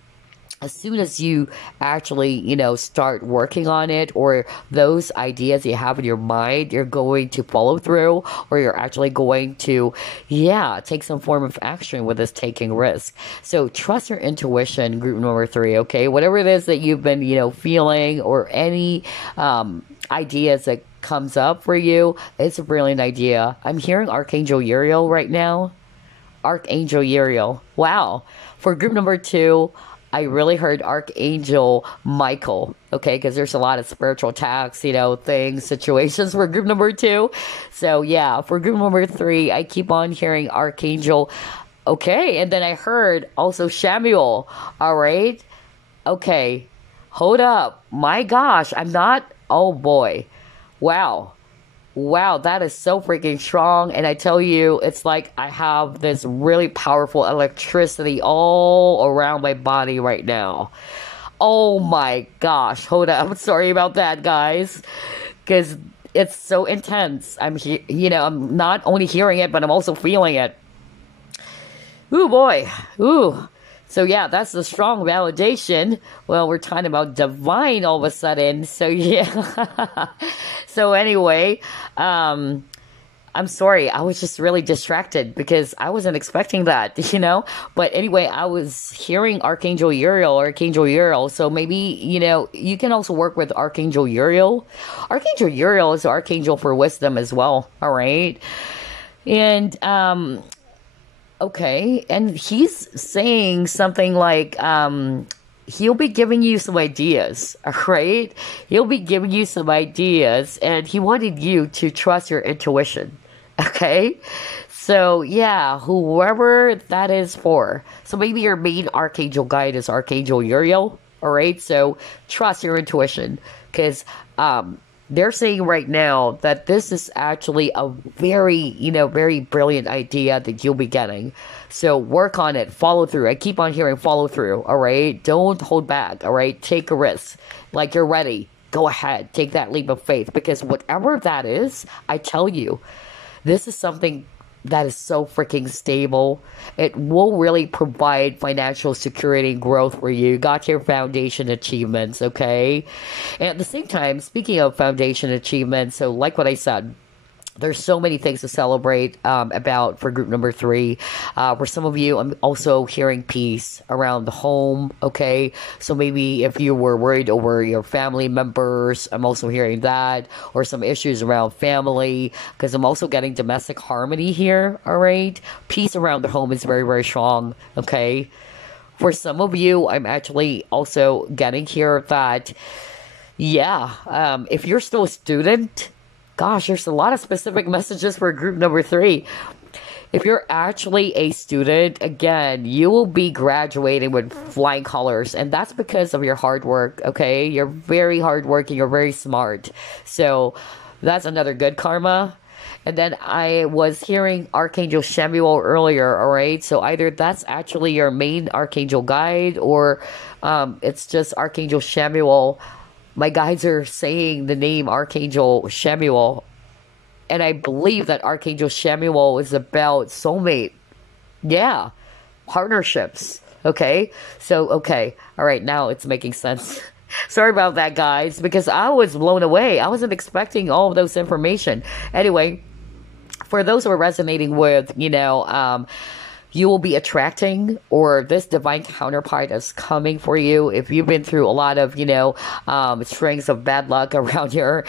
as soon as you actually, you know, start working on it, or those ideas you have in your mind, you're going to follow through, or you're actually going to, yeah, take some form of action with this taking risk. So trust your intuition, group number 3, okay? Whatever it is that you've been, you know, feeling, or any ideas that comes up for you, it's a brilliant idea. I'm hearing Archangel Uriel right now. Archangel Uriel. Wow. For group number 2, I really heard Archangel Michael, okay, because there's a lot of spiritual attacks, you know, things, situations for group number 2. So, yeah, for group number 3, I keep on hearing Archangel, okay, and then I heard also Samuel, all right? Okay, hold up. My gosh, I'm not, oh boy, wow. Wow, that is so freaking strong. And I tell you, it's like I have this really powerful electricity all around my body right now. Oh my gosh. Hold up. I'm sorry about that, guys. Because it's so intense. I'm not only hearing it, but I'm also feeling it. Ooh, boy. Ooh. So yeah, that's the strong validation. Well, we're talking about divine all of a sudden. So yeah. So anyway, I'm sorry, I was just really distracted because I wasn't expecting that, But anyway, I was hearing Archangel Uriel. So maybe, you can also work with Archangel Uriel. Archangel Uriel is the archangel for wisdom as well, all right? And, okay, and he's saying something like, he'll be giving you some ideas, all right? He'll be giving you some ideas, and he wanted you to trust your intuition, okay? So, yeah, whoever that is for. So maybe your main archangel guide is Archangel Uriel, all right? So trust your intuition, because they're saying right now that this is actually a very, very brilliant idea that you'll be getting. So work on it, follow through. I keep on hearing follow through, all right? Don't hold back, all right? Take a risk. Like you're ready. Go ahead. Take that leap of faith. Because whatever that is, I tell you, this is something that is so freaking stable. It will really provide financial security and growth for you. You got your foundation achievements, okay? And at the same time, speaking of foundation achievements, so like what I said, there's so many things to celebrate about for group number 3. For some of you, I'm also hearing peace around the home, okay? So maybe if you were worried over your family members, I'm also hearing that. Or some issues around family, because I'm also getting domestic harmony here, all right? Peace around the home is very, very strong, okay? For some of you, I'm actually also getting here that, yeah, if you're still a student, gosh, there's a lot of specific messages for group number 3. If you're actually a student, again, you will be graduating with flying colors. And that's because of your hard work, okay? You're very hardworking. You're very smart. So that's another good karma. And then I was hearing Archangel Samuel earlier, all right? So either that's actually your main archangel guide, or it's just Archangel Samuel. My guides are saying the name Archangel Samuel, and I believe that Archangel Samuel is about soulmate. Yeah, partnerships. Okay, so, okay, all right, now it's making sense. Sorry about that, guys, because I was blown away. I wasn't expecting all of those information. Anyway, for those who are resonating with, you will be attracting, or this divine counterpart is coming for you. If you've been through a lot of, strings of bad luck around your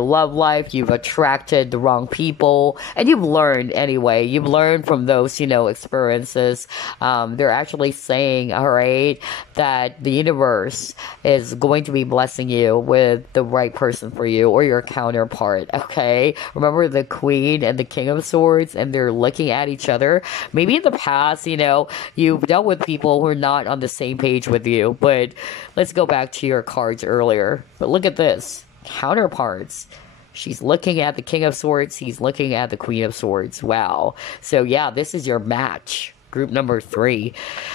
love life, you've attracted the wrong people, and you've learned anyway. You've learned from those, experiences. They're actually saying, all right, that the universe is going to be blessing you with the right person for you, or your counterpart. Okay, remember the Queen and the King of Swords, and they're looking at each other. Maybe in the past, you've dealt with people who are not on the same page with you, but let's go back to your cards earlier. But look at this. Counterparts. She's looking at the King of Swords. He's looking at the Queen of Swords. Wow. So yeah, this is your match. Group number 3.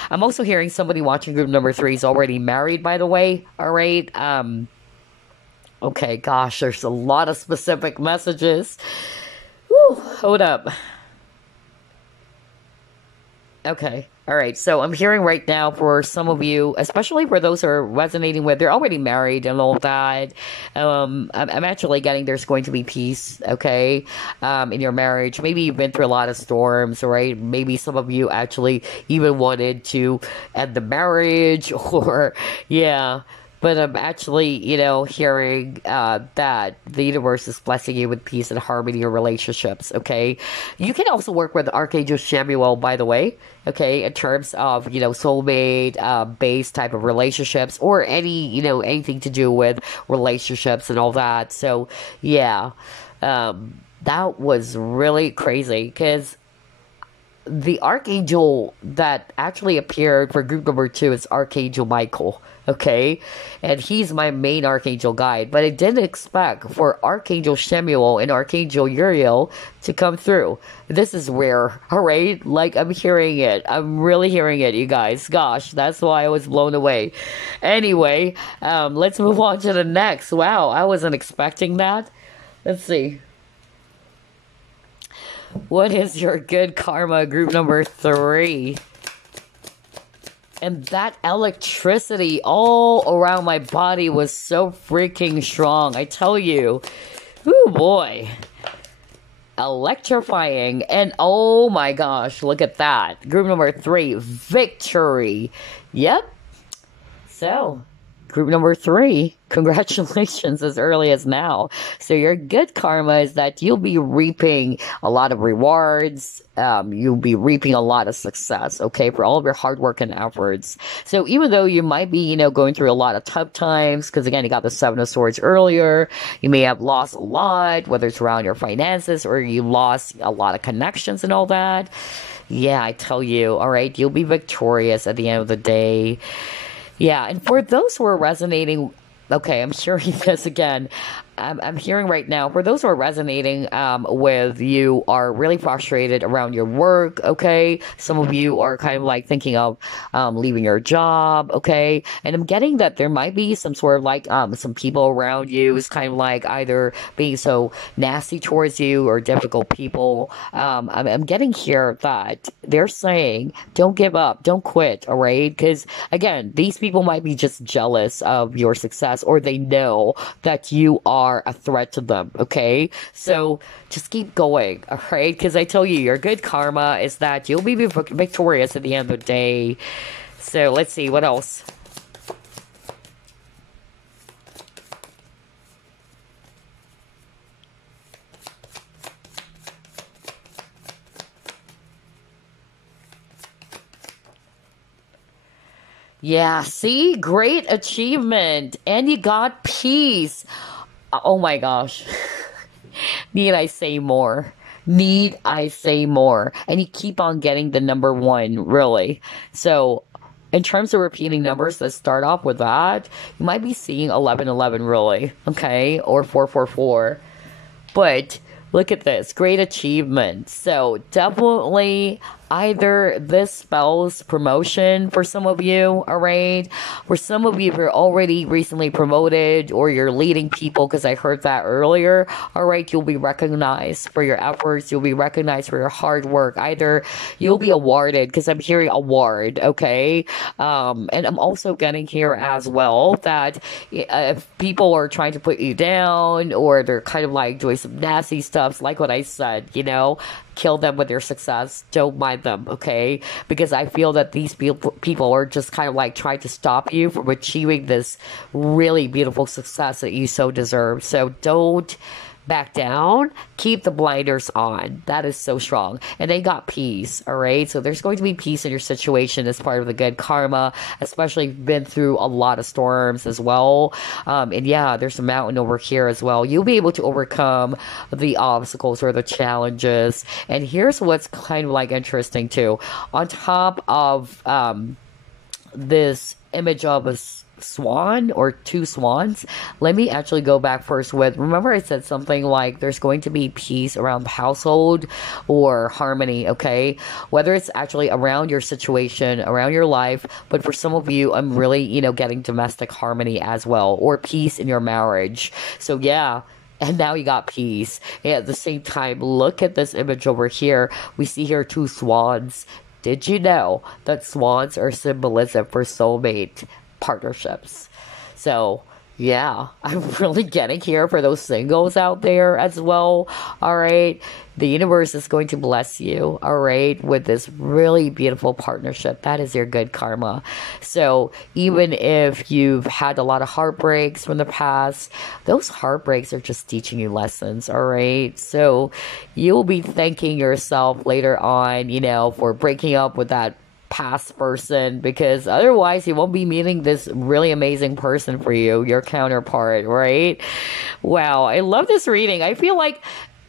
I'm also hearing somebody watching group number 3 is already married, by the way. All right. Okay, gosh, there's a lot of specific messages. Woo, hold up. Okay. All right. So I'm hearing right now for some of you, especially for those who are resonating with, they're already married and all that. I'm actually getting there's going to be peace, okay, in your marriage. Maybe you've been through a lot of storms, right? Maybe some of you actually even wanted to end the marriage, or, yeah. But I'm actually, hearing that the universe is blessing you with peace and harmony in your relationships, okay? You can also work with Archangel Samuel, by the way, okay, in terms of, soulmate, based type of relationships, or any, anything to do with relationships and all that. So, yeah, that was really crazy, because the archangel that actually appeared for group number 2 is Archangel Michael, okay? And he's my main archangel guide. But I didn't expect for Archangel Samuel and Archangel Uriel to come through. This is rare, all right? Like, I'm hearing it. I'm really hearing it, you guys. Gosh, that's why I was blown away. Anyway, let's move on to the next. Wow, I wasn't expecting that. Let's see. What is your good karma, group number 3? And that electricity all around my body was so freaking strong. I tell you. Oh boy. electrifying. And oh my gosh, look at that. Group number 3, victory. Yep. So, group number 3, congratulations as early as now. So your good karma is that you'll be reaping a lot of rewards. You'll be reaping a lot of success, okay, for all of your hard work and efforts. So even though you might be, going through a lot of tough times, because again, you got the 7 of Swords earlier, you may have lost a lot, whether it's around your finances or you lost a lot of connections and all that. Yeah, I tell you, all right, you'll be victorious at the end of the day. Yeah, and for those who are resonating, okay, I'm sharing this again. I'm hearing right now, for those who are resonating with you are really frustrated around your work, okay? Some of you are kind of like thinking of leaving your job, okay? And I'm getting that there might be some sort of like some people around you is kind of like either being so nasty towards you or difficult people. I'm getting here that they're saying, don't give up, don't quit, all right? Because again, these people might be just jealous of your success, or they know that you are a threat to them, okay? So just keep going, all right? Because I tell you, your good karma is that you'll be victorious at the end of the day. So let's see, what else? Yeah, see? Great achievement. And you got peace. Oh my gosh. Need I say more? Need I say more? And you keep on getting the number 1, really. So, in terms of repeating numbers, let's start off with that. You might be seeing 1111, really. Okay? Or 444. But look at this. Great achievement. So, definitely either this spells promotion for some of you, all right? For some of you, if you're already recently promoted or you're leading people, because I heard that earlier, all right, you'll be recognized for your efforts. You'll be recognized for your hard work. Either you'll be awarded, because I'm hearing award, okay? And I'm also getting here as well that if people are trying to put you down or they're kind of like doing some nasty stuff, like what I said, kill them with their success. Don't mind them, okay? Because I feel that these people are just kind of like trying to stop you from achieving this really beautiful success that you so deserve. So don't back down. Keep the blinders on. That is so strong. And they got peace, all right? So there's going to be peace in your situation as part of the good karma, especially if you've been through a lot of storms as well. And yeah, there's a mountain over here as well. You'll be able to overcome the obstacles or the challenges. And here's what's kind of like interesting too. On top of this image of a swan or 2 swans, let me actually go back first with, remember I said something like there's going to be peace around the household or harmony, okay? Whether it's actually around your situation, around your life, but for some of you, I'm really, getting domestic harmony as well, or peace in your marriage. So yeah. And now you got peace. And at the same time, look at this image over here. We see here 2 swans. Did you know that swans are symbolism for soulmate partnerships? So yeah, I'm really getting here for those singles out there as well. All right, the universe is going to bless you, all right, with this really beautiful partnership. That is your good karma. So even if you've had a lot of heartbreaks from the past, those heartbreaks are just teaching you lessons, all right? So you'll be thanking yourself later on, for breaking up with that past person, because otherwise you won't be meeting this really amazing person for you, your counterpart, right? Wow, I love this reading. I feel like,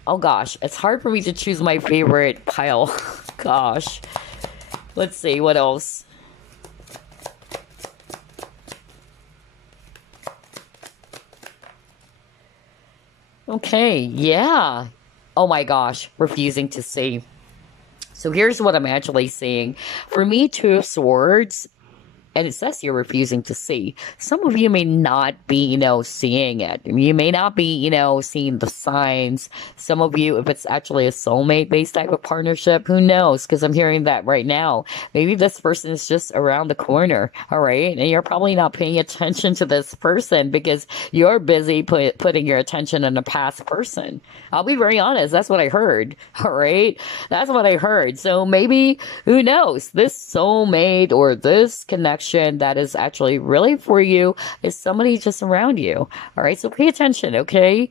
oh gosh, it's hard for me to choose my favorite pile. Gosh. Let's see, what else? Okay, yeah. Oh my gosh, refusing to see. So here's what I'm actually seeing. For me, 2 of Swords, And it says you're refusing to see. Some of you may not be, seeing it. You may not be, seeing the signs. Some of you, if it's actually a soulmate-based type of partnership, who knows? Because I'm hearing that right now. Maybe this person is just around the corner, all right? And you're probably not paying attention to this person because you're busy putting your attention on a past person. I'll be very honest. That's what I heard, all right? That's what I heard. So maybe, who knows? This soulmate or this connection that is actually really for you is somebody just around you. All right, so pay attention, okay?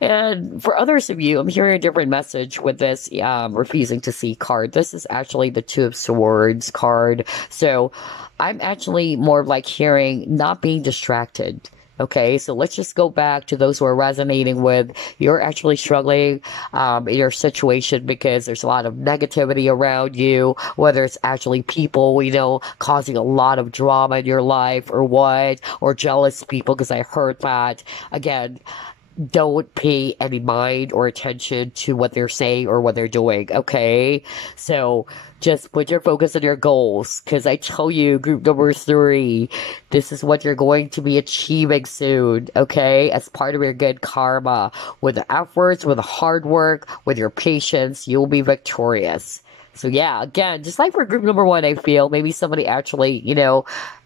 And for others of you, I'm hearing a different message with this refusing to see card. This is actually the Two of Swords card. So I'm actually more like hearing not being distracted. Okay, so let's just go back to those who are resonating with you're actually struggling in your situation because there's a lot of negativity around you, whether it's actually people, causing a lot of drama in your life or what, or jealous people, because I heard that. Again, don't pay any mind or attention to what they're saying or what they're doing, okay? So just put your focus on your goals, because I tell you, group number 3, this is what you're going to be achieving soon, okay? As part of your good karma. With the efforts, with the hard work, with your patience, you'll be victorious. So yeah, again, just like for group number 1, I feel maybe somebody actually,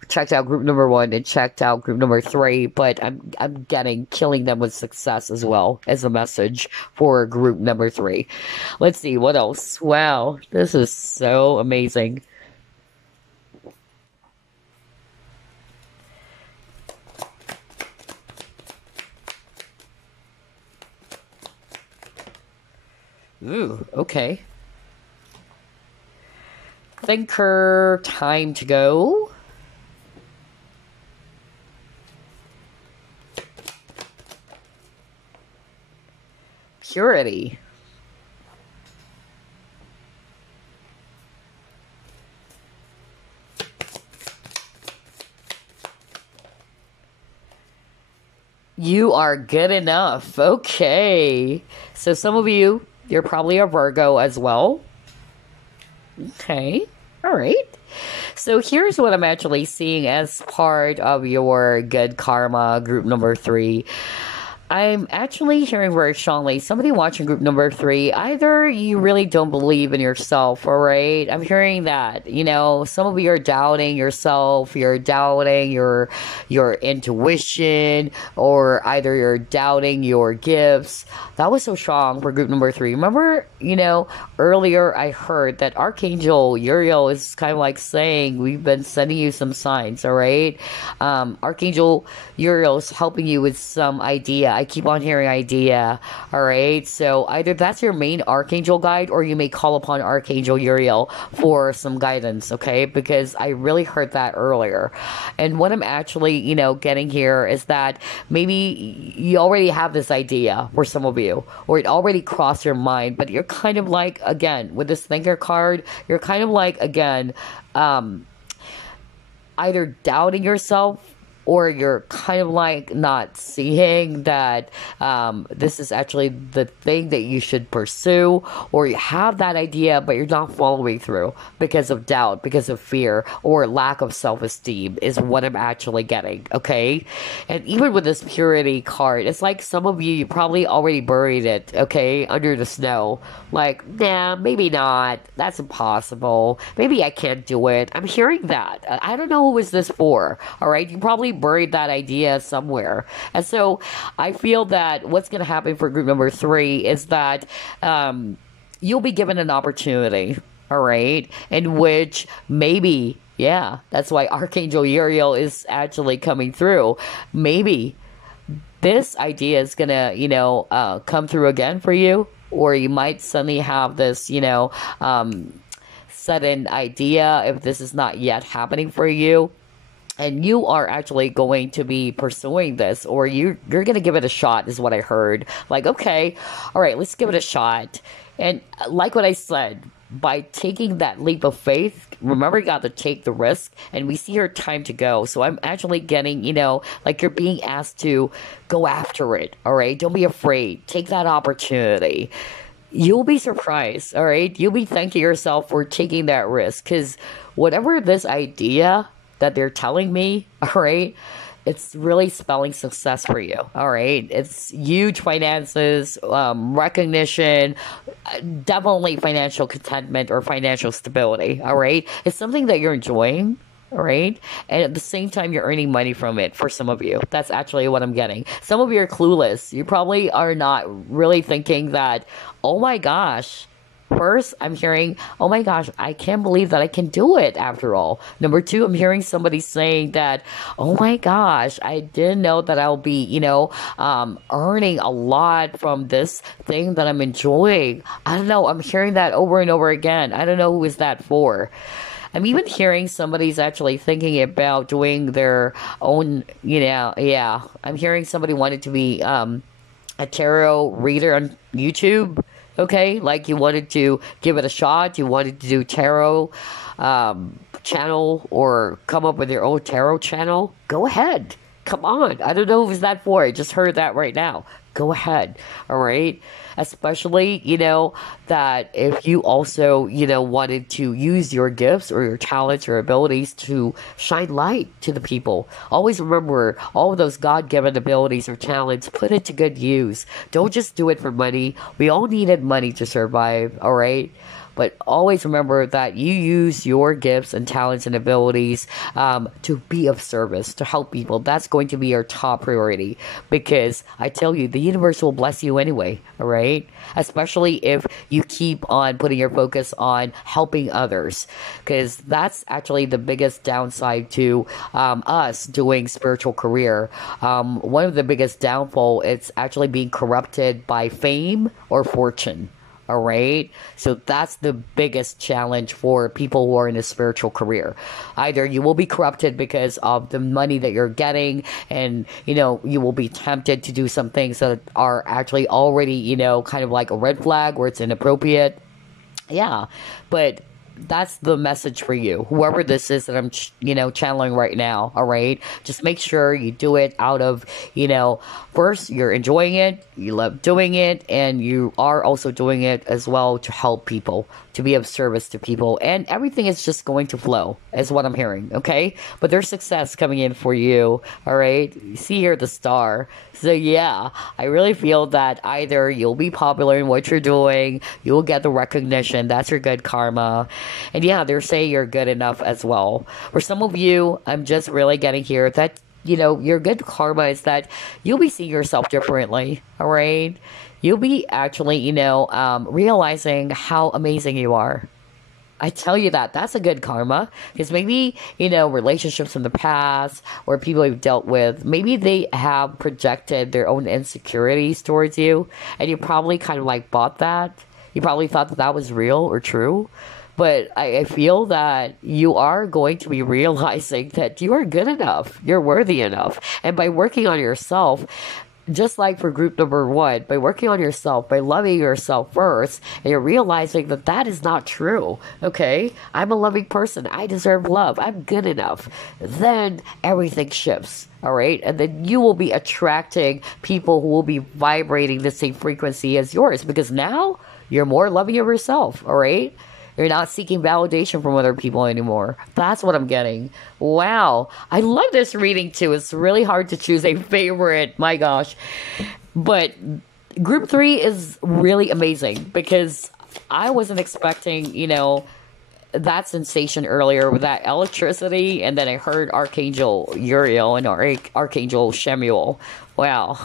checked out group number 1 and checked out group number 3, but I'm getting killing them with success as well as a message for group number 3. Let's see what else. Wow, this is so amazing. Ooh, okay. Thinker, time to go. Purity. You are good enough. Okay. So some of you, you're probably a Virgo as well. Okay. All right. So here's what I'm actually seeing as part of your good karma, group number 3. I'm actually hearing very strongly, somebody watching group number 3, either you really don't believe in yourself, all right? I'm hearing that, some of you are doubting yourself, you're doubting your intuition, or either you're doubting your gifts. That was so strong for group number 3. Remember, earlier I heard that Archangel Uriel is kind of like saying, we've been sending you some signs, all right? Archangel Uriel is helping you with some idea. I keep on hearing idea, all right? So either that's your main archangel guide, or you may call upon Archangel Uriel for some guidance, okay? Because I really heard that earlier. And what I'm actually, getting here is that maybe you already have this idea for some of you, or it already crossed your mind, but you're kind of like, again, with this thinker card, you're kind of like, again, either doubting yourself, or you're kind of like not seeing that this is actually the thing that you should pursue, or you have that idea but you're not following through because of doubt, because of fear, or lack of self-esteem is what I'm actually getting, okay? And even with this purity card, it's like some of you probably already buried it, okay, under the snow. Like, nah, maybe not. That's impossible. Maybe I can't do it. I'm hearing that. I don't know who is this for, all right? You probably buried that idea somewhere. And so I feel that what's going to happen for group number 3 is that you'll be given an opportunity, all right, in which maybe, yeah, that's why Archangel Uriel is actually coming through. Maybe this idea is going to, come through again for you, or you might suddenly have this, sudden idea if this is not yet happening for you. And you are actually going to be pursuing this, or you're going to give it a shot, is what I heard. Like, okay, all right, let's give it a shot. And like what I said, by taking that leap of faith, remember, you got to take the risk, and we see her time to go. So I'm actually getting, like you're being asked to go after it, all right? Don't be afraid. Take that opportunity. You'll be surprised, all right? You'll be thanking yourself for taking that risk, because whatever this idea that they're telling me, all right, it's really spelling success for you. All right. It's huge finances, recognition, definitely financial contentment or financial stability. All right. It's something that you're enjoying. All right. And at the same time, you're earning money from it for some of you. That's actually what I'm getting. Some of you are clueless. You probably are not really thinking that, oh my gosh. First, I'm hearing, oh my gosh, I can't believe that I can do it after all. Number two, I'm hearing somebody saying that, oh my gosh, I didn't know that I'll be, earning a lot from this thing that I'm enjoying. I don't know. I'm hearing that over and over again. I don't know who is that for. I'm even hearing somebody's actually thinking about doing their own, yeah. I'm hearing somebody wanted to be a tarot reader on YouTube. Okay, like you wanted to give it a shot, you wanted to do tarot channel or come up with your own tarot channel, go ahead. Come on. I don't know who's that for. I just heard that right now. Go ahead. All right. Especially, that if you also, wanted to use your gifts or your talents or abilities to shine light to the people. Always remember all of those God-given abilities or talents, put it to good use. Don't just do it for money. We all needed money to survive. All right. But always remember that you use your gifts and talents and abilities to be of service, to help people. That's going to be your top priority because I tell you, the universe will bless you anyway, all right? Especially if you keep on putting your focus on helping others because that's actually the biggest downside to us doing spiritual career. One of the biggest downfall, it's actually being corrupted by fame or fortune. All right. So that's the biggest challenge for people who are in a spiritual career. Either you will be corrupted because of the money that you're getting and, you will be tempted to do some things that are actually already, kind of like a red flag where it's inappropriate. Yeah. But that's the message for you, whoever this is that I'm channeling right now. All right, just make sure you do it out of first you're enjoying it, you love doing it, and you are also doing it as well to help people, to be of service to people, and everything is just going to flow is what I'm hearing. Okay, but there's success coming in for you. All right, you see here the star. So yeah, I really feel that either you'll be popular in what you're doing, you'll get the recognition, that's your good karma. And yeah, they're saying you're good enough as well. For some of you, I'm just really getting here that, your good karma is that you'll be seeing yourself differently, all right? You'll be actually, realizing how amazing you are. I tell you that's a good karma because maybe, relationships in the past or people you've dealt with, maybe they have projected their own insecurities towards you and you probably kind of like bought that. You probably thought that was real or true. But I feel that you are going to be realizing that you are good enough. You're worthy enough. And by working on yourself, just like for group number one, by working on yourself, by loving yourself first, and you're realizing that that is not true, okay? I'm a loving person. I deserve love. I'm good enough. Then everything shifts, all right? And then you will be attracting people who will be vibrating the same frequency as yours because now you're more loving of yourself, all right? You're not seeking validation from other people anymore. That's what I'm getting. Wow. I love this reading too. It's really hard to choose a favorite. My gosh. But group 3 is really amazing because I wasn't expecting, that sensation earlier with that electricity. And then I heard Archangel Uriel and Archangel Shemuel. Wow.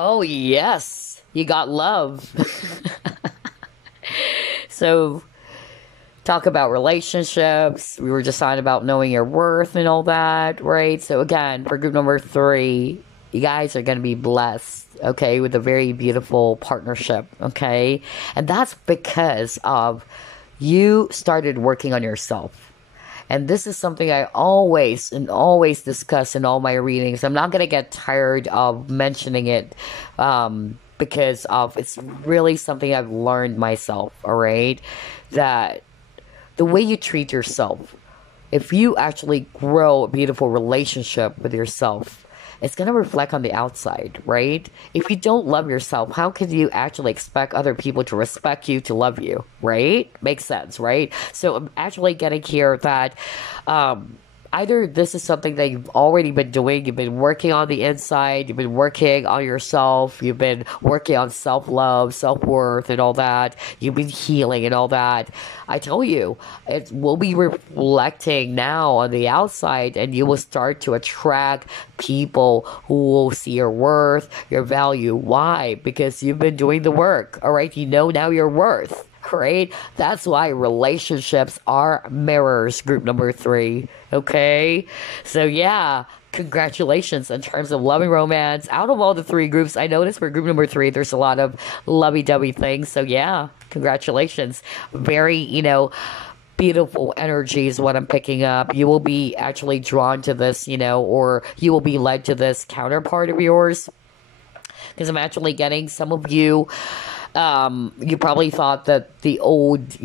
Oh, yes. You got love. So, talk about relationships. We were just talking about knowing your worth and all that, right? So, again, for group number 3, you guys are going to be blessed, okay, with a very beautiful partnership, okay? And that's because of you started working on yourself. And this is something I always discuss in all my readings. I'm not going to get tired of mentioning it because it's really something I've learned myself, all right? That the way you treat yourself, if you actually grow a beautiful relationship with yourself, it's going to reflect on the outside, right? If you don't love yourself, how can you actually expect other people to respect you, to love you, right? Makes sense, right? So I'm actually getting here that either this is something that you've already been doing, you've been working on the inside, you've been working on yourself, you've been working on self-love, self-worth, and all that, you've been healing and all that. I tell you, it will be reflecting now on the outside, and you will start to attract people who will see your worth, your value. Why? Because you've been doing the work, all right? You know now your worth. Right? That's why relationships are mirrors, group number 3. Okay? So, yeah, congratulations in terms of loving romance. Out of all the 3 groups, I noticed for group number 3, there's a lot of lovey-dovey things. So, yeah, congratulations. Very, beautiful energy is what I'm picking up. You will be actually drawn to this, or you will be led to this counterpart of yours. Because I'm actually getting some of you. You probably thought that the old,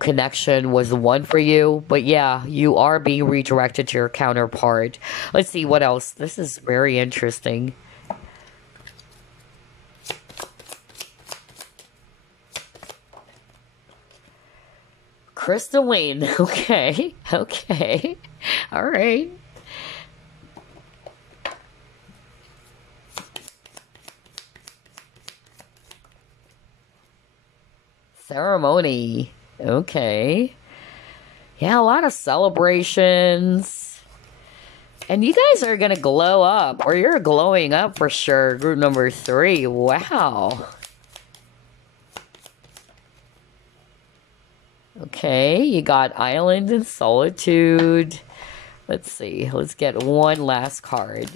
connection was the one for you. But yeah, you are being redirected to your counterpart. Let's see what else. This is very interesting. Crystalline. Okay. Okay. All right. Ceremony. Okay. Yeah, a lot of celebrations. And you guys are going to glow up, or you're glowing up for sure. Group number 3. Wow. Okay, you got Island and Solitude. Let's see. Let's get one last card.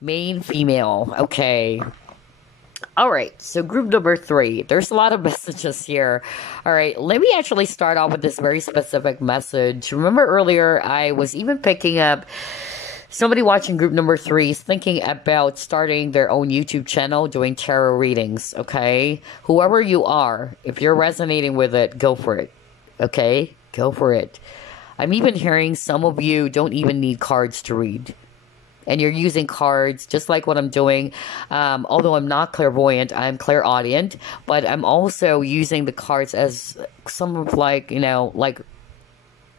Main female. Okay. All right. So group number 3. There's a lot of messages here. All right. Let me actually start off with this very specific message. Remember earlier, I was even picking up somebody watching group number 3 is thinking about starting their own YouTube channel, doing tarot readings. Okay. Whoever you are, if you're resonating with it, go for it. Okay. Go for it. I'm even hearing some of you don't even need cards to read. And you're using cards just like what I'm doing. Although I'm not clairvoyant, I'm clairaudient. But I'm also using the cards as some of like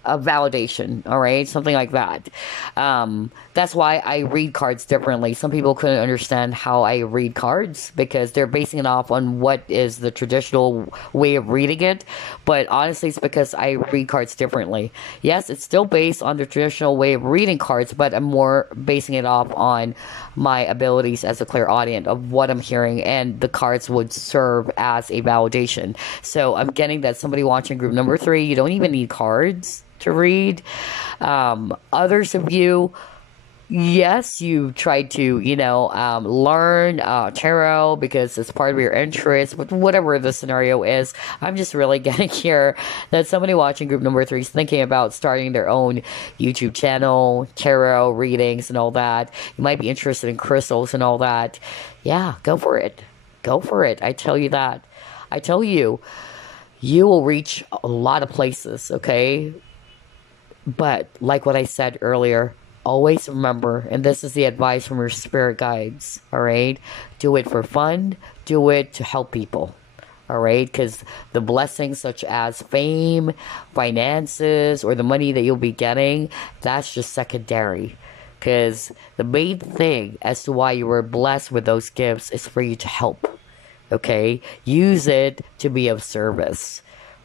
a validation, all right? Something like that. That's why I read cards differently. Some people couldn't understand how I read cards because they're basing it off on what is the traditional way of reading it. But honestly, it's because I read cards differently. Yes, it's still based on the traditional way of reading cards, but I'm more basing it off on my abilities as a clairaudient of what I'm hearing, and the cards would serve as a validation. So I'm getting that somebody watching group number 3, you don't even need cards to read. Others of you, yes, you tried to, learn tarot because it's part of your interest, but whatever the scenario is, I'm just really getting here that somebody watching group number 3 is thinking about starting their own YouTube channel, tarot readings and all that. You might be interested in crystals and all that. Yeah, go for it. Go for it. I tell you that. I tell you, you will reach a lot of places, okay? But like what I said earlier, always remember, and this is the advice from your spirit guides, all right? Do it for fun. Do it to help people, all right? Because the blessings such as fame, finances, or the money that you'll be getting, that's just secondary. Because the main thing as to why you were blessed with those gifts is for you to help, okay? Use it to be of service.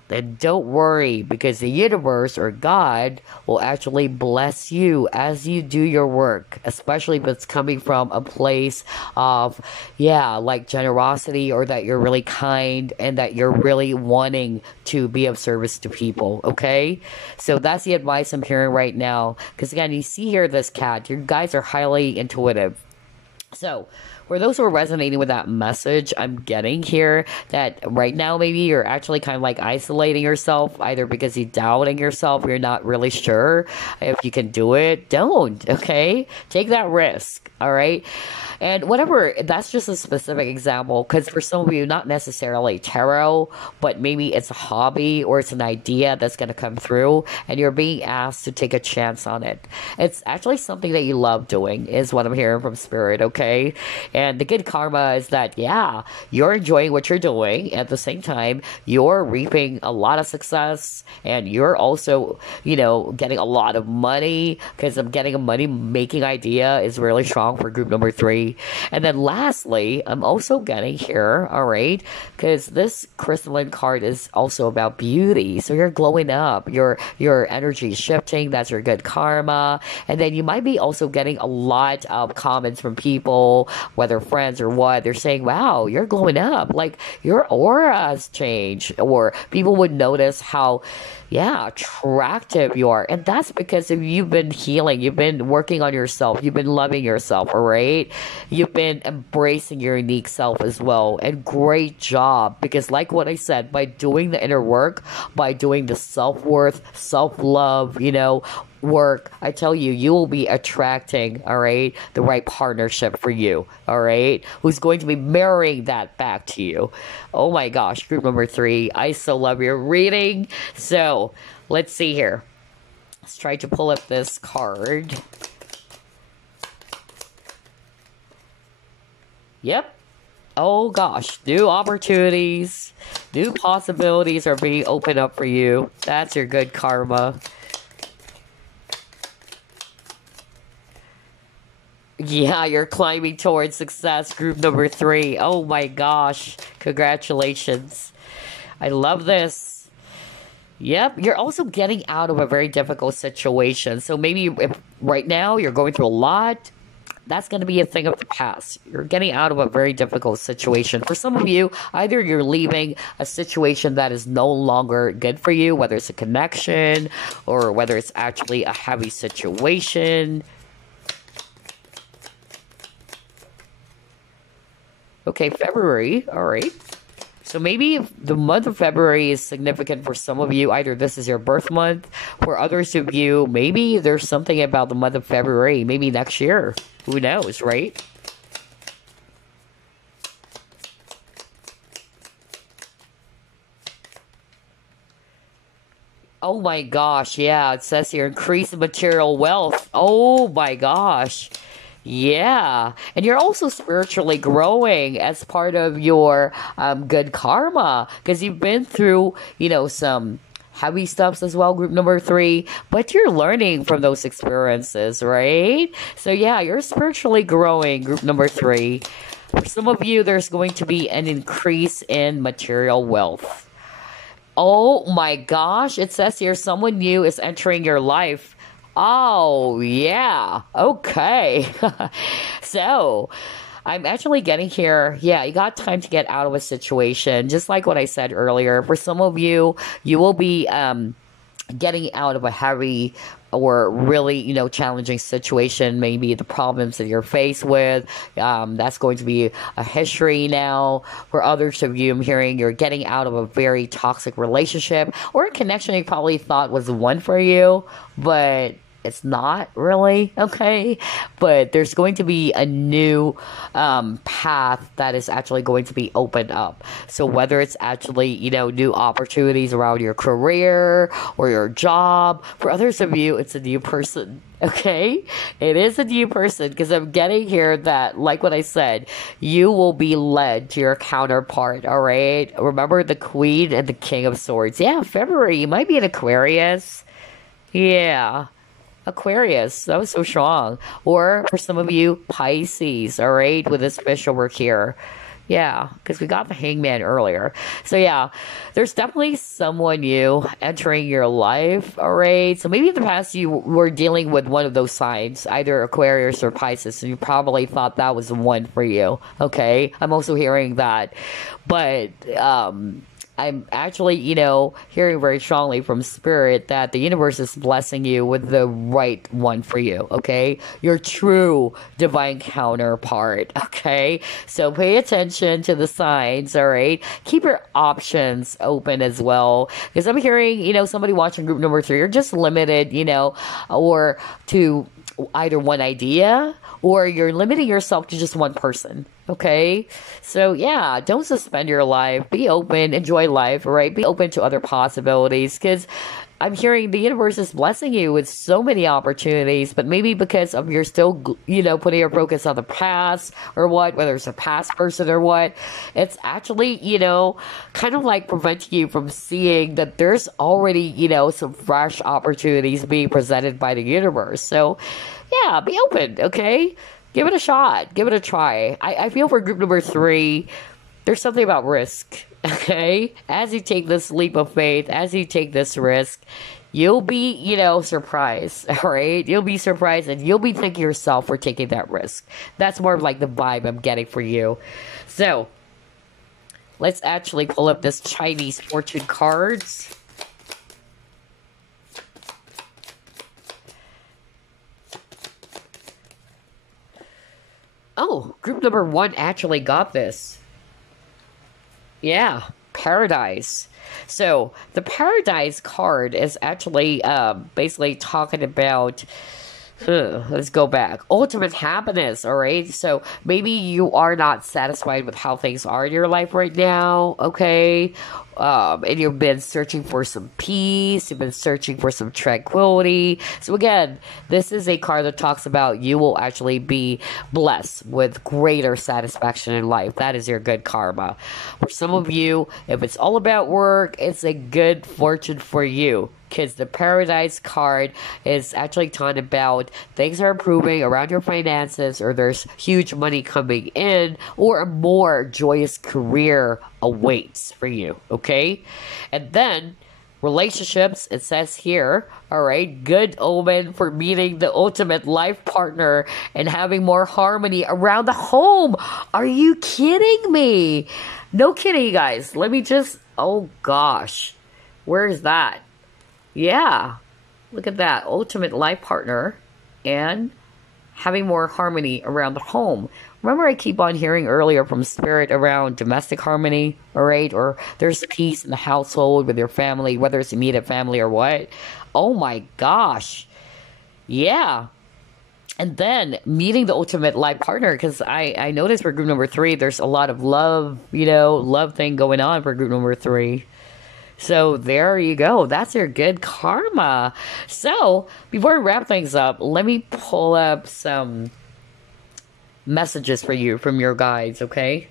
Then don't worry, because the universe or God will actually bless you as you do your work, especially if it's coming from a place of, like generosity, or that you're really kind and that you're really wanting to be of service to people, okay? So that's the advice I'm hearing right now. Because again, you see here this cat, you guys are highly intuitive. So, for those who are resonating with that message, I'm getting here that right now maybe you're actually kind of like isolating yourself, either because you're doubting yourself, you're not really sure if you can do it. Don't, okay? Take that risk, all right? And whatever, that's just a specific example because for some of you, not necessarily tarot, but maybe it's a hobby or it's an idea that's going to come through and you're being asked to take a chance on it. It's actually something that you love doing, is what I'm hearing from Spirit, okay? And the good karma is that, yeah, you're enjoying what you're doing. At the same time, you're reaping a lot of success and you're also, getting a lot of money because I'm getting a money making idea is really strong for group number 3. And then lastly, I'm also getting here, all right, because this crystalline card is also about beauty. So you're glowing up, your energy is shifting. That's your good karma. And then you might be also getting a lot of comments from people, whether friends or what. They're saying, wow, you're glowing up. Like your aura has changed. Or people would notice how, yeah, attractive you are. And that's because if you've been healing, you've been working on yourself, you've been loving yourself, all right? You've been embracing your unique self as well. And great job. Because like what I said, by doing the inner work, by doing the self-worth, self-love, work, I tell you, you will be attracting, all right, the right partnership for you, all right, who's going to be mirroring that back to you. Oh my gosh, group number 3, I so love your reading. So let's see here. Let's try to pull up this card. Yep. Oh gosh, new opportunities, new possibilities are being opened up for you. That's your good karma. Yeah, you're climbing towards success, group number 3. Oh my gosh. Congratulations. I love this. Yep, you're also getting out of a very difficult situation. So maybe if right now you're going through a lot, that's going to be a thing of the past. You're getting out of a very difficult situation. For some of you, either you're leaving a situation that is no longer good for you, whether it's a connection or whether it's actually a heavy situation. Okay, February. All right. So maybe the month of February is significant for some of you. Either this is your birth month. For others of you, maybe there's something about the month of February. Maybe next year. Who knows, right? Oh my gosh. Yeah, it says here increase material wealth. Oh my gosh. Yeah, and you're also spiritually growing as part of your good karma because you've been through, some heavy stuffs as well, group number 3, but you're learning from those experiences, right? So yeah, you're spiritually growing, group number 3. For some of you, there's going to be an increase in material wealth. Oh my gosh, it says here someone new is entering your life. Oh, yeah. Okay. So, I'm actually getting here. Yeah, you got time to get out of a situation. Just like what I said earlier. For some of you, you will be getting out of a heavy or really, challenging situation, maybe the problems that you're faced with. That's going to be a history now. For others of you, I'm hearing you're getting out of a very toxic relationship or a connection you probably thought was the one for you, but it's not really, okay? But there's going to be a new path that is actually going to be opened up. So whether it's actually, new opportunities around your career or your job, for others of you, it's a new person, okay? It is a new person because I'm getting here that, like what I said, you will be led to your counterpart, all right? Remember the Queen and the King of Swords. Yeah, February, you might be an Aquarius. Yeah. Aquarius, that was so strong. Or for some of you, Pisces, all right, with this fish over here. Yeah, because we got the Hangman earlier. So yeah, there's definitely someone new entering your life, all right? So maybe in the past you were dealing with one of those signs, either Aquarius or Pisces, and you probably thought that was the one for you, okay? I'm also hearing that. But I'm actually, hearing very strongly from spirit that the universe is blessing you with the right one for you, okay? Your true divine counterpart, okay? So pay attention to the signs, all right? Keep your options open as well. Because I'm hearing, somebody watching group number 3, you're just limited, or to either one idea, or you're limiting yourself to just one person. Okay, so yeah, don't suspend your life. Be open, enjoy life, right? Be open to other possibilities, because I'm hearing the universe is blessing you with so many opportunities, but maybe because of you're still, putting your focus on the past or what, whether it's a past person or what, it's actually, kind of like preventing you from seeing that there's already, some fresh opportunities being presented by the universe. So yeah, be open, okay? Give it a shot. Give it a try. I feel for group number 3, there's something about risk, okay? As you take this leap of faith, as you take this risk, you'll be, surprised, all right? You'll be surprised and you'll be thanking yourself for taking that risk. That's more of like the vibe I'm getting for you. So, let's actually pull up this Chinese fortune cards. Oh, group number 1 actually got this. Yeah, Paradise. So, the Paradise card is actually basically talking about, let's go back, ultimate happiness, all right? So, maybe you are not satisfied with how things are in your life right now, okay? And you've been searching for some peace, you've been searching for some tranquility. So again, this is a card that talks about you will actually be blessed with greater satisfaction in life. That is your good karma. For some of you, if it's all about work, it's a good fortune for you. Kids, the Paradise card is actually talking about things are improving around your finances, or there's huge money coming in, or a more joyous career awaits for you, okay? And then relationships, it says here, all right, good omen for meeting the ultimate life partner and having more harmony around the home. Are you kidding me? No kidding, you guys. Let me just, oh gosh, where is that? Yeah, look at that. Ultimate life partner and having more harmony around the home. Remember, I keep on hearing earlier from spirit around domestic harmony, all right? Or there's peace in the household with your family, whether it's immediate family or what. Oh my gosh. Yeah. And then meeting the ultimate life partner, because I noticed for group number 3, there's a lot of love, love thing going on for group number 3. So there you go. That's your good karma. So before we wrap things up, let me pull up some messages for you from your guides, okay?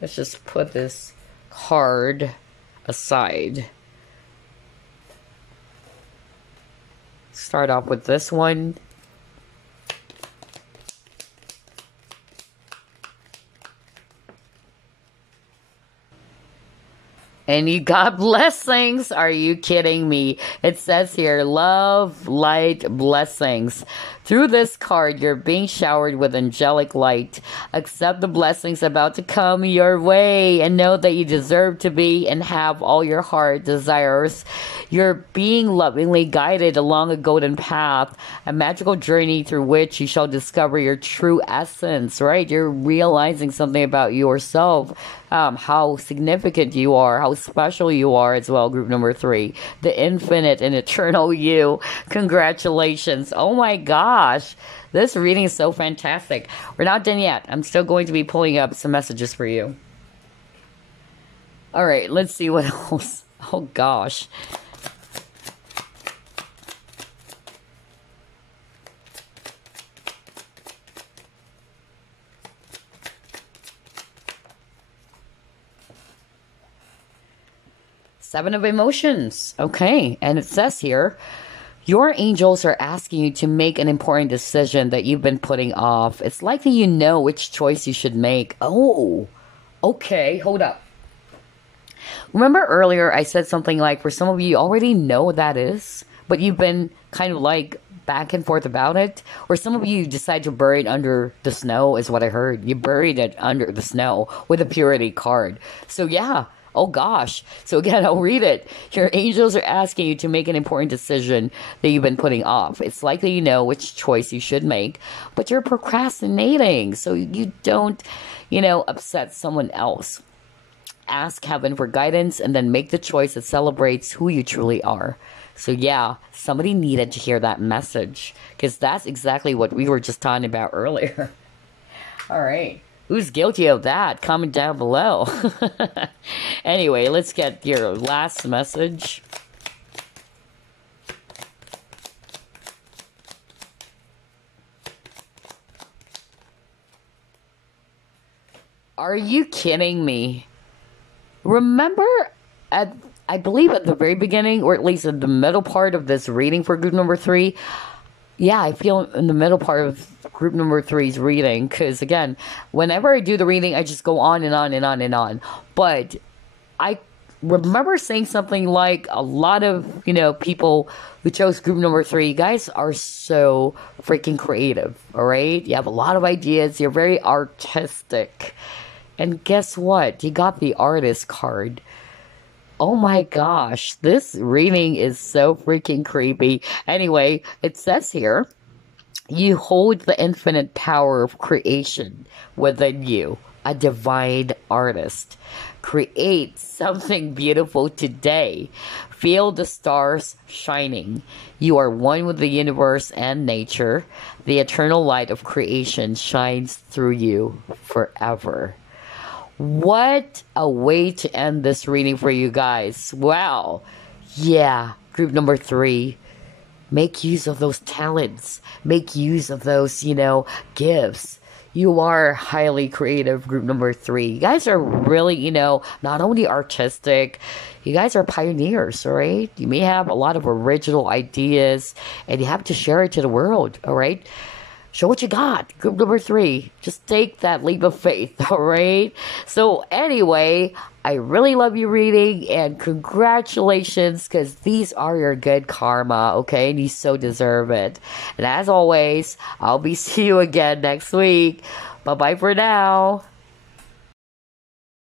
Let's just put this card aside. Start off with this one. And you got blessings. Are you kidding me? It says here, love, light, blessings. Through this card, you're being showered with angelic light. Accept the blessings about to come your way and know that you deserve to be and have all your heart desires. You're being lovingly guided along a golden path, a magical journey through which you shall discover your true essence, right? You're realizing something about yourself, how significant you are, how special you are as well, group number 3. The infinite and eternal you. Congratulations. Oh my gosh. This reading is so fantastic. We're not done yet. I'm still going to be pulling up some messages for you. All right, let's see what else. Oh gosh. Seven of emotions. Okay. And it says here, your angels are asking you to make an important decision that you've been putting off. It's likely you know which choice you should make. Oh, okay. Hold up. Remember earlier I said something like, for some of you already know what that is, but you've been kind of like back and forth about it. Or some of you decide to bury it under the snow is what I heard. You buried it under the snow with a purity card. So yeah. Oh gosh. So again, I'll read it. Your angels are asking you to make an important decision that you've been putting off. It's likely you know which choice you should make, but you're procrastinating so you don't, upset someone else. Ask heaven for guidance and then make the choice that celebrates who you truly are. So yeah, somebody needed to hear that message because that's exactly what we were just talking about earlier. All right. Who's guilty of that? Comment down below. Anyway, let's get your last message. Are you kidding me? Remember I believe at the very beginning, or at least in the middle part of this reading for group number 3, yeah, I feel in the middle part of group number 3's reading, because again, whenever I do the reading, I just go on and on and on and on. But I remember saying something like a lot of, people who chose group number 3, you guys are so freaking creative, all right? You have a lot of ideas. You're very artistic. And guess what? You got the artist card. Oh my gosh, this reading is so freaking creepy. Anyway, it says here, you hold the infinite power of creation within you, a divine artist. Create something beautiful today. Feel the stars shining. You are one with the universe and nature. The eternal light of creation shines through you forever. What a way to end this reading for you guys. Wow. Yeah, group number 3. Make use of those talents. Make use of those, gifts. You are highly creative, group number 3. You guys are really, not only artistic, you guys are pioneers, all right? You may have a lot of original ideas, and you have to share it to the world, all right? Show what you got. Group number 3. Just take that leap of faith, all right? So anyway, I really love you reading, and congratulations, because these are your good karma, okay? And you so deserve it. And as always, I'll be seeing you again next week. Bye-bye for now.